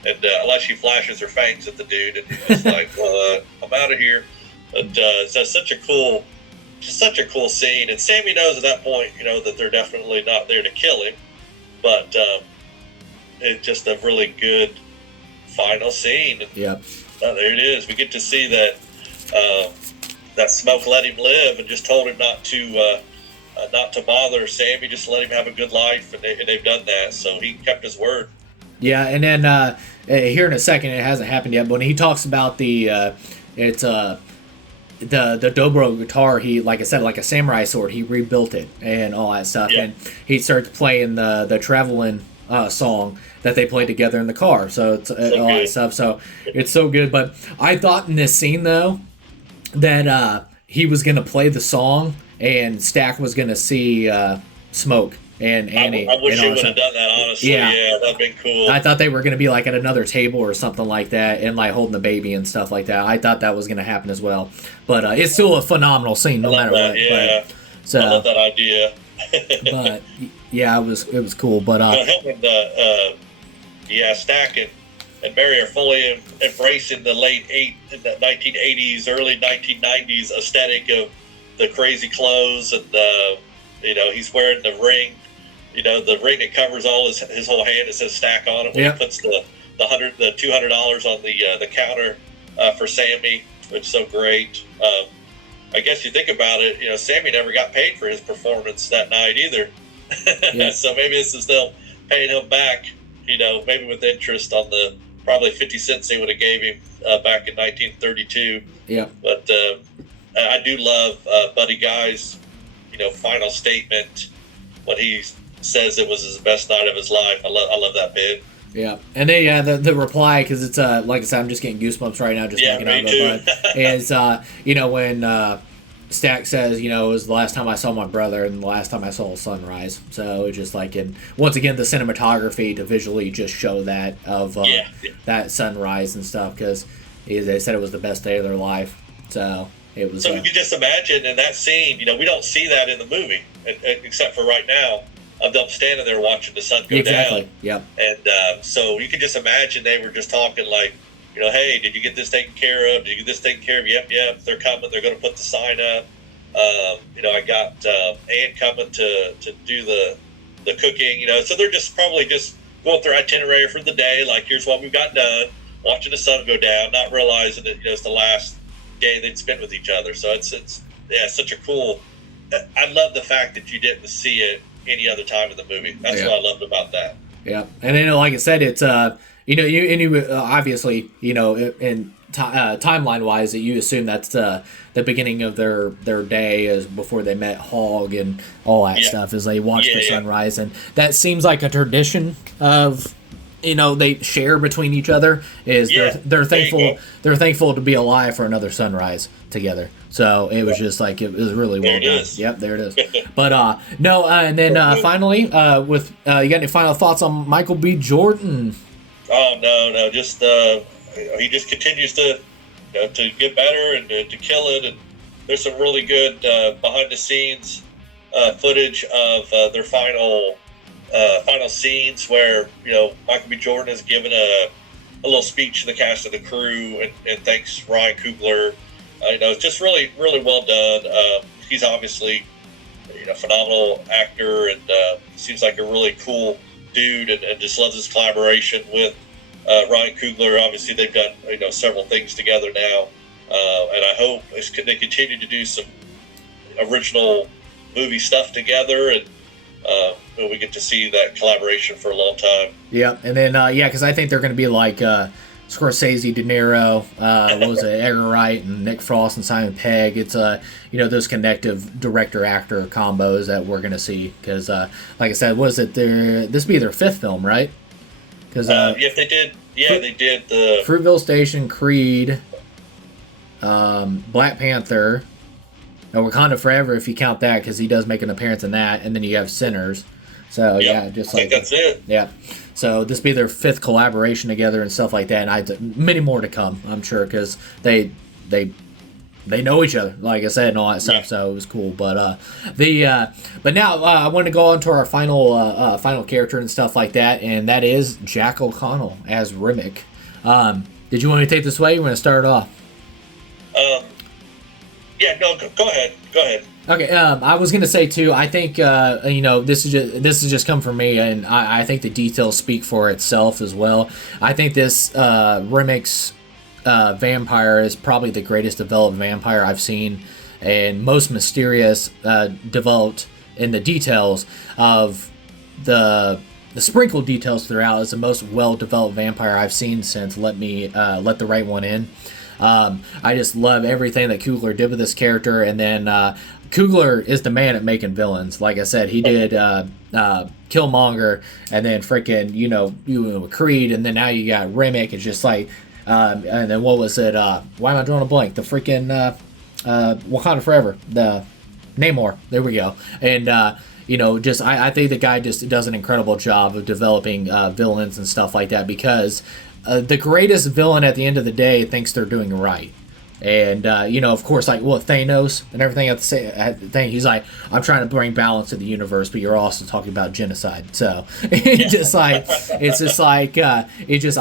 and unless she flashes her fangs at the dude, and he's just like, I'm out of here. But so such a cool scene. And Sammy knows at that point, that they're definitely not there to kill him, but it's just a really good final scene. Yeah. there it is. We get to see that that Smoke let him live and just told him not to bother Sammy, just let him have a good life, and they've done that. So he kept his word. Yeah, and then here in a second, it hasn't happened yet, but when he talks about the dobro guitar, he, like I said, like a samurai sword, he rebuilt it and all that stuff, and he starts playing the traveling song that they played together in the car. So it's all that stuff. So it's so good. But I thought in this scene though that he was gonna play the song and Stack was gonna see Smoke and Annie. I wish he would have done that, honestly. Yeah, that'd been cool. I thought they were going to be like at another table or something like that and like holding the baby and stuff like that. I thought that was going to happen as well. But it's still a phenomenal scene no matter what. Yeah, so, I love that idea. But yeah, it was cool. But him and Stack and Barry are fully embracing the 1980s, early 1990s aesthetic of the crazy clothes, and he's wearing the ring. The ring that covers all his whole hand. It says Stack on it. When he puts the $200 on the counter for Sammy, which is so great. I guess you think about it, Sammy never got paid for his performance that night either. Yeah. So maybe this is them paying him back. Maybe with interest on the probably 50 cents they would have gave him back in 1932. Yeah. But I do love Buddy Guy's final statement when he says it was his best night of his life. I love that bit. Yeah, and then the reply, because it's like I said, I'm just getting goosebumps right now just thinking about it. But is when Stack says, it was the last time I saw my brother and the last time I saw a sunrise. So it's just like, and once again, the cinematography to visually just show that of that sunrise and stuff, because they said it was the best day of their life. So it was. So you can just imagine in that scene, we don't see that in the movie, except for right now, of them standing there watching the sun go down. Yep. And so you can just imagine they were just talking like, hey, did you get this taken care of? Did you get this taken care of? Yep, they're coming. They're going to put the sign up. I got Aunt coming to do the cooking. So they're just probably just going through itinerary for the day. Like, here's what we've got done. Watching the sun go down, not realizing that it's the last day they'd spent with each other. So it's such a cool. I love the fact that you didn't see it any other time in the movie. That's what I loved about that. Yeah, and then like I said, it's you obviously in timeline wise, that you assume that's the beginning of their day is before they met Hog and all that stuff as they watched the sunrise, and that seems like a tradition of. They share between each other is they're thankful to be alive for another sunrise together. So it was just like it was really well done. Yep, there it is. But and then finally, with you got any final thoughts on Michael B. Jordan? Oh no, just he just continues to get better and to kill it. And there's some really good behind the scenes footage of their final scenes where Michael B. Jordan has given a little speech to the cast of the crew and thanks Ryan Coogler. It's just really, really well done. He's obviously a phenomenal actor and seems like a really cool dude and just loves his collaboration with Ryan Coogler. Obviously, they've done several things together now, and I hope they continue to do some original movie stuff together and. We get to see that collaboration for a long time. Yeah, and then because I think they're going to be like Scorsese, De Niro, what was it, Edgar Wright, and Nick Frost and Simon Pegg. It's those connective director-actor combos that we're going to see because, like I said, this be their fifth film, right? Because if they did, they did the Fruitvale Station, Creed, Black Panther. No, Wakanda Forever, if you count that, because he does make an appearance in that, and then you have Sinners. So just like I think that's it. Yeah, so this be their fifth collaboration together and stuff like that, and many more to come, I'm sure, because they know each other, like I said, and all that stuff. So it was cool. But but now I want to go on to our final character and stuff like that, and that is Jack O'Connell as Rimmick. Did you want me to take this away? You want to start it off? Yeah, no, go ahead. Okay, I was gonna say too. I think this is just come from me, and I think the details speak for itself as well. I think this Rimmick's vampire is probably the greatest developed vampire I've seen, and most mysterious, developed in the details of the sprinkled details throughout. Is the most well-developed vampire I've seen since Let the Right One In. I just love everything that Coogler did with this character, and then Coogler is the man at making villains. Like I said, he did Killmonger, and then freaking you Creed, and then now you got Remick. It's just like, and then what was it? Why am I drawing a blank? The freaking Wakanda Forever, the Namor. There we go. And just I think the guy just does an incredible job of developing villains and stuff like that, because the greatest villain at the end of the day thinks they're doing right. And, of course, like, Thanos and everything at the same thing, he's like, I'm trying to bring balance to the universe, but you're also talking about genocide. So, I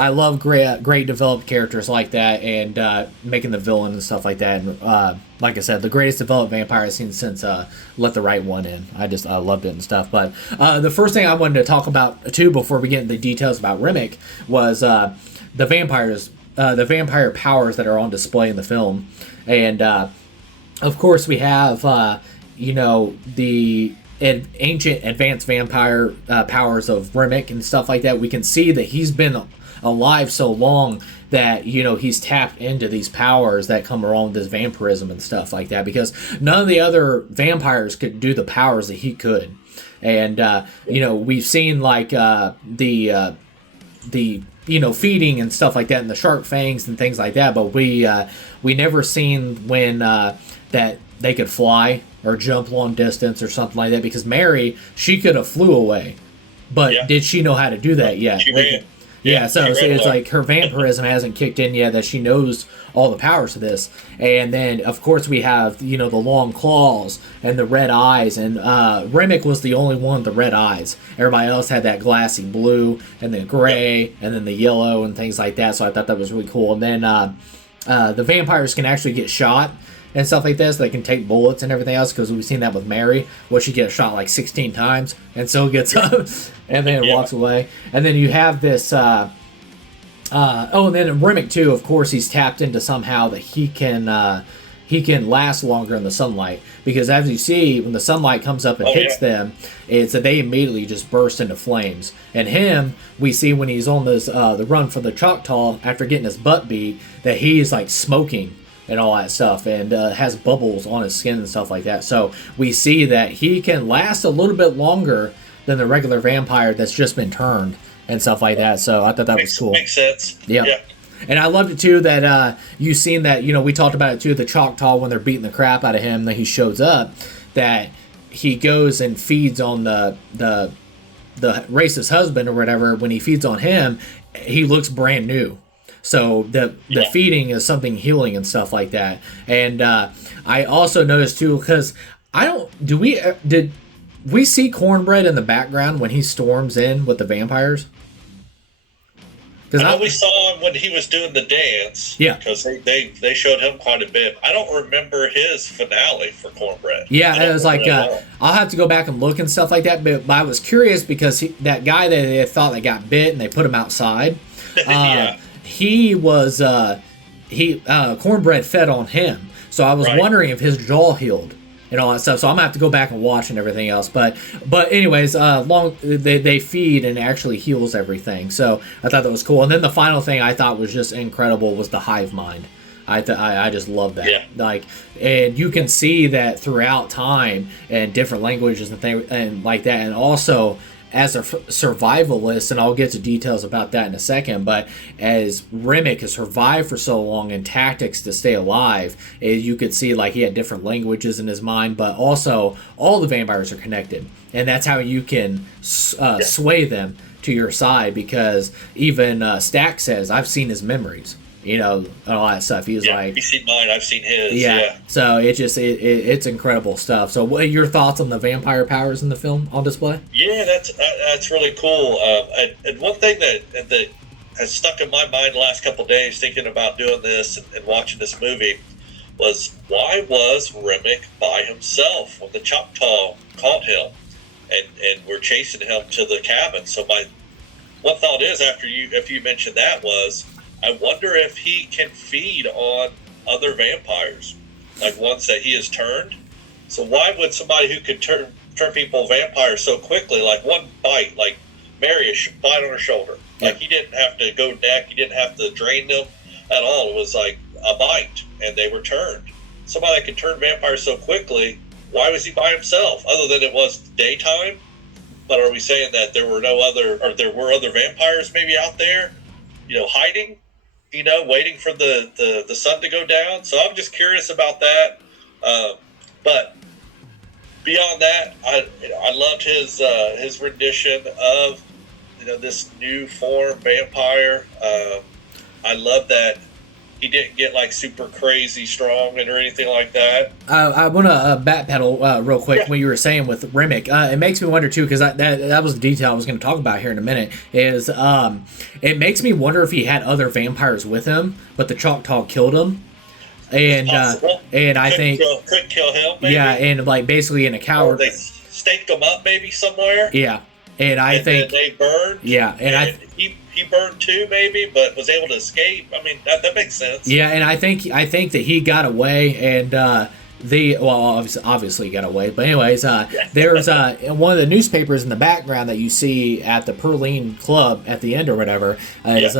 love great developed characters like that, and making the villain and stuff like that. And, like I said, the greatest developed vampire I've seen since Let the Right One In. I loved it and stuff. But the first thing I wanted to talk about, too, before we get into the details about Remick, was the vampires. The vampire powers that are on display in the film. And, of course, we have, the ancient advanced vampire powers of Remick and stuff like that. We can see that he's been alive so long that, he's tapped into these powers that come along with this vampirism and stuff like that, because none of the other vampires could do the powers that he could. And, we've seen, like, the feeding and stuff like that, and the shark fangs and things like that, but we never seen when that they could fly or jump long distance or something like that, because Mary, she could have flew away, but did she know how to do that yet? She ran. So it's like her vampirism hasn't kicked in yet, that she knows all the powers of this. And then, of course, we have, the long claws and the red eyes. And Remick was the only one with the red eyes. Everybody else had that glassy blue and the gray and then the yellow and things like that. So I thought that was really cool. And then the vampires can actually get shot and stuff like this. They can take bullets and everything else, because we've seen that with Mary, where she gets shot like 16 times and still gets up and then walks away. And then you have this and then Remick too, of course, he's tapped into somehow that he can last longer in the sunlight, because as you see, when the sunlight comes up and hits them, it's that they immediately just burst into flames. And him, we see when he's on this the run for the Choctaw after getting his butt beat, that he's like smoking and all that stuff, and has bubbles on his skin and stuff like that. So we see that he can last a little bit longer than the regular vampire that's just been turned and stuff like that. So I thought that was cool. Makes sense. Yeah. And I loved it too that you've seen that, we talked about it too, the Choctaw, when they're beating the crap out of him, that he shows up, that he goes and feeds on the racist husband or whatever. When he feeds on him, he looks brand new. So the feeding is something healing and stuff like that. And I also noticed too, because did we see Cornbread in the background when he storms in with the vampires? I know we saw him when he was doing the dance. Yeah. Because they showed him quite a bit. I don't remember his finale for Cornbread. Yeah, it was like, I'll have to go back and look and stuff like that. But I was curious, because that guy that they thought that got bit and they put him outside. He was, Cornbread fed on him. So I was wondering if his jaw healed and all that stuff. So I'm going to have to go back and watch and everything else. But anyways, they feed and it actually heals everything. So I thought that was cool. And then the final thing I thought was just incredible was the hive mind. I just love that. Yeah. Like, and you can see that throughout time and different languages and things and like that. And also, as a survivalist, and I'll get to details about that in a second, but as Remick has survived for so long and tactics to stay alive, you could see like he had different languages in his mind, but also all the vampires are connected, and that's how you can sway them to your side, because even Stack says, I've seen his memories. And all that stuff. He was like, "You've seen mine, I've seen his." Yeah. So it's incredible stuff. So, what are your thoughts on the vampire powers in the film on display? Yeah, that's really cool. And one thing that has stuck in my mind the last couple of days, thinking about doing this and watching this movie, was why was Remick by himself when the Choctaw caught him and were chasing him to the cabin? So my one thought is, if you mentioned that, was I wonder if he can feed on other vampires, like ones that he has turned. So why would somebody who could turn people vampires so quickly, like one bite, like Mary, a bite on her shoulder, like he didn't have to go neck, he didn't have to drain them at all. It was like a bite, and they were turned. Somebody that could turn vampires so quickly, why was he by himself? Other than it was daytime. But are we saying that there were no other, or there were other vampires maybe out there, hiding, waiting for the sun to go down? So I'm just curious about that. But beyond that, I loved his rendition of this new form vampire. I love that he didn't get like super crazy strong or anything like that. I want to backpedal real quick when you were saying with Remick. It makes me wonder too, because that was the detail I was going to talk about here in a minute. Is it makes me wonder if he had other vampires with him, but the Choctaw killed him. And I think couldn't kill him. Maybe. Yeah, and like basically in a coward. Or they staked him up maybe somewhere. Yeah, and I think they burned. Yeah, and he burned too maybe, but was able to escape. I mean that makes sense. Yeah, and I think that he got away, and obviously he got away. But anyways, there's one of the newspapers in the background that you see at the Perline Club at the end or whatever is.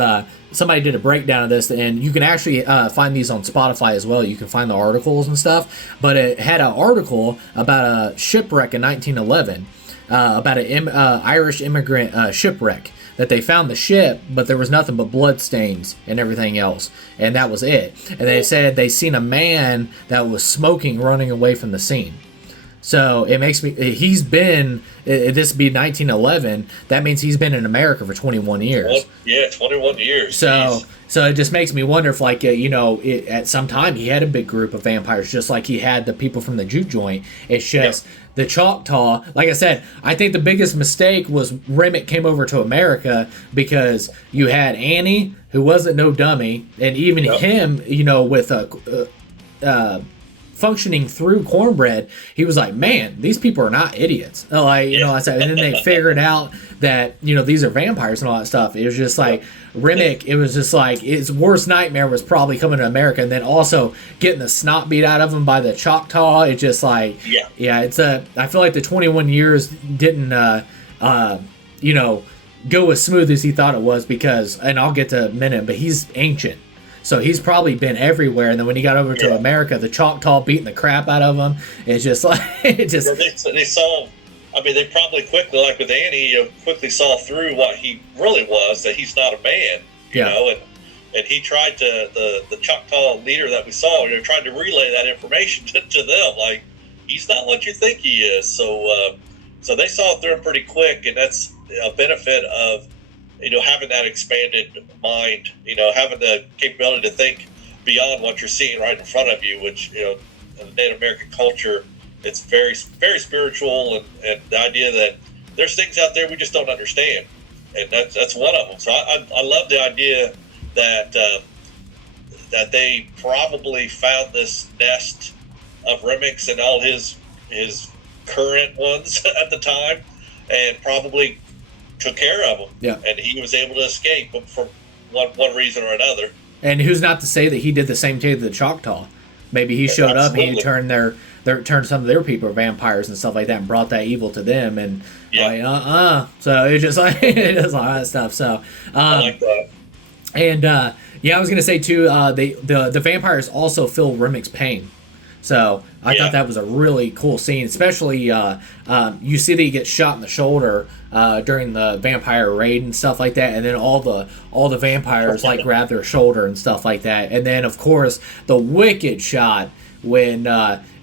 Somebody did a breakdown of this, and you can actually find these on Spotify as well. You can find the articles and stuff. But it had an article about a shipwreck in 1911, about an Irish immigrant shipwreck, that they found the ship, but there was nothing but blood stains and everything else. And that was it. And they said they seen a man that was smoking running away from the scene. So it makes me, he's been, this would be 1911, that means he's been in America for 21 years. Yeah, 21 years. So it just makes me wonder if, like, at some time he had a big group of vampires, just like he had the people from the juke joint. It's just the Choctaw, like I said, I think the biggest mistake was Remick came over to America because you had Annie, who wasn't no dummy, and even him, with functioning through cornbread, he was like, man, these people are not idiots. I said, and then they figured out that, these are vampires and all that stuff. It was just like, Remick, it was just like, his worst nightmare was probably coming to America and then also getting the snot beat out of him by the Choctaw. It's just like, I feel like the 21 years didn't, go as smooth as he thought it was because, and I'll get to a minute, but he's ancient. So he's probably been everywhere, and then when he got over to America, the Choctaw beating the crap out of him. It's just like they saw. I mean, they probably quickly, like with Annie, quickly saw through what he really was, that he's not a man. You know, and he tried to the Choctaw leader that we saw. Tried to relay that information to them, like he's not what you think he is. So they saw it through him pretty quick, and that's a benefit of having that expanded mind, having the capability to think beyond what you're seeing right in front of you, which, in the Native American culture, it's very, very spiritual, and the idea that there's things out there we just don't understand. And that's one of them. So I love the idea that that they probably found this nest of Remicks and all his current ones at the time, and probably took care of him. Yeah. And he was able to escape for one reason or another. And who's not to say that he did the same thing to the Choctaw? Maybe he showed up and he turned turned some of their people vampires and stuff like that and brought that evil to them, and so it's just like it does all that stuff. So I like that. And I was gonna say too, the vampires also feel Remick's pain. So I thought that was a really cool scene, especially you see that he gets shot in the shoulder during the vampire raid and stuff like that, and then all the vampires like grab their shoulder and stuff like that, and then of course the wicked shot when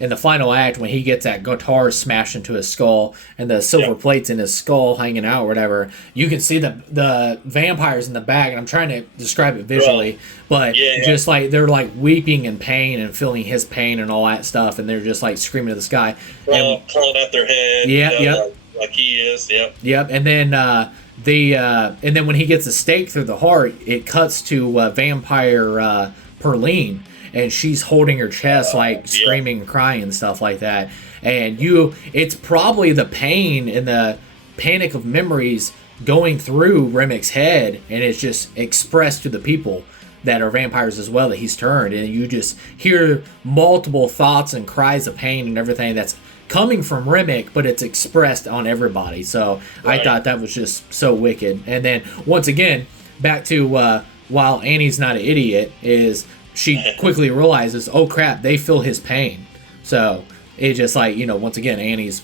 in the final act when he gets that guitar smashed into his skull and the silver plates in his skull hanging out or whatever. You can see the vampires in the back, and I'm trying to describe it visually, but just like they're like weeping in pain and feeling his pain and all that stuff, and they're just like screaming to the sky, clawing out their head, like he is, and then and then when he gets a stake through the heart, it cuts to vampire Perline. And she's holding her chest, like screaming and crying and stuff like that. And it's probably the pain and the panic of memories going through Remick's head, and it's just expressed to the people that are vampires as well that he's turned, and you just hear multiple thoughts and cries of pain and everything that's coming from Remick, but it's expressed on everybody. So I thought that was just so wicked. And then once again, back to while Annie's not an idiot, is she quickly realizes, oh crap, they feel his pain. So it's just like, once again, Annie's,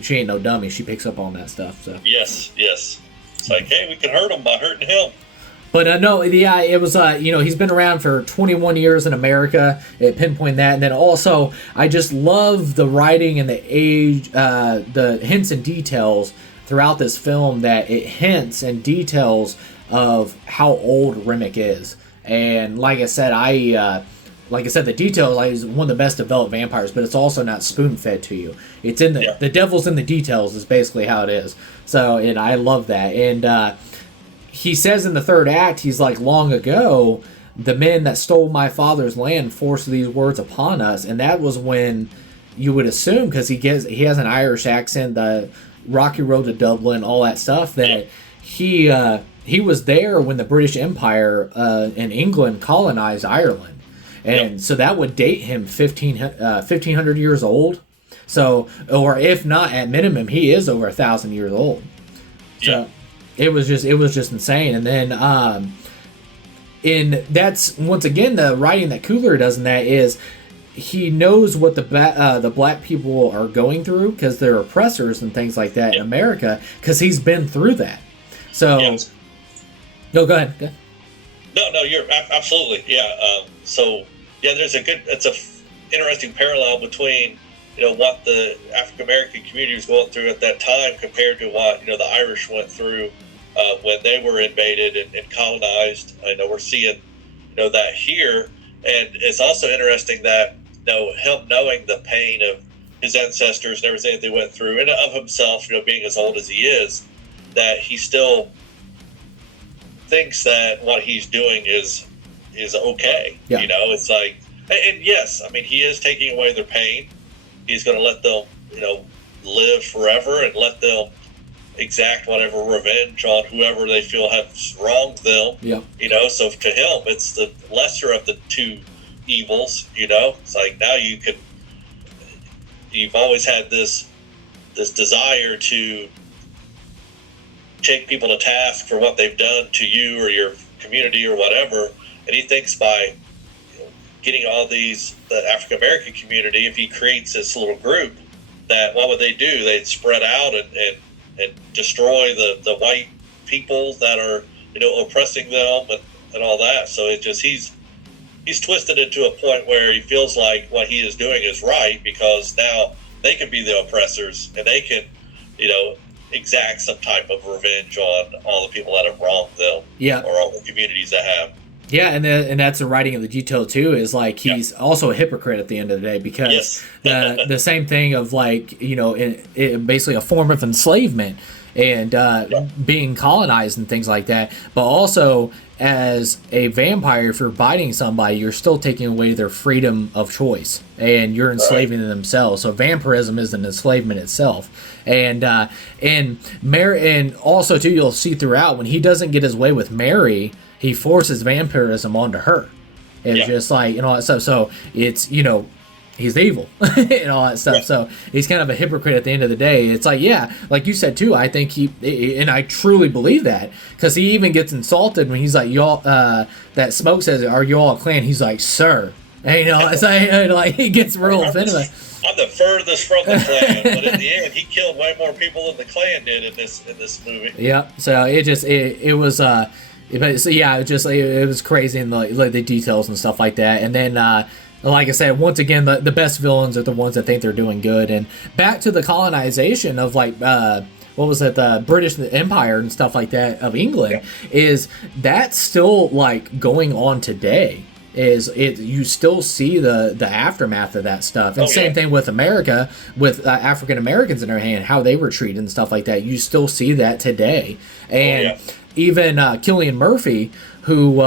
she ain't no dummy. She picks up on that stuff. So yes. It's like, hey, we can hurt him by hurting him. But no, yeah, it was, he's been around for 21 years in America. It pinpointed that. And then also, I just love the writing and the hints and details throughout this film, that it hints and details of how old Remick is. And like I said, the details is one of the best developed vampires, but it's also not spoon-fed to you. It's in the devil's in the details is basically how it is. So, and I love that. And, he says in the third act, he's like, long ago, the men that stole my father's land forced these words upon us. And that was when you would assume, because he has an Irish accent, the Rocky Road to Dublin, all that stuff, that he was there when the British Empire and England colonized Ireland. And so that would date him 1,500 years old. So, or if not, at minimum, he is over 1,000 years old. So it was just insane. And then that's once again the writing that Coogler does in that is he knows what the black people are going through, because they're oppressors and things like that in America, because he's been through that. So no, go ahead. No, you're absolutely there's it's a interesting parallel between what the African American community was going through at that time compared to what the Irish went through when they were invaded and colonized. I know we're seeing that here, and it's also interesting that him knowing the pain of his ancestors and everything that they went through, and of himself, being as old as he is, that he still thinks that what he's doing is okay. It's like, and yes, I mean, he is taking away their pain. He's going to let them live forever and let them exact whatever revenge on whoever they feel has wronged them. So to him, it's the lesser of the two evils. It's like, now you've always had this desire to take people to task for what they've done to you or your community or whatever, and he thinks by getting all the African American community, if he creates this little group, that what would they do? They'd spread out and destroy the white people that are oppressing them and all that. So it just he's twisted it to a point where he feels like what he is doing is right, because now they can be the oppressors and they can exact some type of revenge on all the people that have wronged them, or all the communities that have. Yeah, and that's the writing of the detail too. Is like he's also a hypocrite at the end of the day, because the same thing of like in basically a form of enslavement and being colonized and things like that. But also as a vampire, if you're biting somebody, you're still taking away their freedom of choice, and you're enslaving them themselves. So vampirism is an enslavement itself. And also too, you'll see throughout when he doesn't get his way with Mary, he forces vampirism onto her. It's just like, all that stuff. So it's, he's evil and all that stuff. So he's kind of a hypocrite at the end of the day. It's like, like you said too, I think and I truly believe that, because he even gets insulted when he's like, y'all, that Smoke says, are you all a clan? He's like, sir. And, it's like he gets real offended. I'm the furthest from the clan, but in the end, he killed way more people than the clan did in this movie. Yeah. So it was. But so it was crazy, and the details and stuff like that. And then, like I said, once again, the best villains are the ones that think they're doing good. And back to the colonization of what was it, the British Empire and stuff like that of England, is that still like going on today? You still see the aftermath of that stuff, and same thing with America, with African Americans in their hand, how they were treated and stuff like that. You still see that today, and even Cillian Murphy, who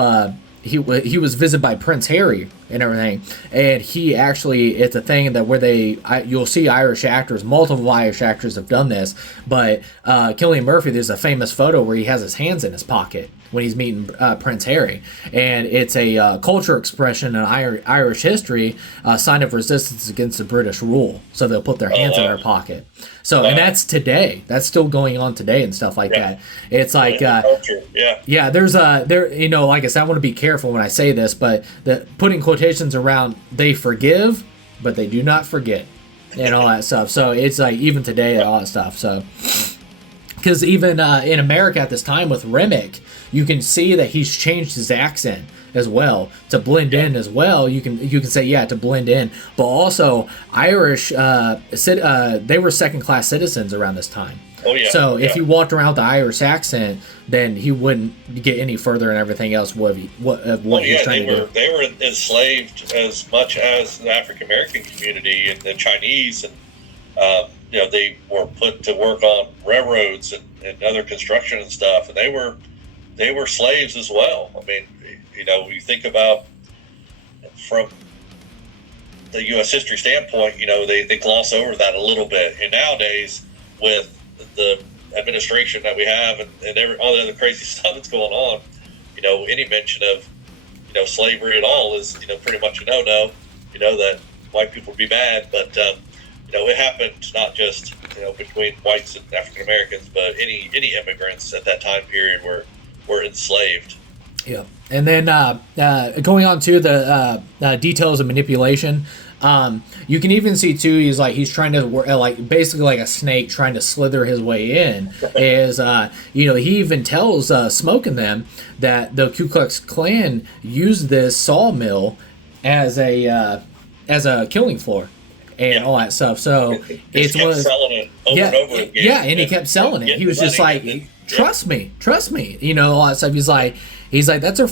he was visited by Prince Harry and everything, and he actually, it's a thing that where you'll see Irish actors, multiple Irish actors have done this, but Cillian Murphy, there's a famous photo where he has his hands in his pocket when he's meeting Prince Harry, and it's a culture expression in Irish history, sign of resistance against the British rule. So they'll put their hands in their pocket. So and that's today. That's still going on today and stuff like that. It's like there's like I said, I want to be careful when I say this, but putting quotations around they forgive, but they do not forget, and all that stuff. So it's like even today and all that stuff. So because even in America at this time with Remick, you can see that he's changed his accent as well to blend in as well. You can say to blend in, but also Irish they were second class citizens around this time. Oh yeah. So if he walked around with the Irish accent, then he wouldn't get any further and everything else. What he was trying to do. They were enslaved as much as the African American community and the Chinese, and they were put to work on railroads and other construction and stuff, and they were slaves as well. I mean, you think about from the U.S. history standpoint, they gloss over that a little bit, and nowadays with the administration that we have and all the other crazy stuff that's going on, any mention of slavery at all is pretty much a no-no. That white people would be mad, but it happened not just between whites and African Americans, but any immigrants at that time period were enslaved. Yeah, and then going on to the details of manipulation. You can even see too. He's trying to basically like a snake trying to slither his way in. Is he even tells Smoke and them that the Ku Klux Klan used this sawmill as a killing floor and all that stuff. So it's selling it over and over again. Yeah, and he kept selling it. He was just like, trust me, all that stuff. He's like, that's his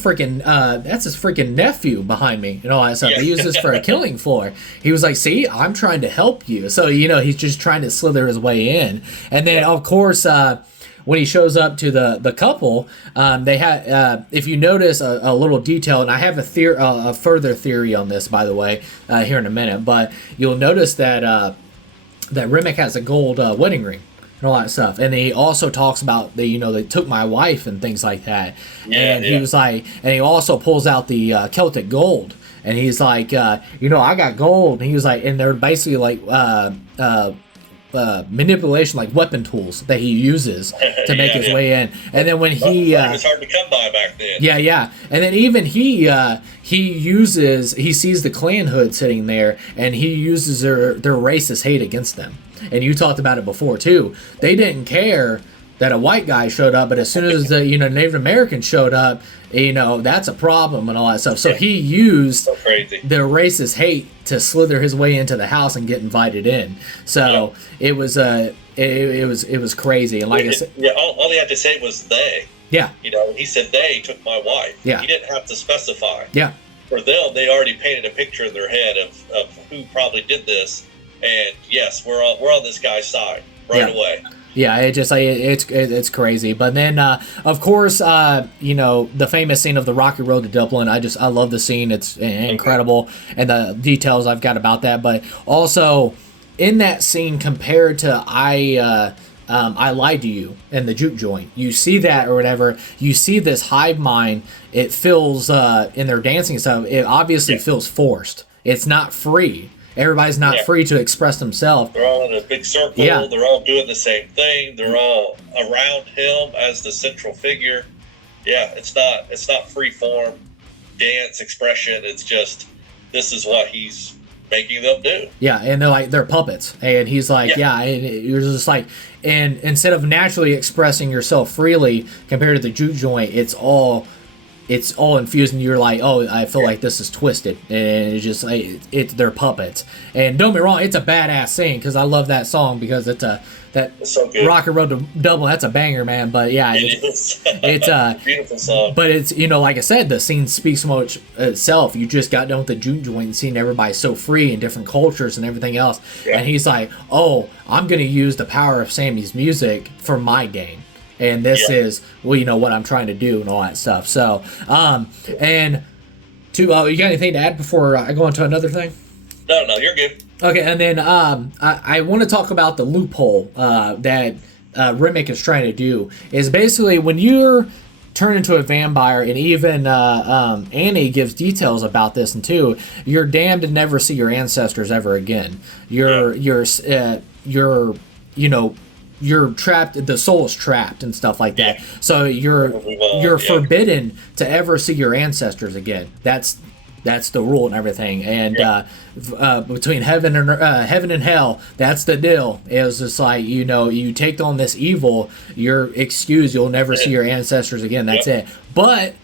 freaking nephew behind me, and all that stuff. They use this for a killing floor. He was like, see, I'm trying to help you. So, he's just trying to slither his way in. And then, of course, when he shows up to the couple, they had, if you notice a little detail, and I have a further theory on this, by the way, here in a minute, but you'll notice that Remick has a gold wedding ring. And all that stuff, and he also talks about they took my wife and things like that. He was like, and he also pulls out the Celtic gold, and he's like, I got gold, and he was like, and they're basically like manipulation, like weapon tools that he uses to make his way in. And then when he it was hard to come by back then. And then even he sees the Klan hood sitting there, and he uses their racist hate against them. And you talked about it before too. They didn't care that a white guy showed up, but as soon as the Native American showed up, that's a problem and all that stuff. So he used the racist hate to slither his way into the house and get invited in. So it was it was crazy. And like I said, all he had to say was they. Yeah. He said they took my wife. Yeah. He didn't have to specify. Yeah. For them, they already painted a picture in their head of who probably did this. And yes, we're on this guy's side right away. Yeah, it's crazy. But then, of course, the famous scene of the Rocky Road to Dublin. I love the scene. It's incredible, and the details I've got about that. But also, in that scene, compared to I Lied to You and the juke joint, you see that or whatever. You see this hive mind. It feels in their dancing and stuff. It obviously feels forced. It's not free. Everybody's not free to express themselves. They're all in a big circle. Yeah. They're all doing the same thing. They're all around him as the central figure. Yeah, it's not free form dance expression. It's just this is what he's making them do. Yeah, and they're puppets. And he's like, and you're just like, and instead of naturally expressing yourself freely compared to the juke joint, it's all infused, and you're like, oh, I feel like this is twisted, and it's just like they're puppets. And don't be wrong, it's a badass scene because I love that song because it's so good. Rocky Road to Dublin. That's a banger, man. But yeah, it's a beautiful song. But it's like I said, the scene speaks so much itself. You just got done with the juke joint and seeing everybody so free in different cultures and everything else, and he's like, oh, I'm gonna use the power of Sammy's music for my gain. and this is what I'm trying to do and all that stuff. So and to you got anything to add before I go on to another thing? No, you're good. Okay, and then I want to talk about the loophole that Remick is trying to do. Is basically when you're turned into a vampire, and even Annie gives details about this and too. You're damned to never see your ancestors ever again. You're trapped. The soul is trapped and stuff like that. So you're forbidden to ever see your ancestors again. That's the rule and everything. And between heaven and hell, that's the deal. It was just like, you take on this evil, you're excused. You'll never see your ancestors again. That's it. But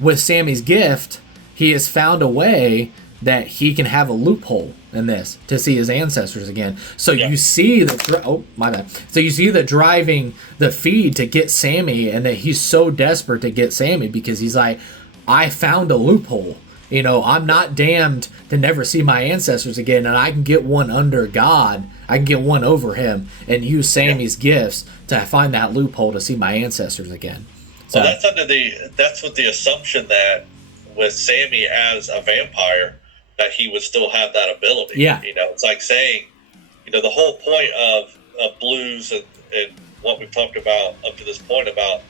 with Sammy's gift, he has found a way that he can have a loophole in this to see his ancestors again. So you see So you see the driving the feed to get Sammy, and that he's so desperate to get Sammy because he's like, I found a loophole. I'm not damned to never see my ancestors again, and I can get one under God. I can get one over him and use Sammy's gifts to find that loophole to see my ancestors again. So that's with the assumption that with Sammy as a vampire, that he would still have that ability. Yeah. It's like saying, the whole point of blues and what we've talked about up to this point about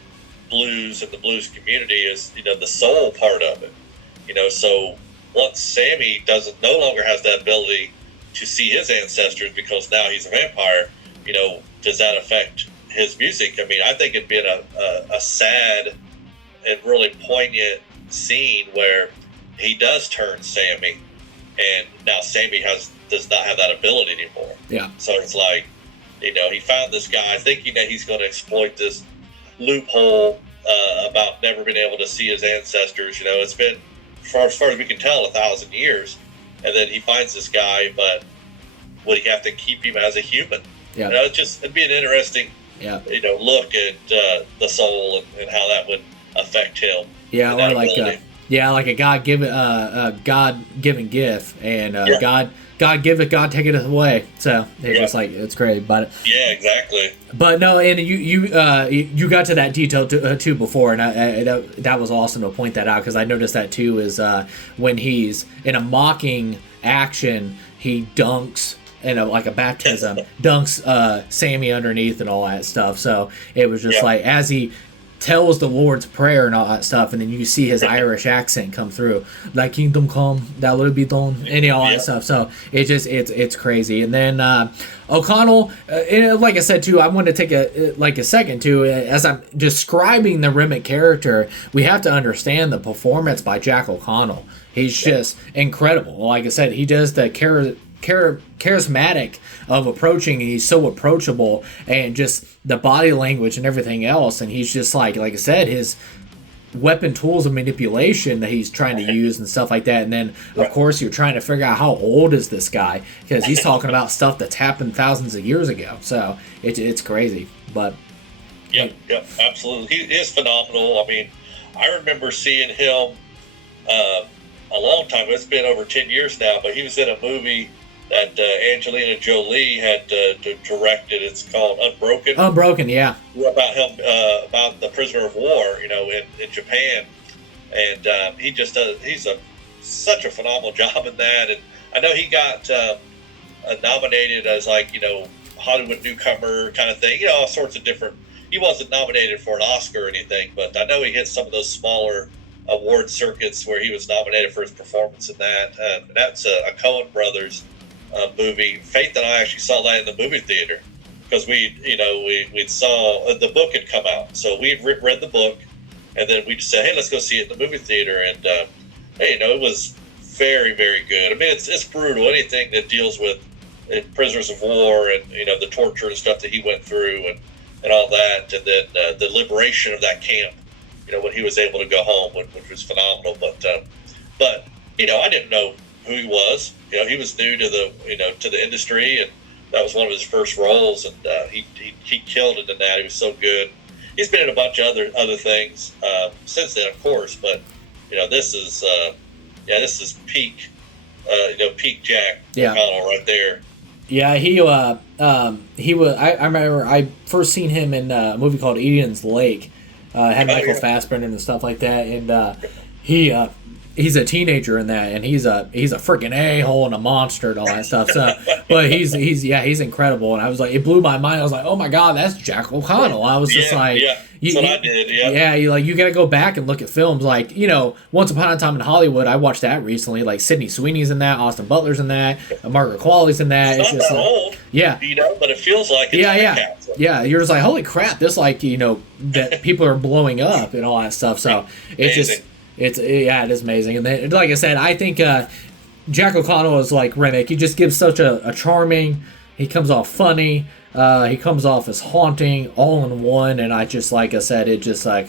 blues and the blues community is, the soul part of it. So once Sammy no longer has that ability to see his ancestors because now he's a vampire, does that affect his music? I mean, I think it'd be a sad and really poignant scene where he does turn Sammy, and now Sammy does not have that ability anymore. Yeah. So it's like, he found this guy thinking that he's going to exploit this loophole about never being able to see his ancestors. It's been, as far as we can tell, 1,000 years, and then he finds this guy, but would he have to keep him as a human? Yeah. It'd be an interesting, look at the soul and how that would affect him. Yeah, or like a God-given gift, and God give it, God take it away. So it's just like, it's great, but yeah, exactly. But no, and you got to that detail too before, and that was awesome to point that out, because I noticed that too. Is when he's in a mocking action, he dunks in a baptism, dunks Sammy underneath and all that stuff. So it was just like, as he tells the Lord's Prayer and all that stuff, and then you see his Irish accent come through, "Thy kingdom come, thy will be done," and all that stuff. So it's crazy. And then O'Connell, like I said too, I want to take a second too, as I'm describing the Remick character. We have to understand the performance by Jack O'Connell. He's just incredible. Like I said, he does the charismatic of approaching, and he's so approachable, and just the body language and everything else, and he's just like I said, his weapon tools of manipulation that he's trying to use and stuff like that. And then of course you're trying to figure out how old is this guy, because he's talking about stuff that's happened thousands of years ago. So it's crazy. But yeah, absolutely, he is phenomenal. I mean, I remember seeing him a long time. It's been over 10 years now, but he was in a movie that Angelina Jolie had directed. It's called Unbroken. Unbroken, yeah. About him, about the prisoner of war, in Japan, and he just he's such a phenomenal job in that. And I know he got nominated as Hollywood newcomer kind of thing. All sorts of different. He wasn't nominated for an Oscar or anything, but I know he hit some of those smaller award circuits where he was nominated for his performance in that. That's a Coen Brothers movie. Faith and I actually saw that in the movie theater, because we saw the book had come out, so we read the book, and then we just said, hey, let's go see it in the movie theater. And it was very, very good. I mean, it's brutal. Anything that deals with prisoners of war and the torture and stuff that he went through and all that, and then the liberation of that camp, when he was able to go home, which was phenomenal. But I didn't know who he was. He was new to the industry, and that was one of his first roles, and he killed it in that. He was so good. He's been in a bunch of other things since then, of course, but this is peak Jack O'Connell right there. Yeah, he was. I remember I first seen him in a movie called Eden's Lake. Had Michael Fassbender and stuff like that, and he's a teenager in that, and he's a freaking a-hole and a monster and all that stuff. So, but he's incredible, and I was like, it blew my mind. I was like, oh my god, that's Jack O'Connell. I was just like, that's what I did. Yeah, you got to go back and look at films like Once Upon a Time in Hollywood. I watched that recently. Like Sydney Sweeney's in that, Austin Butler's in that, Margaret Qualley's in that. It's not just that old, but it feels like it's yeah. You're just like, holy crap, this that people are blowing up and all that stuff. So it's just. It is amazing. And then, like I said, I think Jack O'Connell is like Remick. He just gives such a charming, he comes off funny, he comes off as haunting, all in one, and I just, like I said, it just like,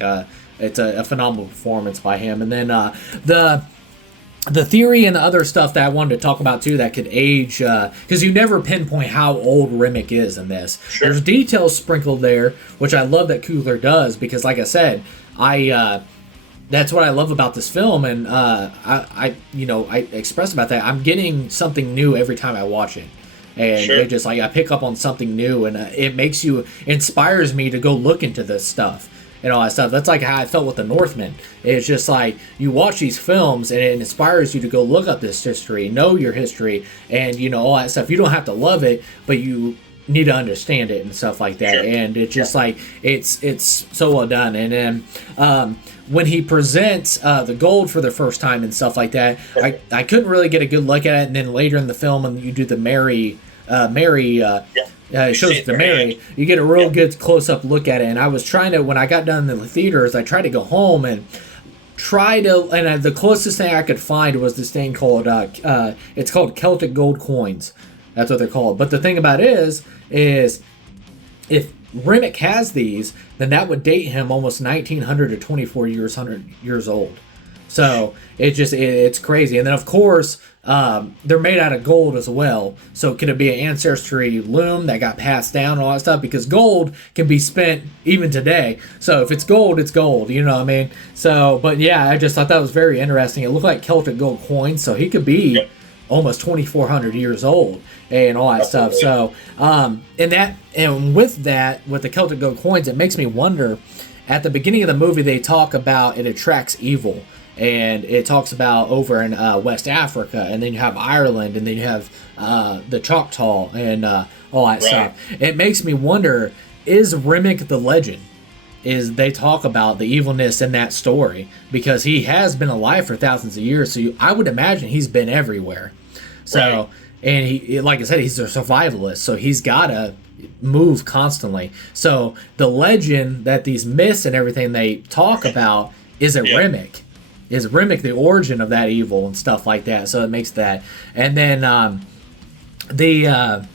it's a phenomenal performance by him. And then the theory and the other stuff that I wanted to talk about too that could age, because you never pinpoint how old Remick is in this. Sure. There's details sprinkled there, which I love that Coogler does, because like I said, that's what I love about this film, and I express about that. I'm getting something new every time I watch it, and it just I pick up on something new, and it inspires me to go look into this stuff and all that stuff. That's like how I felt with The Northman. It's just like you watch these films, and it inspires you to go look up this history, know your history, and all that stuff. You don't have to love it, but you need to understand it and stuff like that. And it's just like it's so well done. And then when he presents the gold for the first time and stuff like that, I couldn't really get a good look at it. And then later in the film, when you do the Mary it shows the Mary, you get a real good close-up look at it. And I was trying to, when I got done in the theaters, I tried to go home and the closest thing I could find was this thing called it's called Celtic gold coins. That's what they're called. But the thing about it is if Remick has these, then that would date him almost 1900 to 100 years old. So it's crazy. And then of course they're made out of gold as well. So could it be an ancestry loom that got passed down and all that stuff? Because gold can be spent even today. So if it's gold, it's gold. You know what I mean? So, but yeah, I just thought that was very interesting. It looked like Celtic gold coins, so he could be almost 2,400 years old and all that stuff. So, with the Celtic gold coins, it makes me wonder. At the beginning of the movie, they talk about it attracts evil, and it talks about over in West Africa, and then you have Ireland, and then you have the Choctaw and all that stuff. It makes me wonder: is Remick the legend? They talk about the evilness in that story, because he has been alive for thousands of years. So I would imagine he's been everywhere. So, and he, like I said, he's a survivalist, so he's got to move constantly. So the legend that these myths and everything they talk about is a Remick. Is Remick the origin of that evil and stuff like that? So it makes that. And then the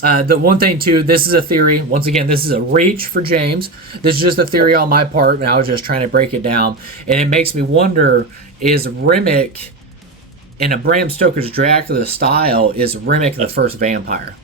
one thing too, this is a theory. Once again, this is a reach for James. This is just a theory on my part, and I was just trying to break it down. And it makes me wonder: is Remick, in a Bram Stoker's Dracula style, is Remick the first vampire?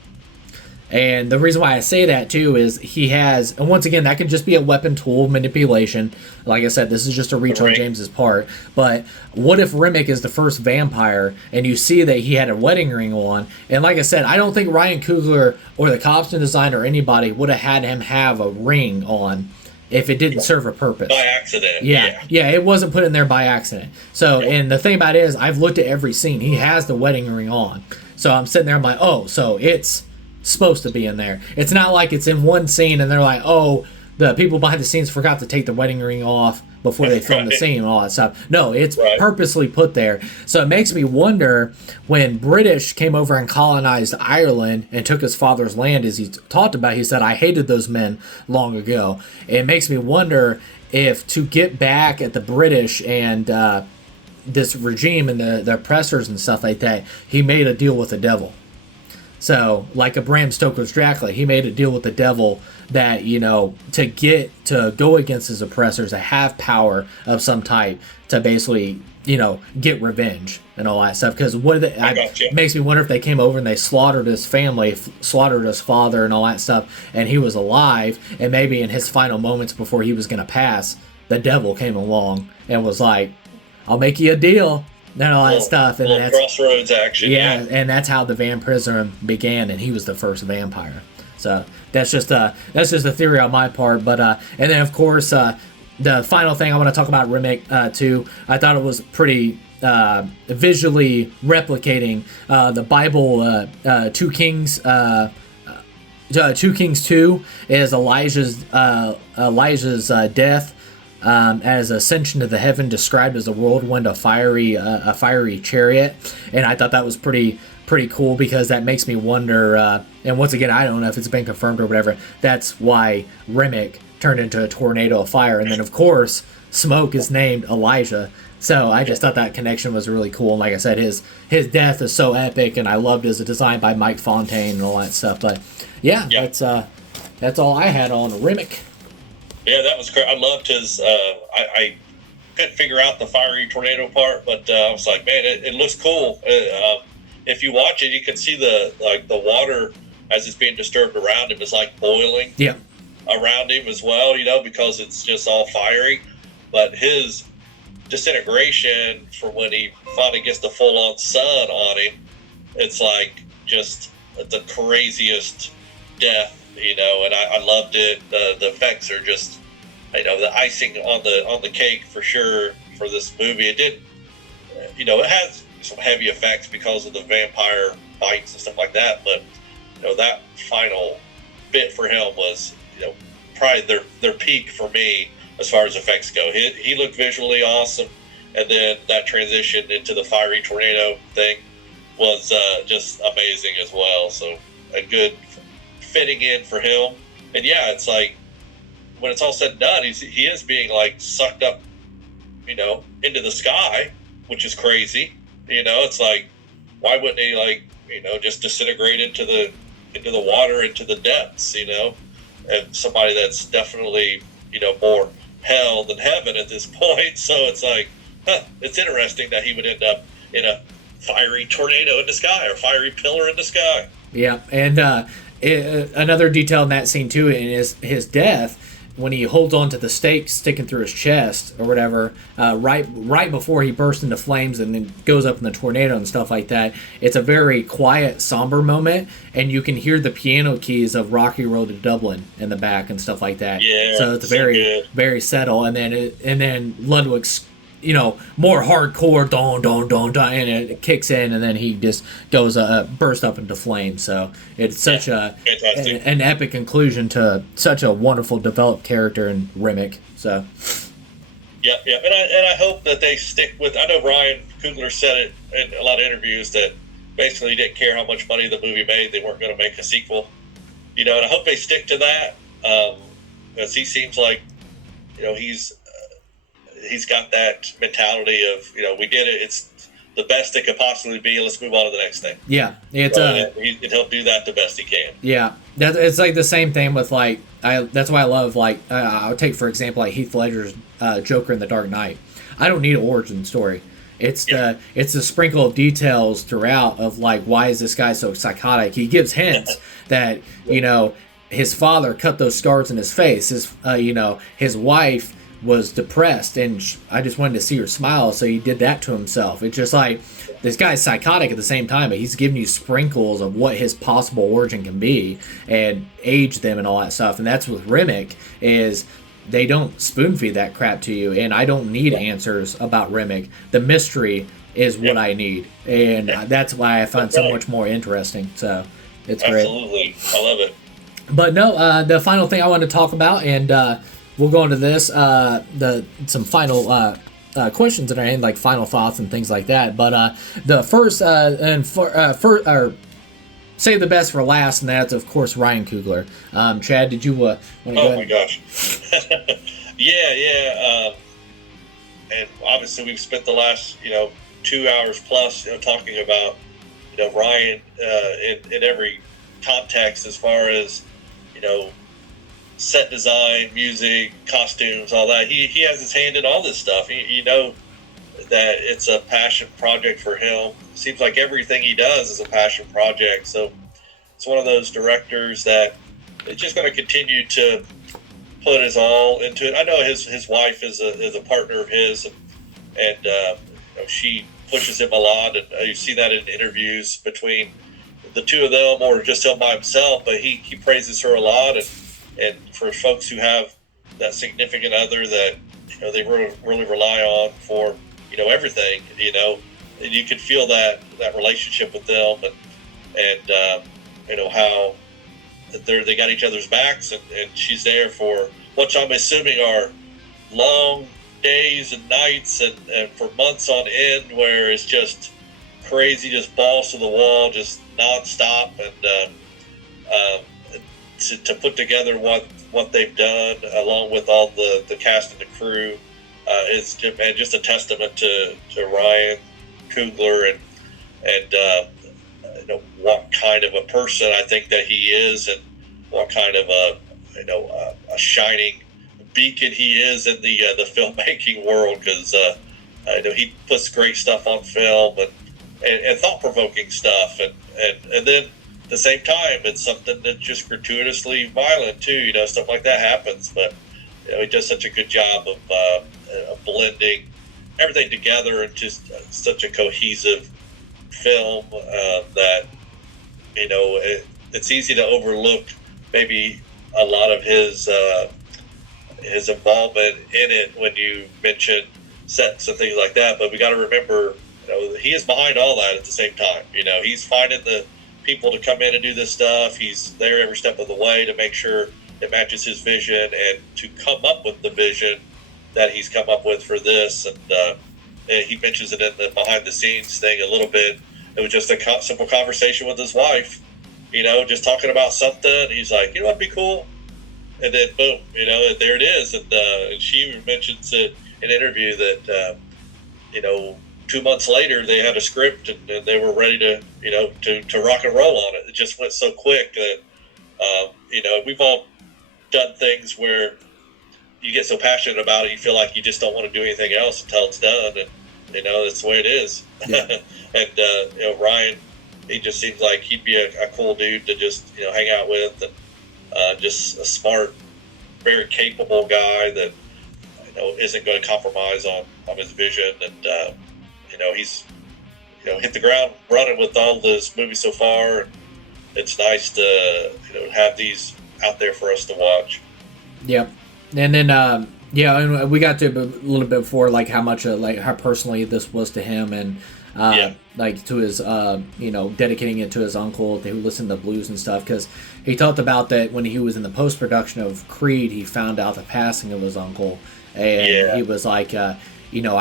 And the reason why I say that too is he has, and once again, that could just be a weapon tool of manipulation. Like I said, this is just a reach on James's part. But what if Remick is the first vampire, and you see that he had a wedding ring on? And like I said, I don't think Ryan Coogler or the costume designer or anybody would have had him have a ring on if it didn't serve a purpose. By accident. Yeah, it wasn't put in there by accident. So, and the thing about it is, I've looked at every scene. He has the wedding ring on. So I'm sitting there, I'm like, oh, so it's supposed to be in there. It's not like it's in one scene and they're like, oh, the people behind the scenes forgot to take the wedding ring off before they filmed the scene and all that stuff. No, it's purposely put there. So it makes me wonder, when British came over and colonized Ireland and took his father's land, as he talked about, he said, I hated those men long ago. It makes me wonder if, to get back at the British and this regime and the oppressors and stuff like that, he made a deal with the devil. So, like a Bram Stoker's Dracula, he made a deal with the devil that, to go against his oppressors, to have power of some type, to basically, get revenge and all that stuff. Because it makes me wonder if they came over and they slaughtered his family, slaughtered his father and all that stuff, and he was alive, and maybe in his final moments before he was going to pass, the devil came along and was like, I'll make you a deal. and all that stuff. And that's Crossroads action. Yeah, and that's how the vampirism began, and he was the first vampire. So that's just a theory on my part. But and then of course the final thing I want to talk about Remake 2. I thought it was pretty visually replicating the Bible 2 Kings. 2 Kings 2 is Elijah's death as ascension to the heaven, described as a whirlwind, a fiery chariot, and I thought that was pretty cool because that makes me wonder. And once again, I don't know if it's been confirmed or whatever. That's why Remick turned into a tornado of fire, and then of course Smoke is named Elijah. So I just thought that connection was really cool. And like I said, his death is so epic, and I loved his design by Mike Fontaine and all that stuff. But yeah. That's all I had on Remick. Yeah, that was great. I loved his. I couldn't figure out the fiery tornado part, but I was like, man, it looks cool. If you watch it, you can see the water as it's being disturbed around him is like boiling. Yeah. Around him as well, because it's just all fiery. But his disintegration from when he finally gets the full-on sun on him, it's like just the craziest death, and I loved it. The effects are just, the icing on the cake for sure for this movie. It did, it has some heavy effects because of the vampire bites and stuff like that, but that final bit for him was probably their peak for me as far as effects go. He looked visually awesome, and then that transition into the fiery tornado thing was just amazing as well. So a good fitting in for him. And yeah, it's like when it's all said and done, he is being like sucked up, into the sky, which is crazy. It's like, why wouldn't he just disintegrate into the water, into the depths, and somebody that's definitely, more hell than heaven at this point. So it's like, it's interesting that he would end up in a fiery tornado in the sky or fiery pillar in the sky. Yeah, and another detail in that scene too is his death when he holds on to the stake sticking through his chest or whatever, right before he bursts into flames and then goes up in the tornado and stuff like that. It's a very quiet, somber moment, and you can hear the piano keys of Rocky Road to Dublin in the back and stuff like that. Yeah, so it's very, very subtle. And then Ludwig's, more hardcore, don, and it kicks in, and then he just goes burst up into flames. So it's such an epic conclusion to such a wonderful developed character in Remick. So yeah, and I hope that they stick with. I know Ryan Coogler said it in a lot of interviews that basically he didn't care how much money the movie made; they weren't going to make a sequel. And I hope they stick to that, because he seems like he's got that mentality of, we did it. It's the best it could possibly be. Let's move on to the next thing. Yeah, it's he'll do that the best he can. Yeah, it's like the same thing with that's why I love I'll take for example Heath Ledger's Joker in The Dark Knight. I don't need an origin story. It's the sprinkle of details throughout of why is this guy so psychotic? He gives hints that his father cut those scars in his face. His wife was depressed, and I just wanted to see her smile, so he did that to himself. It's just like, this guy's psychotic at the same time, but he's giving you sprinkles of what his possible origin can be and age them and all that stuff. And that's with Remick, is they don't spoon feed that crap to you, and I don't need answers about Remick. The mystery is what I need, and that's why I find so much more interesting. So it's great. Absolutely, I love it. But no, the final thing I want to talk about, and we'll go into this, some final questions that are in, final thoughts and things like that. But the first, save the best for last, and that's, of course, Ryan Coogler. Chad, did you want to go ahead? Oh, my gosh. Yeah. And obviously we've spent the last, 2 hours plus, talking about, Ryan in every context as far as, set design, music, costumes, all that. He has his hand in all this stuff. You know that it's a passion project for him. Seems like everything he does is a passion project. So it's one of those directors that is just going to continue to put his all into it. I know his wife is a partner of his, and she pushes him a lot, and you see that in interviews between the two of them, or just him by himself. But he praises her a lot, and for folks who have that significant other that they really rely on for everything, and you could feel that relationship with them, and how they got each other's backs, and she's there for what I'm assuming are long days and nights and for months on end, where it's just crazy, just balls to the wall, just nonstop, and to put together what they've done, along with all the cast and the crew, is just a testament to Ryan Coogler and what kind of a person I think that he is, and what kind of a shining beacon he is in the filmmaking world, because he puts great stuff on film, and thought-provoking stuff, and then at the same time it's something that's just gratuitously violent too, stuff like that happens, but he does such a good job of blending everything together in just such a cohesive film that it's easy to overlook maybe a lot of his involvement in it when you mention sets and things like that. But we got to remember, he is behind all that at the same time. He's finding the people to come in and do this stuff. He's there every step of the way to make sure it matches his vision, and to come up with the vision that he's come up with for this. And he mentions it in the behind the scenes thing a little bit. It was just a simple conversation with his wife, just talking about something. He's like, it'd be cool. And then boom, there it is. And she mentions it in an interview that, 2 months later they had a script, and they were ready to rock and roll on it. It just went so quick that, we've all done things where you get so passionate about it, you feel like you just don't want to do anything else until it's done. And, that's the way it is. Yeah. And, Ryan, he just seems like he'd be a cool dude to just, hang out with, and just a smart, very capable guy that, isn't going to compromise on his vision. And, he's, hit the ground running with all this movie so far. And it's nice to, have these out there for us to watch. Yep. And then, and we got to a little bit before, like how much, how personally this was to him, and like to his, dedicating it to his uncle who listened to blues and stuff, because he talked about that when he was in the post-production of Creed, he found out the passing of his uncle, and he was like, I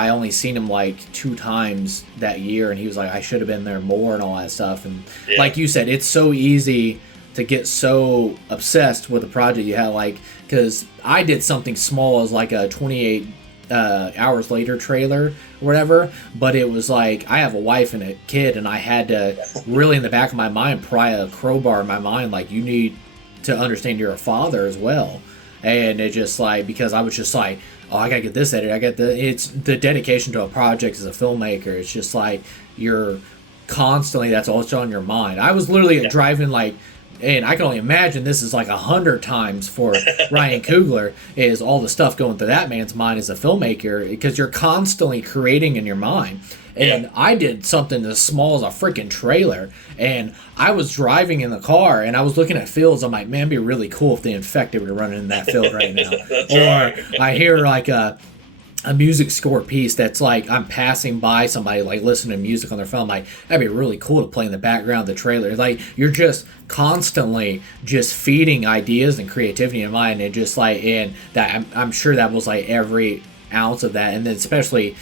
only seen him like 2 times that year, and he was like, I should have been there more and all that stuff. And like you said, it's so easy to get so obsessed with a project you have, like, because I did something small as like a 28 hours later trailer or whatever, but it was like, I have a wife and a kid, and I had to really in the back of my mind pry a crowbar in my mind, like, you need to understand you're a father as well. And it just like, because I was just like, oh, I gotta get this edited, it's the dedication to a project as a filmmaker. It's just like, you're constantly, that's all that's on your mind. I was literally driving like, and I can only imagine this is like 100 times for Ryan Coogler, is all the stuff going through that man's mind as a filmmaker, because you're constantly creating in your mind. And I did something as small as a freaking trailer, and I was driving in the car, and I was looking at fields. I'm like, man, it'd be really cool if the Infected were running in that field right now. Or I hear like a music score piece that's like, I'm passing by somebody like listening to music on their phone, like, that'd be really cool to play in the background of the trailer. Like, you're just constantly just feeding ideas and creativity in mind, and just like, and that I'm sure that was like every ounce of that. And then especially,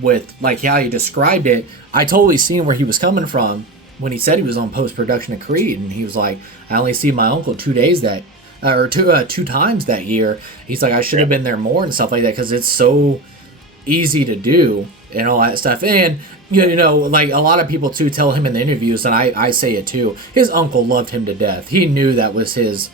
with like how you described it, I totally seen where he was coming from when he said he was on post-production of Creed, and he was like, I only see my uncle 2 days two times that year. He's like, I should have been there more and stuff like that, because it's so easy to do and all that stuff. And like a lot of people too tell him in the interviews, and I say it too, his uncle loved him to death. He knew that was his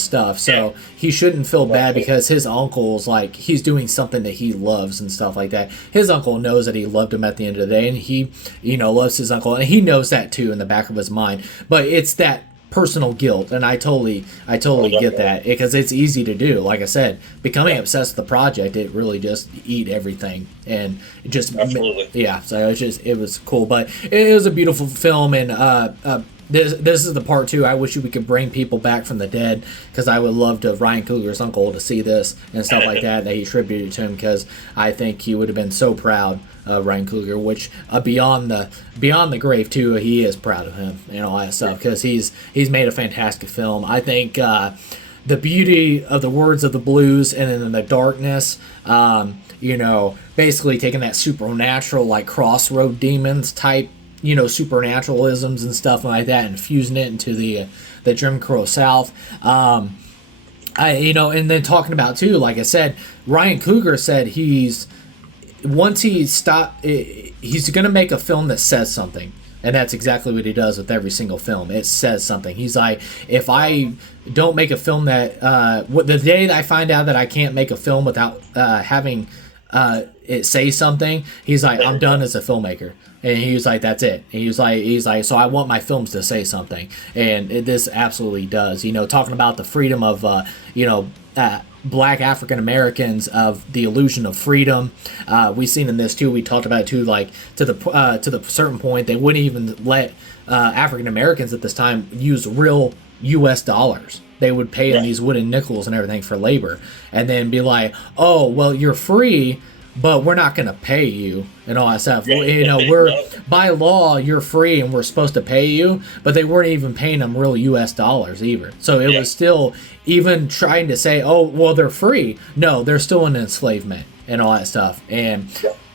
stuff, so he shouldn't feel bad because his uncle's like, he's doing something that he loves and stuff like that. His uncle knows that he loved him at the end of the day, and he loves his uncle, and he knows that too in the back of his mind. But it's that personal guilt, and I totally get that, because it's easy to do. Like I said, becoming obsessed with the project, it really just eat everything, and it just absolutely. So it was cool, but it was a beautiful film, and this is the part too. I wish we could bring people back from the dead, because I would love to Ryan Coogler's uncle to see this and stuff like that he attributed to him, because I think he would have been so proud of Ryan Coogler, which beyond the grave too, he is proud of him and all that stuff, because he's made a fantastic film. I think the beauty of the words of the blues, and then the darkness, basically taking that supernatural, like Crossroad Demons type, supernaturalisms and stuff like that, and fusing it into the Jim Crow South. And then talking about too, like I said, Ryan Coogler said once he stopped, he's going to make a film that says something. And that's exactly what he does with every single film. It says something. He's like, if I don't make a film that, the day that I find out that I can't make a film without having it say something, he's like, I'm done as a filmmaker. And he was like, that's it. And he's like, so I want my films to say something. And this absolutely does. Talking about the freedom of, Black African Americans, of the illusion of freedom. We've seen in this too. We talked about it too, like to the certain point, they wouldn't even let African Americans at this time use real U.S. dollars. They would pay in these wooden nickels and everything for labor, and then be like, oh, well, you're free, but we're not going to pay you and all that stuff. We're by law, you're free and we're supposed to pay you, but they weren't even paying them real U.S. dollars either. So it was still even trying to say, oh, well, they're free. No, they're still in enslavement and all that stuff. And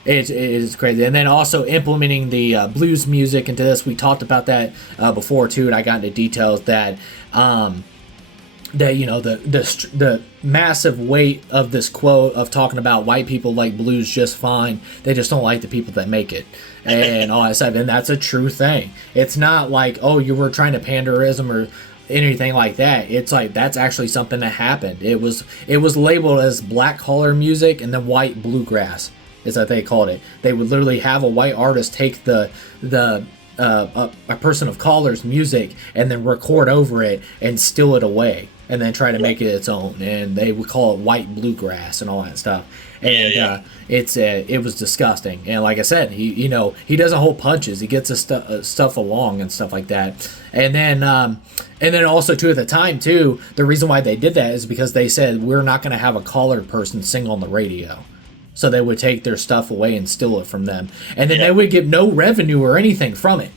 it is crazy. And then also implementing the blues music into this. We talked about that before too, and I got into details that the massive weight of this quote of talking about white people like blues just fine, they just don't like the people that make it, and all that stuff. And that's a true thing. It's not like, oh, you were trying to panderism or anything like that. It's like, that's actually something that happened. It was labeled as black collar music, and then white bluegrass is what they called it. They would literally have a white artist take a person of color's music and then record over it and steal it away, and then try to make it its own, and they would call it white bluegrass and all that stuff. And it was disgusting. And like I said, he doesn't hold punches. He gets his stuff along and stuff like that. And then also too, at the time too, the reason why they did that is because they said, we're not going to have a colored person sing on the radio. So they would take their stuff away and steal it from them, and then they would get no revenue or anything from it.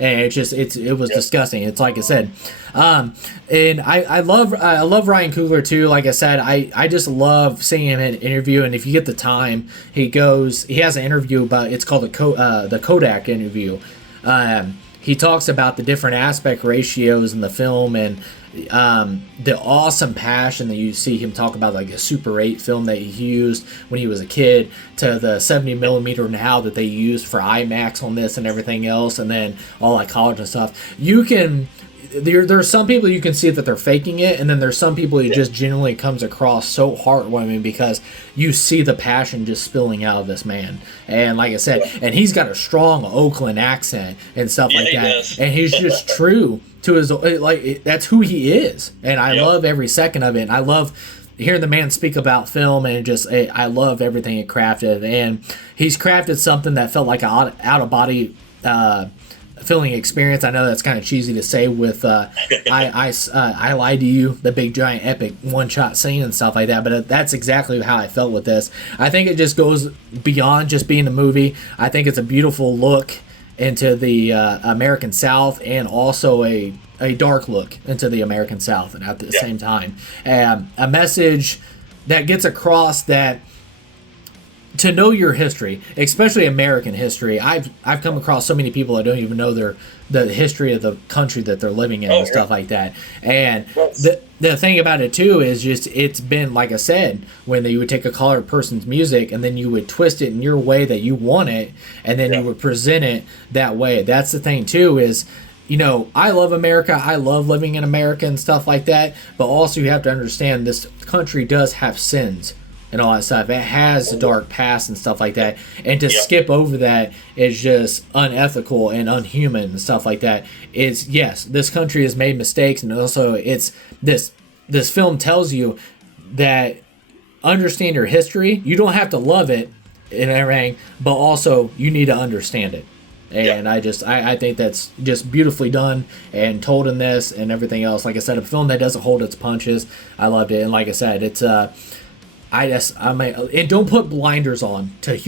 And it was disgusting. It's like I said, and I love Ryan Coogler too. Like I said, I just love seeing him in an interview. And if you get the time, he has an interview about, it's called the Kodak interview. He talks about the different aspect ratios in the film, and the awesome passion that you see him talk about, like a Super 8 film that he used when he was a kid, to the 70 millimeter now that they used for IMAX on this and everything else, and then all that college and stuff. There are some people you can see that they're faking it, and then there's some people it just genuinely comes across so heartwarming, because you see the passion just spilling out of this man. And like I said, and he's got a strong Oakland accent and stuff like that. Does. And he's just true to his, like, that's who he is. And I love every second of it. And I love hearing the man speak about film, and I love everything he crafted. And he's crafted something that felt like an out-of-body feeling experience. I know that's kind of cheesy to say with I Lied to You, the big giant epic one-shot scene and stuff like that, but that's exactly how I felt with this. I think it just goes beyond just being a movie. I think it's a beautiful look into the American South, and also a dark look into the American South, and at the same time a message that gets across that to know your history, especially American history. I've come across so many people that don't even know the history of the country that they're living in and stuff like that. And the thing about it too is just, it's been, like I said, when you would take a colored person's music and then you would twist it in your way that you want it, and then you would present it that way. That's the thing too, is, I love America. I love living in America and stuff like that. But also you have to understand, this country does have sins and all that stuff. It has a dark past and stuff like that. And to skip over that is just unethical and unhuman and stuff like that. It's, yes, this country has made mistakes, and also it's this film tells you that understand your history. You don't have to love it and everything, but also you need to understand it. And I think that's just beautifully done and told in this and everything else. Like I said, a film that doesn't hold its punches. I loved it. And like I said, it's and don't put blinders on to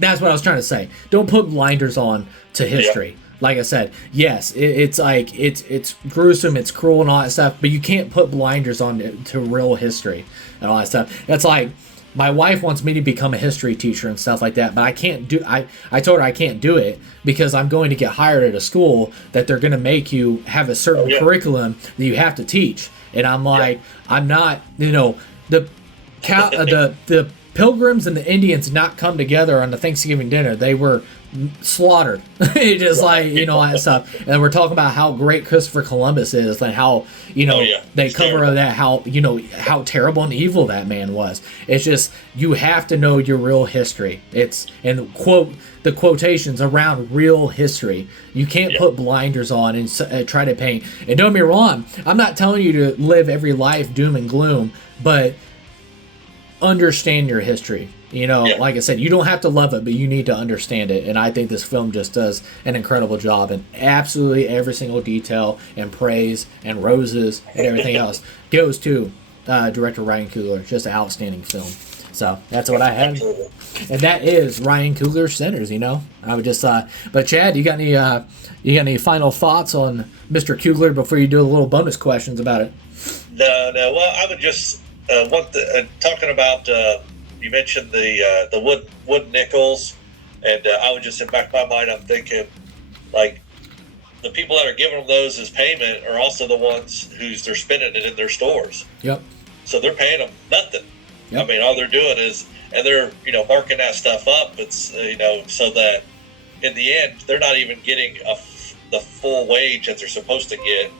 that's what I was trying to say. Don't put blinders on to history. Yeah. Like I said, yes, it's gruesome, it's cruel and all that stuff, but you can't put blinders on to real history and all that stuff. That's like, my wife wants me to become a history teacher and stuff like that, but I can't do. I told her I can't do it because I'm going to get hired at a school that they're going to make you have a certain curriculum that you have to teach, and I'm like, I'm not. The Pilgrims and the Indians not come together on the Thanksgiving dinner. They were slaughtered. Just like, all that stuff. And we're talking about how great Christopher Columbus is and how, they cover that, how terrible and evil that man was. It's just, you have to know your real history. And the quotations around real history. You can't put blinders on and try to paint. And don't get me wrong, I'm not telling you to live every life doom and gloom, but understand your history. Like I said, you don't have to love it, but you need to understand it. And I think this film just does an incredible job in absolutely every single detail, and praise and roses and everything else goes to director Ryan Coogler. Just an outstanding film. So that's what I had, and that is Ryan Coogler's Sinners. I would just but Chad, you got any final thoughts on Mr. Coogler before you do a little bonus questions about it? No. Well, I would just talking about. You mentioned the wood nickels, and I would just, in back of my mind, I'm thinking, like, the people that are giving them those as payment are also the ones they're spending it in their stores. Yep. So they're paying them nothing. Yep. I mean, all they're doing is, and they're marking that stuff up. It's so that in the end they're not even getting the full wage that they're supposed to get.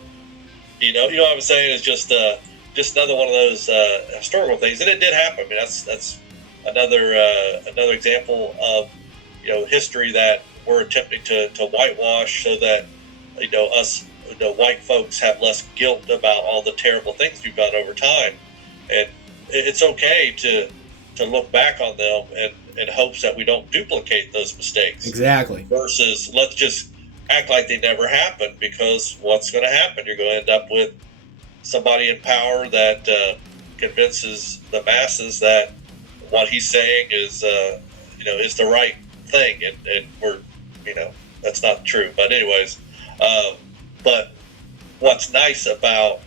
You know what I'm saying? It's just another one of those historical things, and it did happen. I mean, that's another example of history that we're attempting to whitewash, so that us white folks have less guilt about all the terrible things we've done over time. And it's okay to look back on them in hopes that we don't duplicate those mistakes. Exactly. Versus let's just act like they never happened, because what's going to happen? You're going to end up with somebody in power that convinces the masses that what he's saying is the right thing, and we're that's not true. But anyways, but what's nice about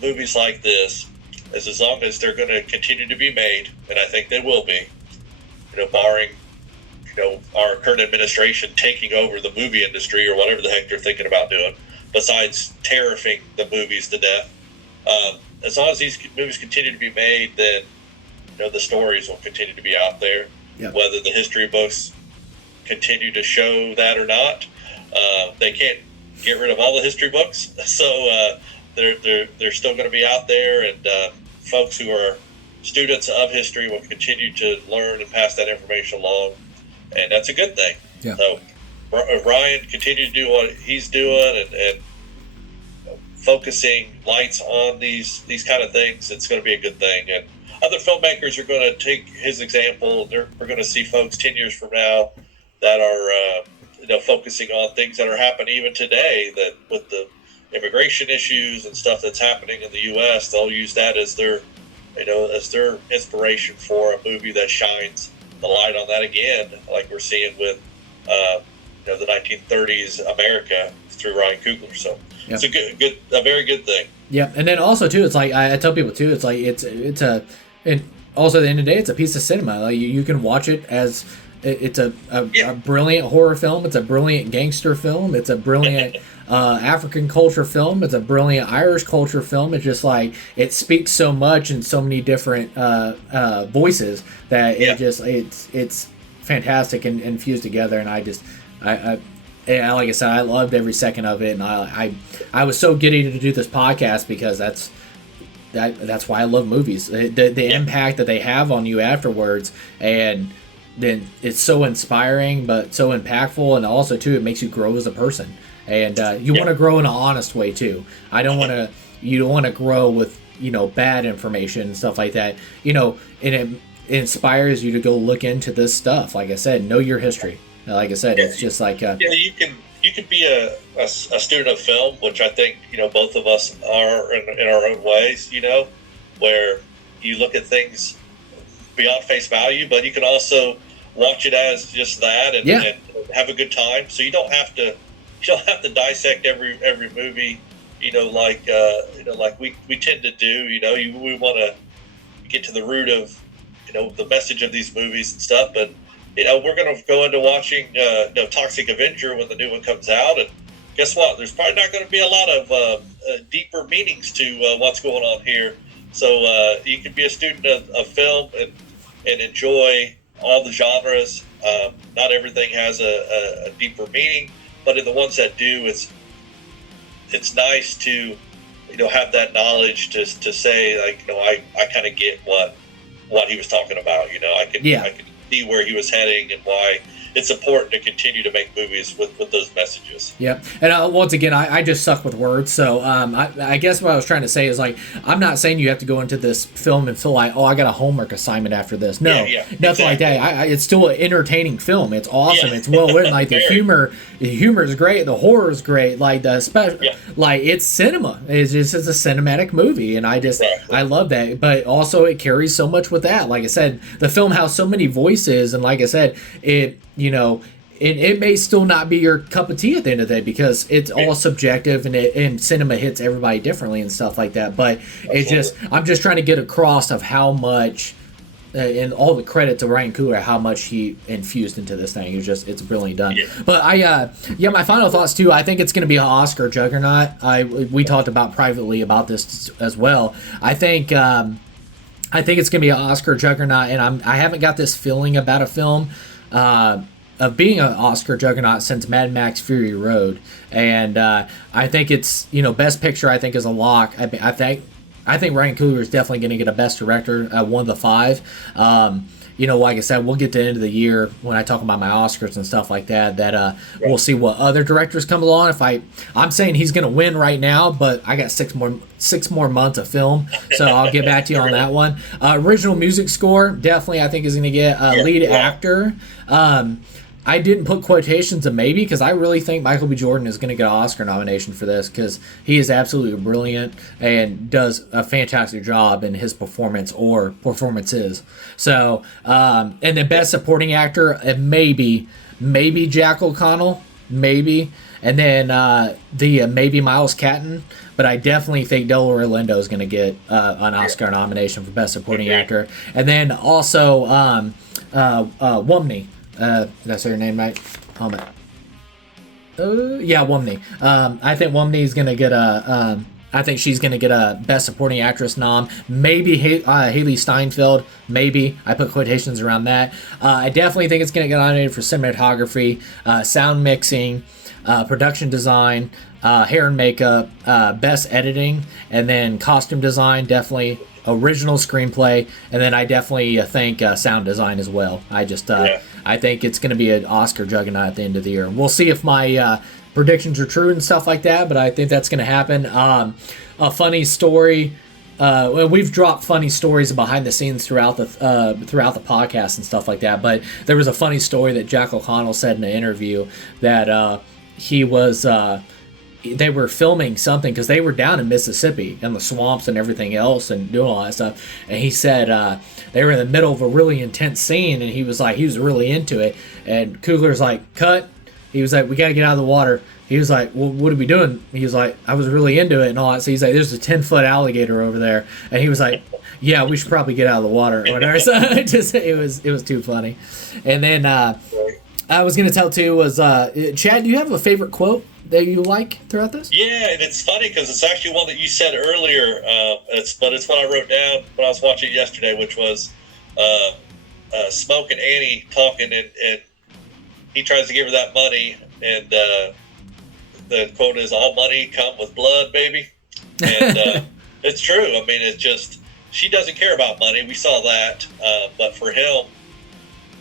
movies like this is, as long as they're going to continue to be made, and I think they will be, barring our current administration taking over the movie industry or whatever the heck they're thinking about doing, besides tariffing the movies to death. As long as these movies continue to be made, then the stories will continue to be out there. Yep. Whether the history books continue to show that or not, they can't get rid of all the history books, so they're still going to be out there, and folks who are students of history will continue to learn and pass that information along, and that's a good thing. Yeah. So if Ryan continue to do what he's doing and focusing lights on these kind of things, it's going to be a good thing. And other filmmakers are going to take his example. We're going to see folks 10 years from now that are focusing on things that are happening even today, that with the immigration issues and stuff that's happening in the U.S., they'll use that as their inspiration for a movie that shines the light on that again, like we're seeing with the 1930s America through Ryan Coogler. So yep. It's a very good thing. Yeah, and then also too, it's like I tell people too, it's like and also at the end of the day, it's a piece of cinema. Like you can watch it as it's a brilliant horror film. It's a brilliant gangster film. It's a brilliant African culture film. It's a brilliant Irish culture film. It's just like it speaks so much in so many different voices that it's fantastic and fused together. And like I said, I loved every second of it, and I was so giddy to do this podcast because that's why I love movies. The impact that they have on you afterwards, and then it's so inspiring, but so impactful, and also too, it makes you grow as a person. And you want to grow in an honest way too. You don't want to grow with bad information and stuff like that. And it inspires you to go look into this stuff. Like I said, know your history. Like I said, it's just like you can be a student of film, which I think both of us are in our own ways. Where you look at things beyond face value, but you can also watch it as just that and have a good time. So you don't have to dissect every movie, like we tend to do. We want to get to the root of the message of these movies and stuff, but we're going to go into watching Toxic Avenger when the new one comes out, and guess what? There's probably not going to be a lot of deeper meanings to what's going on here. So you can be a student of film and enjoy all the genres. Not everything has a deeper meaning, but in the ones that do, it's nice to have that knowledge to say, like, I kind of get what he was talking about. I can see where he was heading and why it's important to continue to make movies with those messages. Yep. And once again, I just suck with words. So I guess what I was trying to say is, like, I'm not saying you have to go into this film and feel like, I got a homework assignment after this. No, nothing like that. It's still an entertaining film. It's awesome. It's well written. Like the humor is great. The horror is great. Like the special, like it's cinema. It's a cinematic movie, and I love that. But also, it carries so much with that. Like I said, the film has so many voices, and like I said, it may still not be your cup of tea at the end of the day, because it's all subjective, and cinema hits everybody differently and stuff like that. But I'm just trying to get across of how much, and all the credit to Ryan Coogler, how much he infused into this thing. It's brilliantly done. But my final thoughts too. I think it's going to be an Oscar juggernaut. We talked about privately about this as well. I think it's going to be an Oscar juggernaut, and I haven't got this feeling about a film of being an Oscar juggernaut since Mad Max Fury Road. And I think it's, Best Picture, I think, is a lock. I think Ryan Coogler is definitely going to get a Best Director, one of the 5. Like I said, we'll get to the end of the year when I talk about my Oscars and stuff like that, we'll see what other directors come along. I'm saying he's going to win right now, but I got 6 more months of film, so I'll get back to you on that one. Original music score, definitely I think is going to get lead actor. I didn't put quotations of maybe, because I really think Michael B. Jordan is going to get an Oscar nomination for this, because he is absolutely brilliant and does a fantastic job in his performance or performances. So, and the Best Supporting Actor, maybe Jack O'Connell, maybe, and then maybe Miles Caton, but I definitely think Delroy Lindo is going to get an Oscar nomination for Best Supporting Actor. And then also Wunmi. Did I say her name right? Wunmi. I think Wunmi is gonna get I think she's gonna get a Best Supporting Actress nom. Maybe Hailee Steinfeld. Maybe, I put quotations around that. I definitely think it's gonna get nominated for cinematography, sound mixing, production design, hair and makeup, best editing, and then costume design. Definitely. Original screenplay, and then I definitely think sound design as well. I think it's going to be an Oscar juggernaut at the end of the year. We'll see if my predictions are true and stuff like that, but I think that's going to happen. A funny story. We've dropped funny stories behind the scenes throughout the podcast and stuff like that, but there was a funny story that Jack O'Connell said in an interview that he was. They were filming something because they were down in Mississippi and the swamps and everything else and doing all that stuff. And he said they were in the middle of a really intense scene, and he was really into it. And Coogler's like, cut. He was like, we got to get out of the water. He was like, well, what are we doing? He was like, I was really into it and all that. So he's like, there's a 10-foot alligator over there. And he was like, yeah, we should probably get out of the water or whatever. So it was too funny. And then I was going to tell too was, Chad, do you have a favorite quote that you like throughout this? Yeah, and it's funny because it's actually one that you said earlier. It's what I wrote down when I was watching it yesterday, which was Smoke and Annie talking, and he tries to give her that money, and the quote is, "All money come with blood, baby." And It's true. I mean, it's just she doesn't care about money. We saw that, but for him,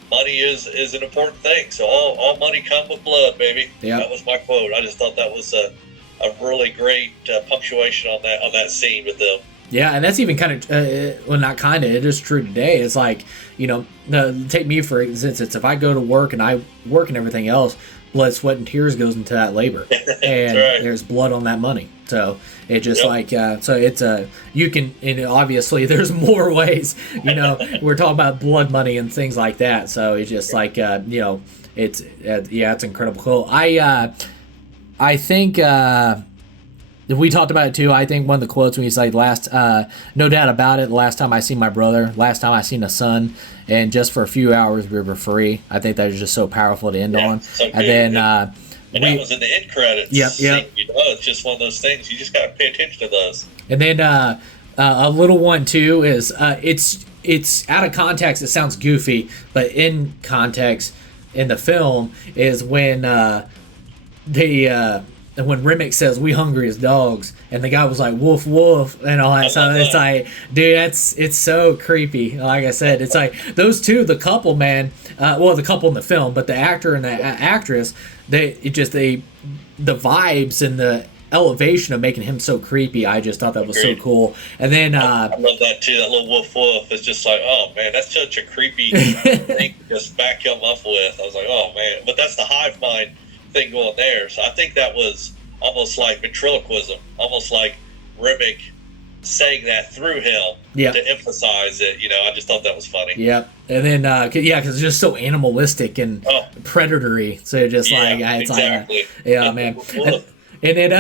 money is an important thing. So all money comes with blood, baby. Yep. That was my quote. I just thought that was a really great punctuation on that scene with them. Yeah, and that's even kind of, well, not kind of, it is true today. It's like, take me for instance, if I go to work and I work and everything else, blood, sweat, and tears goes into that labor. And right. There's blood on that money. So it just so it's you can, and obviously there's more ways, we're talking about blood money and things like that. So it's just like, it's incredible. Cool. I think, we talked about it too. I think one of the quotes when he's like, no doubt about it, the last time I seen my brother, last time I seen a son, and just for a few hours we were free. I think that is just so powerful to end on. So and then that was in the end credits. Yep. It's just one of those things. You just got to pay attention to those. And then a little one too is it's out of context. It sounds goofy, but in context, in the film is when and when Remick says, "We hungry as dogs," and the guy was like, "Woof, woof," and all that stuff. It's like, dude, it's so creepy. Like I said, it's like those two, the couple, man. The couple in the film, but the actor and the actress, the vibes and the elevation of making him so creepy. I just thought that was so cool. And then I love that too. That little woof woof is just like, oh man, that's such a creepy thing to just back him up with. I was like, oh man, but that's the hive mind thing going there. So I think that was almost like ventriloquism, almost like Remick saying that through him to emphasize it. I just thought that was funny. Yep. And then because it's just so animalistic and predatory. So just exactly. Man. And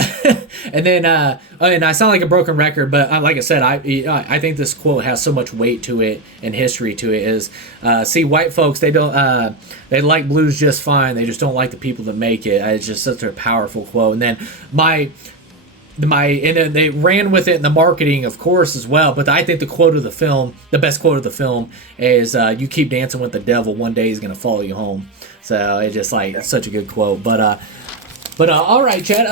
I sound like a broken record, but like I said, I think this quote has so much weight to it and history to it. Is see, white folks, they don't they like blues just fine. They just don't like the people that make it. It's just such a powerful quote. And then and then they ran with it in the marketing, of course, as well. But I think the quote of the film, the best quote of the film, is "You keep dancing with the devil, one day he's gonna follow you home." So it's just like such a good quote. But all right, Chad.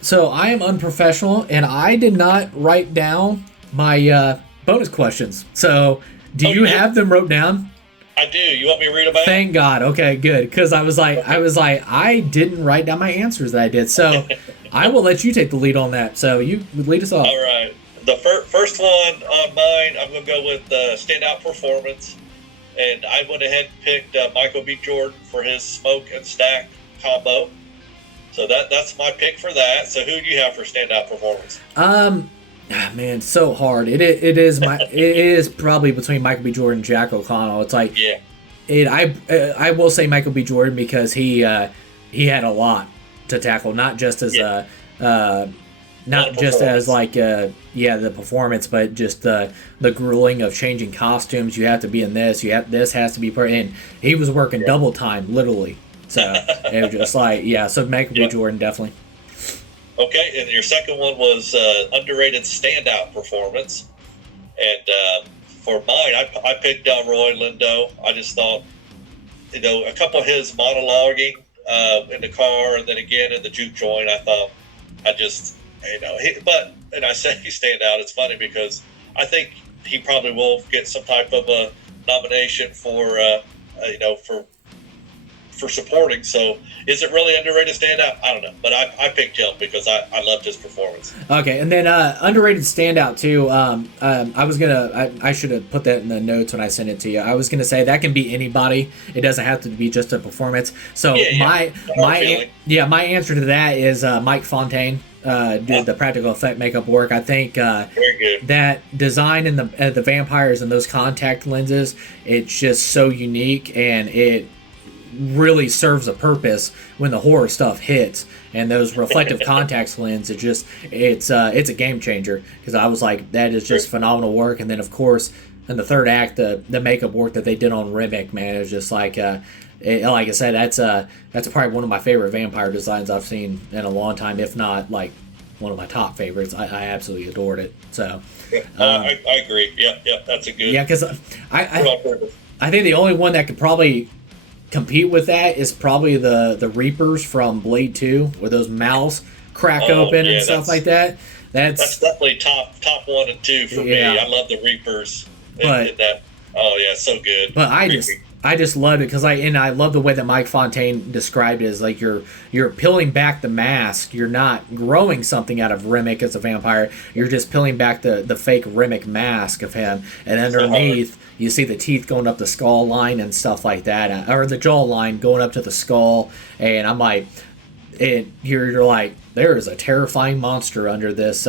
So I am unprofessional, and I did not write down my bonus questions. So do you have them wrote down? I do. You want me to read them out? Thank God. Okay, good. Because I was like, I didn't write down my answers that I did. So I will let you take the lead on that. So you lead us off. All right. The first one on mine, I'm going to go with standout performance, and I went ahead and picked Michael B. Jordan for his smoke and stack combo. So that's my pick for that. So who do you have for standout performance? Man, so hard. It is probably between Michael B. Jordan and Jack O'Connell. It's like I will say Michael B. Jordan because he had a lot to tackle, not just as not just as like the performance, but just the grueling of changing costumes. You have to be in this. This has to be part, and he was working double time, literally. So it was just like, so Michael B. Jordan, definitely. Okay, and your second one was underrated standout performance. And for mine, I picked Delroy Lindo. I just thought, a couple of his monologuing in the car, and then again in the juke joint, I thought, and I say he stand out. It's funny because I think he probably will get some type of a nomination for supporting. So is it really underrated standout? I don't know, but I picked him because I loved his performance. Okay, and then underrated standout too. I should have put that in the notes when I sent it to you. I was gonna say that can be anybody. It doesn't have to be just a performance. So my answer to that is Mike Fontaine. Did the practical effect makeup work. I think very good. That design in the vampires and those contact lenses, it's just so unique, and it really serves a purpose when the horror stuff hits. And those reflective contacts lens, it's a game changer, because I was like, that is just phenomenal work. And then of course in the third act, the makeup work that they did on Remick, man, it was just like like I said, that's probably one of my favorite vampire designs I've seen in a long time, if not like one of my top favorites. I absolutely adored it. So I agree. Yeah, that's a good. Yeah, because I think the only one that could probably compete with that is probably the Reapers from Blade 2, where those mouths crack open and stuff like that. That's definitely top 1 and 2 for me. I love the Reapers. But that, oh yeah, so good. But I just loved it because I love the way that Mike Fontaine described it as like you're peeling back the mask. You're not growing something out of Remick as a vampire. You're just peeling back the fake Remick mask of him, and underneath you see the teeth going up the skull line and stuff like that, or the jaw line going up to the skull. And I'm like, you're like, there is a terrifying monster under this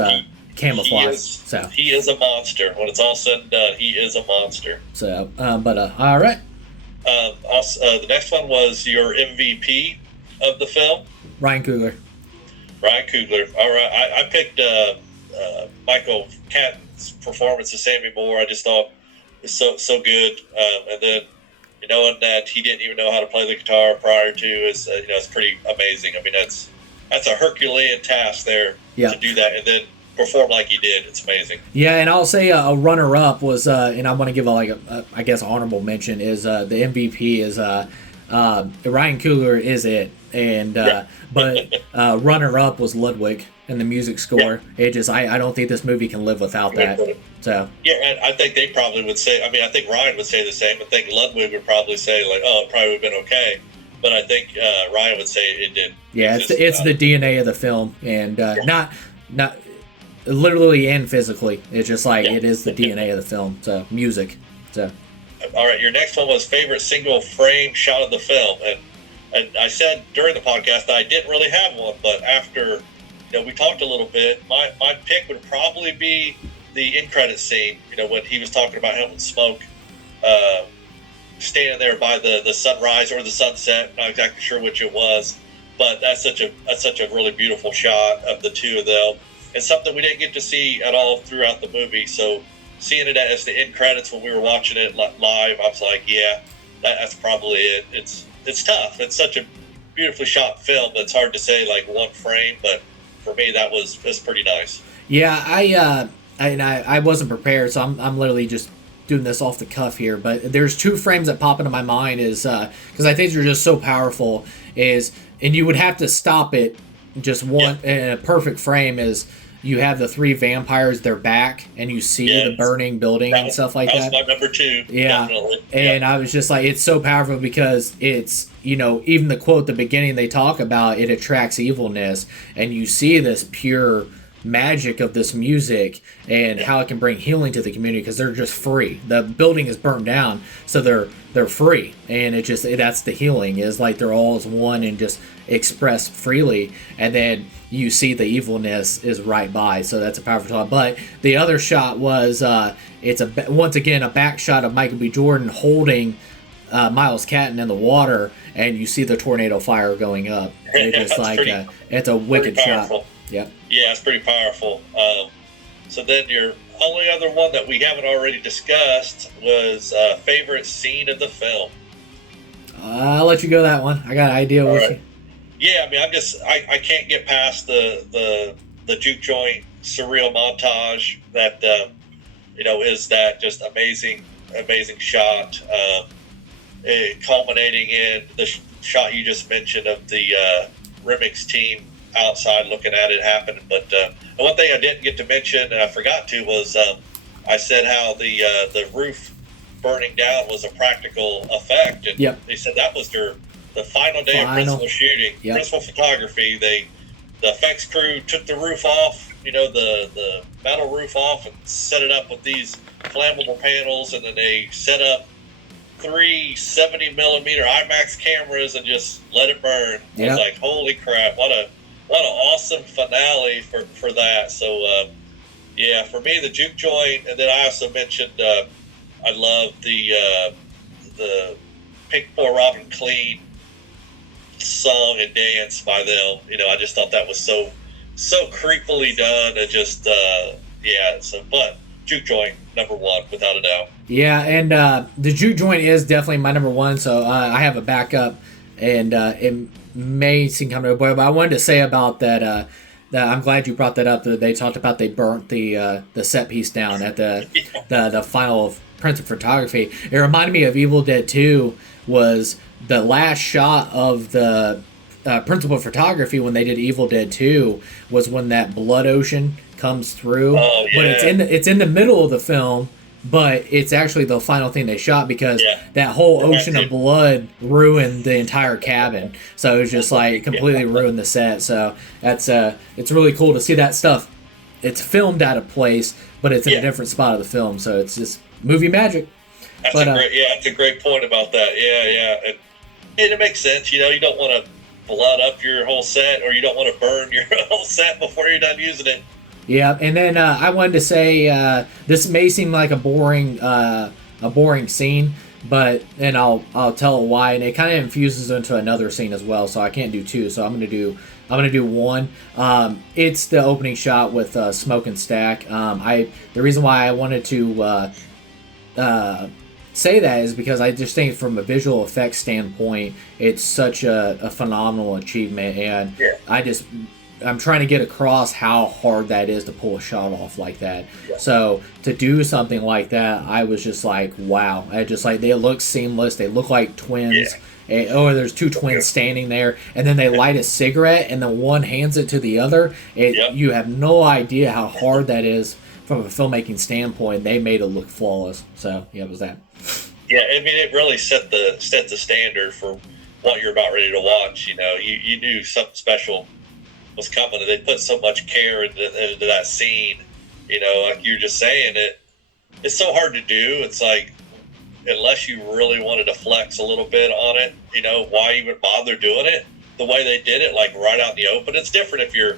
camouflage. He is a monster. When it's all said and done, he is a monster. So, all right. Also, the next one was your MVP of the film, Ryan Coogler. All right, I picked Michael Caton's performance as Sammy Moore. I just thought it was so good. And then knowing that he didn't even know how to play the guitar prior to is it's pretty amazing. I mean, that's a Herculean task there to do that, and then perform like he did. It's amazing. Yeah, and I'll say a runner-up was, and I want to give I guess honorable mention is the MVP is Ryan Coogler is it, and but runner-up was Ludwig and the music score. Yeah. It just I don't think this movie can live without that. So yeah, and I think they probably would say. I mean, I think Ryan would say the same. I think Ludwig would probably say like, "Oh, it probably would have been okay." But I think Ryan would say it did. Yeah, it's the DNA of the film, and not literally and physically. It's just like it is the DNA of the film. So music. So. All right, your next one was favorite single frame shot of the film, and I said during the podcast that I didn't really have one, but after we talked a little bit, my pick would probably be the end credit scene. When he was talking about him and Smoke, standing there by the sunrise or the sunset. Not exactly sure which it was, but that's such a really beautiful shot of the two of them. It's something we didn't get to see at all throughout the movie. So seeing it as the end credits when we were watching it live, I was like, yeah, that's probably it. It's tough. It's such a beautifully shot film. It's hard to say like one frame, but for me that's pretty nice. Yeah, I wasn't prepared, so I'm literally just doing this off the cuff here. But there's two frames that pop into my mind is because I think they're just so powerful. And you would have to stop it just one in a perfect frame is. You have the three vampires, they're back, and you see the burning building and stuff like that. That was my number 2. Yeah. Definitely. And I was just like, it's so powerful because it's, even the quote at the beginning, they talk about it attracts evilness, and you see this pure magic of this music and how it can bring healing to the community because they're just free. The building is burned down, so they're free, and that's the healing is like they're all as one and just expressed freely, and then you see the evilness is right by, so that's a powerful shot. But the other shot was it's once again a back shot of Michael B. Jordan holding Miles Caton in the water, and you see the tornado fire going up. It's just like it's a wicked shot. Yep. Yeah, it's pretty powerful. So then your only other one that we haven't already discussed was favorite scene of the film. I'll let you go that one. I got an idea. Yeah, I mean, I can't get past the juke joint surreal montage that is that just amazing shot, culminating in the shot you just mentioned of the Remick's team outside looking at it happen. But one thing I didn't get to mention and I forgot to was I said how the roof burning down was a practical effect, and they said that was the final day of principal shooting, principal photography. The effects crew took the roof off, the metal roof off, and set it up with these flammable panels, and then they set up 3 70mm IMAX cameras and just let it burn. I was like, holy crap, what an awesome finale for that. So for me, the juke joint, and then I also mentioned I love the Pink Poor Robin Clean song and dance by them. I just thought that was so creepily done, and just but juke joint number 1 without a doubt. Yeah, and the juke joint is definitely my number 1, so I have a backup, and it may seem kind of boy, but I wanted to say about that that I'm glad you brought that up, that they talked about they burnt the set piece down at the final principal photography. It reminded me of Evil Dead 2 was the last shot of the principal photography when they did Evil Dead 2 was when that blood ocean comes through, Oh, but it's in the middle of the film. But it's actually the final thing they shot because that whole ocean of blood ruined the entire cabin. So it was just like completely ruined the set. So that's it's really cool to see that stuff. It's filmed out of place, but it's in a different spot of the film. So it's just movie magic. That's a great point about that. Yeah. And it makes sense. You don't want to blood up your whole set, or you don't want to burn your whole set before you're done using it. Yeah, and then I wanted to say this may seem like a boring scene, and I'll tell why, and it kind of infuses into another scene as well. So I can't do two, so I'm gonna do one. It's the opening shot with Smoke and Stack. The reason why I wanted to say that is because I just think from a visual effects standpoint, it's such a phenomenal achievement, and I'm trying to get across how hard that is to pull a shot off like that. Yeah. So to do something like that, I was just like, wow. They look seamless. They look like twins. Yeah. There's two twins standing there, and then they light a cigarette, and then one hands it to the other. You have no idea how hard that is from a filmmaking standpoint. They made it look flawless. So it was that. Yeah, I mean, it really set the standard for what you're about ready to watch. You knew something special was coming, and they put so much care into that scene. Like you were just saying, it's so hard to do. It's like, unless you really wanted to flex a little bit on it, why even bother doing it the way they did it, like right out in the open? It's different if you're,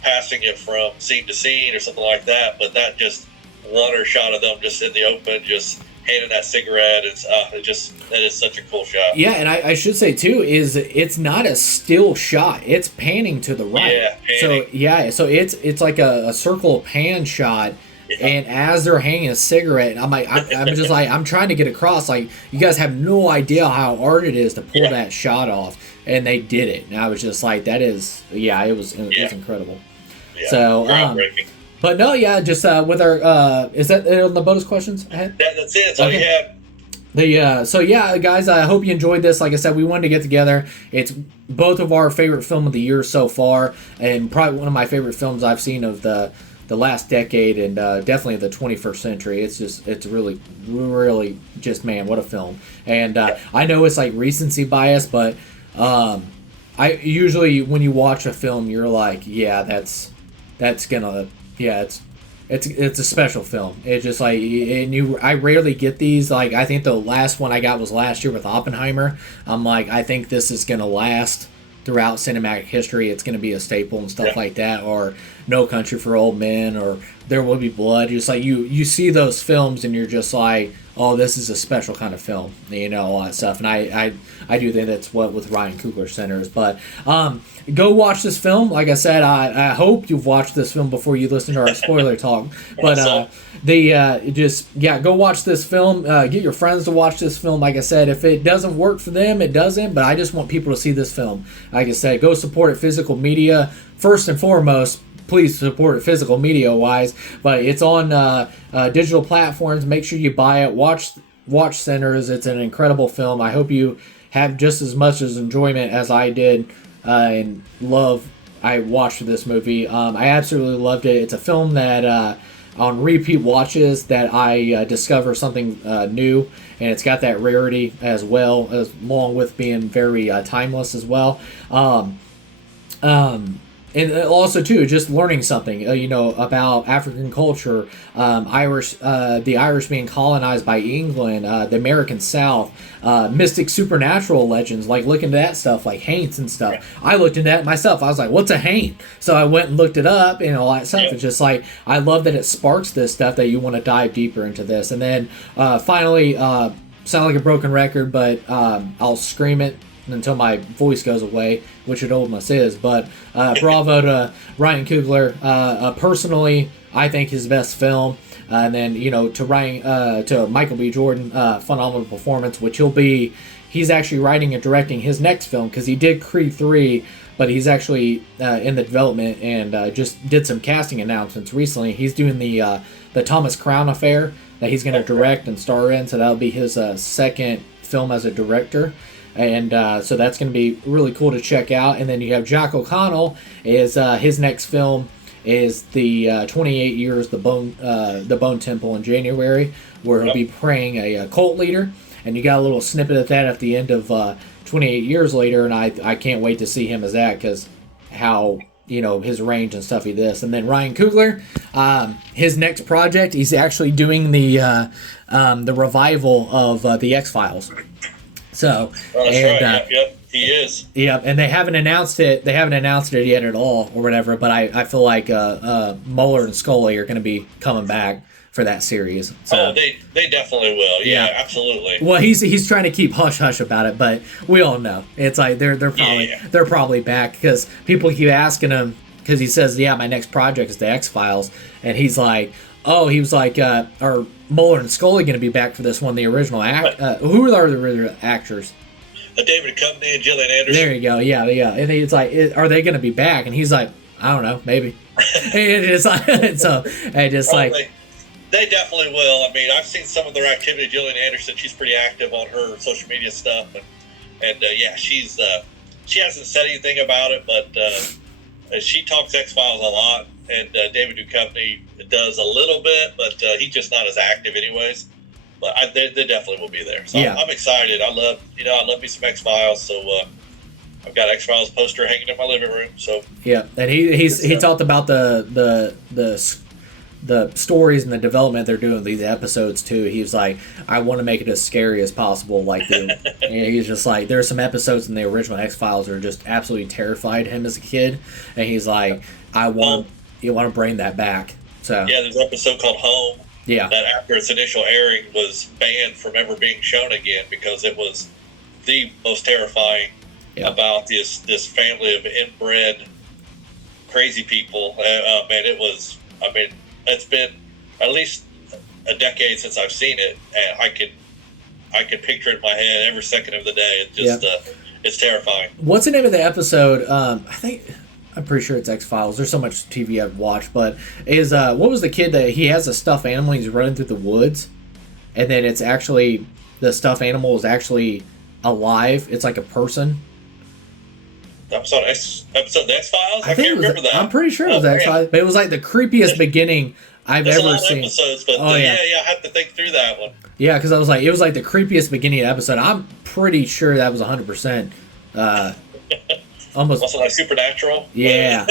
passing it from scene to scene or something like that, but that just one shot of them just in the open, just handing that cigarette, that is such a cool shot. Yeah, and I should say too is it's not a still shot; it's panning to the right. Yeah, panning. So it's like a circle pan shot. Yeah. And as they're hanging a cigarette, I'm trying to get across. Like, you guys have no idea how hard it is to pull that shot off, and they did it. And I was just like, it was incredible. Yeah. So, but no, just with our, is that on the bonus questions ahead? That's it. So guys, I hope you enjoyed this. Like I said, we wanted to get together. It's both of our favorite film of the year so far, and probably one of my favorite films I've seen of the last decade, and definitely the 21st century. It's really, really just, man, what a film. And I know it's like recency bias, but I usually, when you watch a film, you're like, it's a special film. It's just like, I rarely get these. Like, I think the last one I got was last year with Oppenheimer. I'm like, I think this is gonna last throughout cinematic history. It's going to be a staple and stuff like that, or No Country for Old Men, or There Will Be Blood. Just like you see those films and you're just like, oh, this is a special kind of film, all that stuff. And I do think that's what with Ryan Coogler centers. But go watch this film. Like I said, I hope you've watched this film before you listen to our spoiler talk. But go watch this film. Get your friends to watch this film. Like I said, if it doesn't work for them, it doesn't. But I just want people to see this film. Like I said, go support it physical media. First and foremost, please support it physical media wise, but it's on digital platforms. Make sure you buy it. Watch Sinners. It's an incredible film. I hope you have just as much as enjoyment as I did and love. I watched this movie. I absolutely loved it. It's a film that on repeat watches that I discover something new, and it's got that rarity as well, as along with being very timeless as well. And also too, just learning something, about African culture, the Irish being colonized by England, the American South, mystic supernatural legends, like looking into that stuff, like haints and stuff. I looked into that myself. I was like, what's a haint? So I went and looked it up and all that stuff. It's just like, I love that it sparks this stuff that you want to dive deeper into this. And then finally, sound like a broken record, but I'll scream it until my voice goes away, which it almost is. But bravo to Ryan Coogler. Personally, I think his best film. And then to Michael B. Jordan, phenomenal performance, which he's actually writing and directing his next film, because he did Creed 3, but he's actually in the development and just did some casting announcements recently. He's doing the Thomas Crown Affair that he's going to direct and star in, so that'll be his second film as a director. And so that's going to be really cool to check out. And then you have Jack O'Connell is his next film is the 28 years the Bone Temple in January, where he'll be praying a cult leader, and you got a little snippet of that at the end of 28 years later, and I can't wait to see him as that, because how his range and stuff he this. And then Ryan Coogler, his next project, he's actually doing the revival of the X-Files. So right. Yep, he is. Yep, and they haven't announced it. They haven't announced it yet at all, or whatever. But I feel like Mueller and Scully are going to be coming back for that series. So, they definitely will. Yeah, absolutely. Well, he's trying to keep hush hush about it, but we all know it's like they're probably back, because people keep asking him, because he says, my next project is the X-Files, and he's like, are Mueller and Scully going to be back for this one? The original who are the original actors? David Duchovny and Gillian Anderson. There you go. Yeah. And he's like, are they going to be back? And he's like, I don't know, maybe. And it's like, so I just like. They definitely will. I mean, I've seen some of their activity. Gillian Anderson, she's pretty active on her social media stuff, and she's she hasn't said anything about it, but she talks X-Files a lot, and David Duchovny does a little bit, but he's just not as active, anyways. But they definitely will be there. So I'm excited. I love me some X-Files. So I've got X-Files poster hanging in my living room. So and he talked about the stories and the development they're doing these episodes too. He's like, I want to make it as scary as possible. Like, he's just like, there's some episodes in the original X-Files that are just absolutely terrified him as a kid, and he's like, you want to bring that back. So there's an episode called Home. That after its initial airing was banned from ever being shown again, because it was the most terrifying about this family of inbred crazy people. It's been at least a decade since I've seen it, and I can picture it in my head every second of the day. It's just it's terrifying. What's the name of the episode? I'm pretty sure it's X-Files. There's so much TV I've watched, but is what was the kid that he has a stuffed animal? He's running through the woods, and then it's actually the stuffed animal is actually alive. It's like a person. Episode of the X-Files? I can't remember that. I'm pretty sure it was X-Files. But it was like the creepiest beginning I've ever seen. Episodes, but I have to think through that one. Yeah, because it was like the creepiest beginning episode. I'm pretty sure that was 100%. Almost. Was it like Supernatural? Yeah.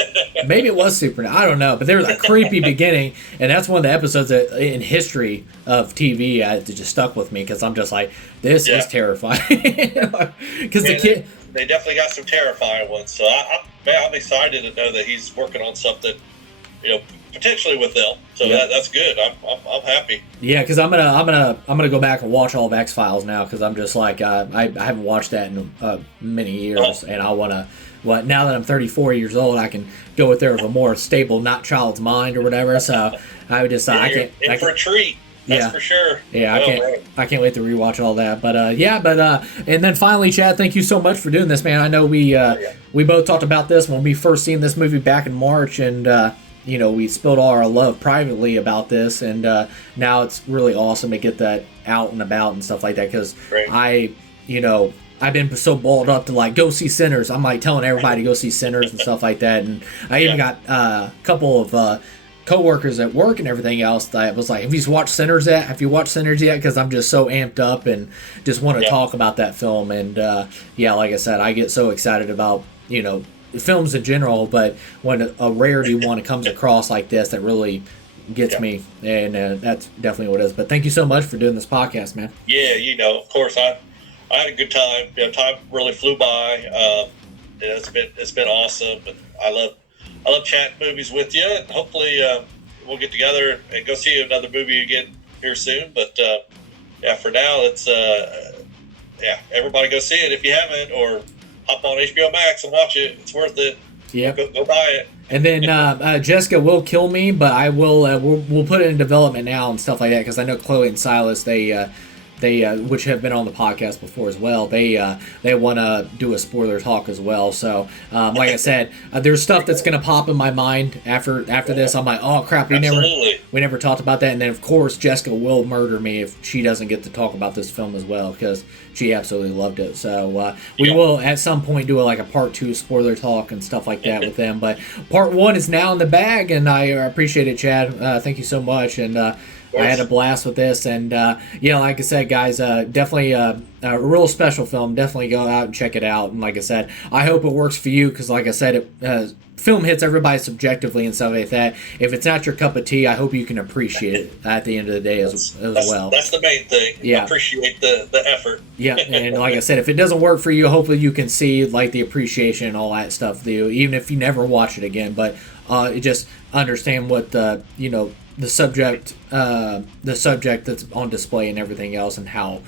Maybe it was Supernatural. I don't know. But there was a creepy beginning, and that's one of the episodes that, in history of TV, that just stuck with me, because I'm just like, this is terrifying. Because the kid... They definitely got some terrifying ones, so I'm excited to know that he's working on something, potentially with them. So that's good. I'm happy. Yeah, because I'm gonna go back and watch all of X-Files now, because I'm just like I haven't watched that in many years, and I wanna. Well, now that I'm 34 years old, I can go with there with a more stable, not child's mind or whatever. So I would just I can't. In for a treat. That's for sure. Yeah, I can't wait to rewatch all that. But and then finally, Chad, thank you so much for doing this, man. I know we both talked about this when we first seen this movie back in March, and we spilled all our love privately about this, and now it's really awesome to get that out and about and stuff like that, because I've been so balled up to like go see Sinners. I'm like telling everybody to go see Sinners and stuff like that, and I even got a couple of co-workers at work and everything else that was like, have you watched Sinners yet? Because I'm just so amped up and just want to talk about that film. And like I said, I get so excited about films in general, but when a rarity one comes across like this, that really gets me, and that's definitely what it is. But thank you so much for doing this podcast, man. Of course I had a good time. Time really flew by. It's been awesome, and I love chatting movies with you, and hopefully we'll get together and go see another movie again here soon. But for now, let's everybody go see it if you haven't, or hop on HBO Max and watch it. It's worth it. Yeah, go buy it. And then Jessica will kill me, but I will. We'll put it in development now and stuff like that, because I know Chloe and Silas, they which have been on the podcast before as well, they want to do a spoiler talk as well. So like I said, there's stuff that's going to pop in my mind after this. I'm like, oh crap, we never talked about that. And then of course Jessica will murder me if she doesn't get to talk about this film as well, because she absolutely loved it. So we will at some point do a part 2 spoiler talk and stuff like that with them. But part 1 is now in the bag, and I appreciate it, Chad. Thank you so much. And I had a blast with this, and like I said, guys, definitely a real special film. Definitely go out and check it out. And like I said, I hope it works for you, because like I said, film hits everybody subjectively and stuff like that. If it's not your cup of tea, I hope you can appreciate it at the end of the day as well. That's the main thing. Yeah. Appreciate the effort. Yeah, and like I said, if it doesn't work for you, hopefully you can see the appreciation and all that stuff, even if you never watch it again. But just understand what the subject that's on display and everything else, and how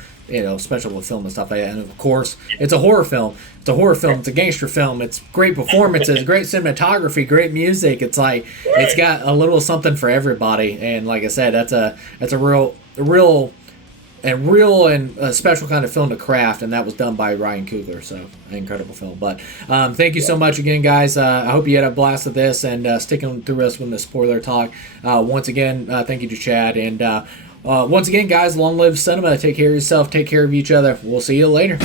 special with film and stuff like that. And of course, it's a horror film. It's a gangster film. It's great performances, great cinematography, great music. It's it's got a little something for everybody. And like I said, that's a real and a special kind of film to craft, and that was done by Ryan Coogler. So an incredible film. But thank you so much again, guys. I hope you had a blast with this, and sticking through us with the spoiler talk. Once again, thank you to Chad, and once again, guys, long live cinema. Take care of yourself, take care of each other. We'll see you later.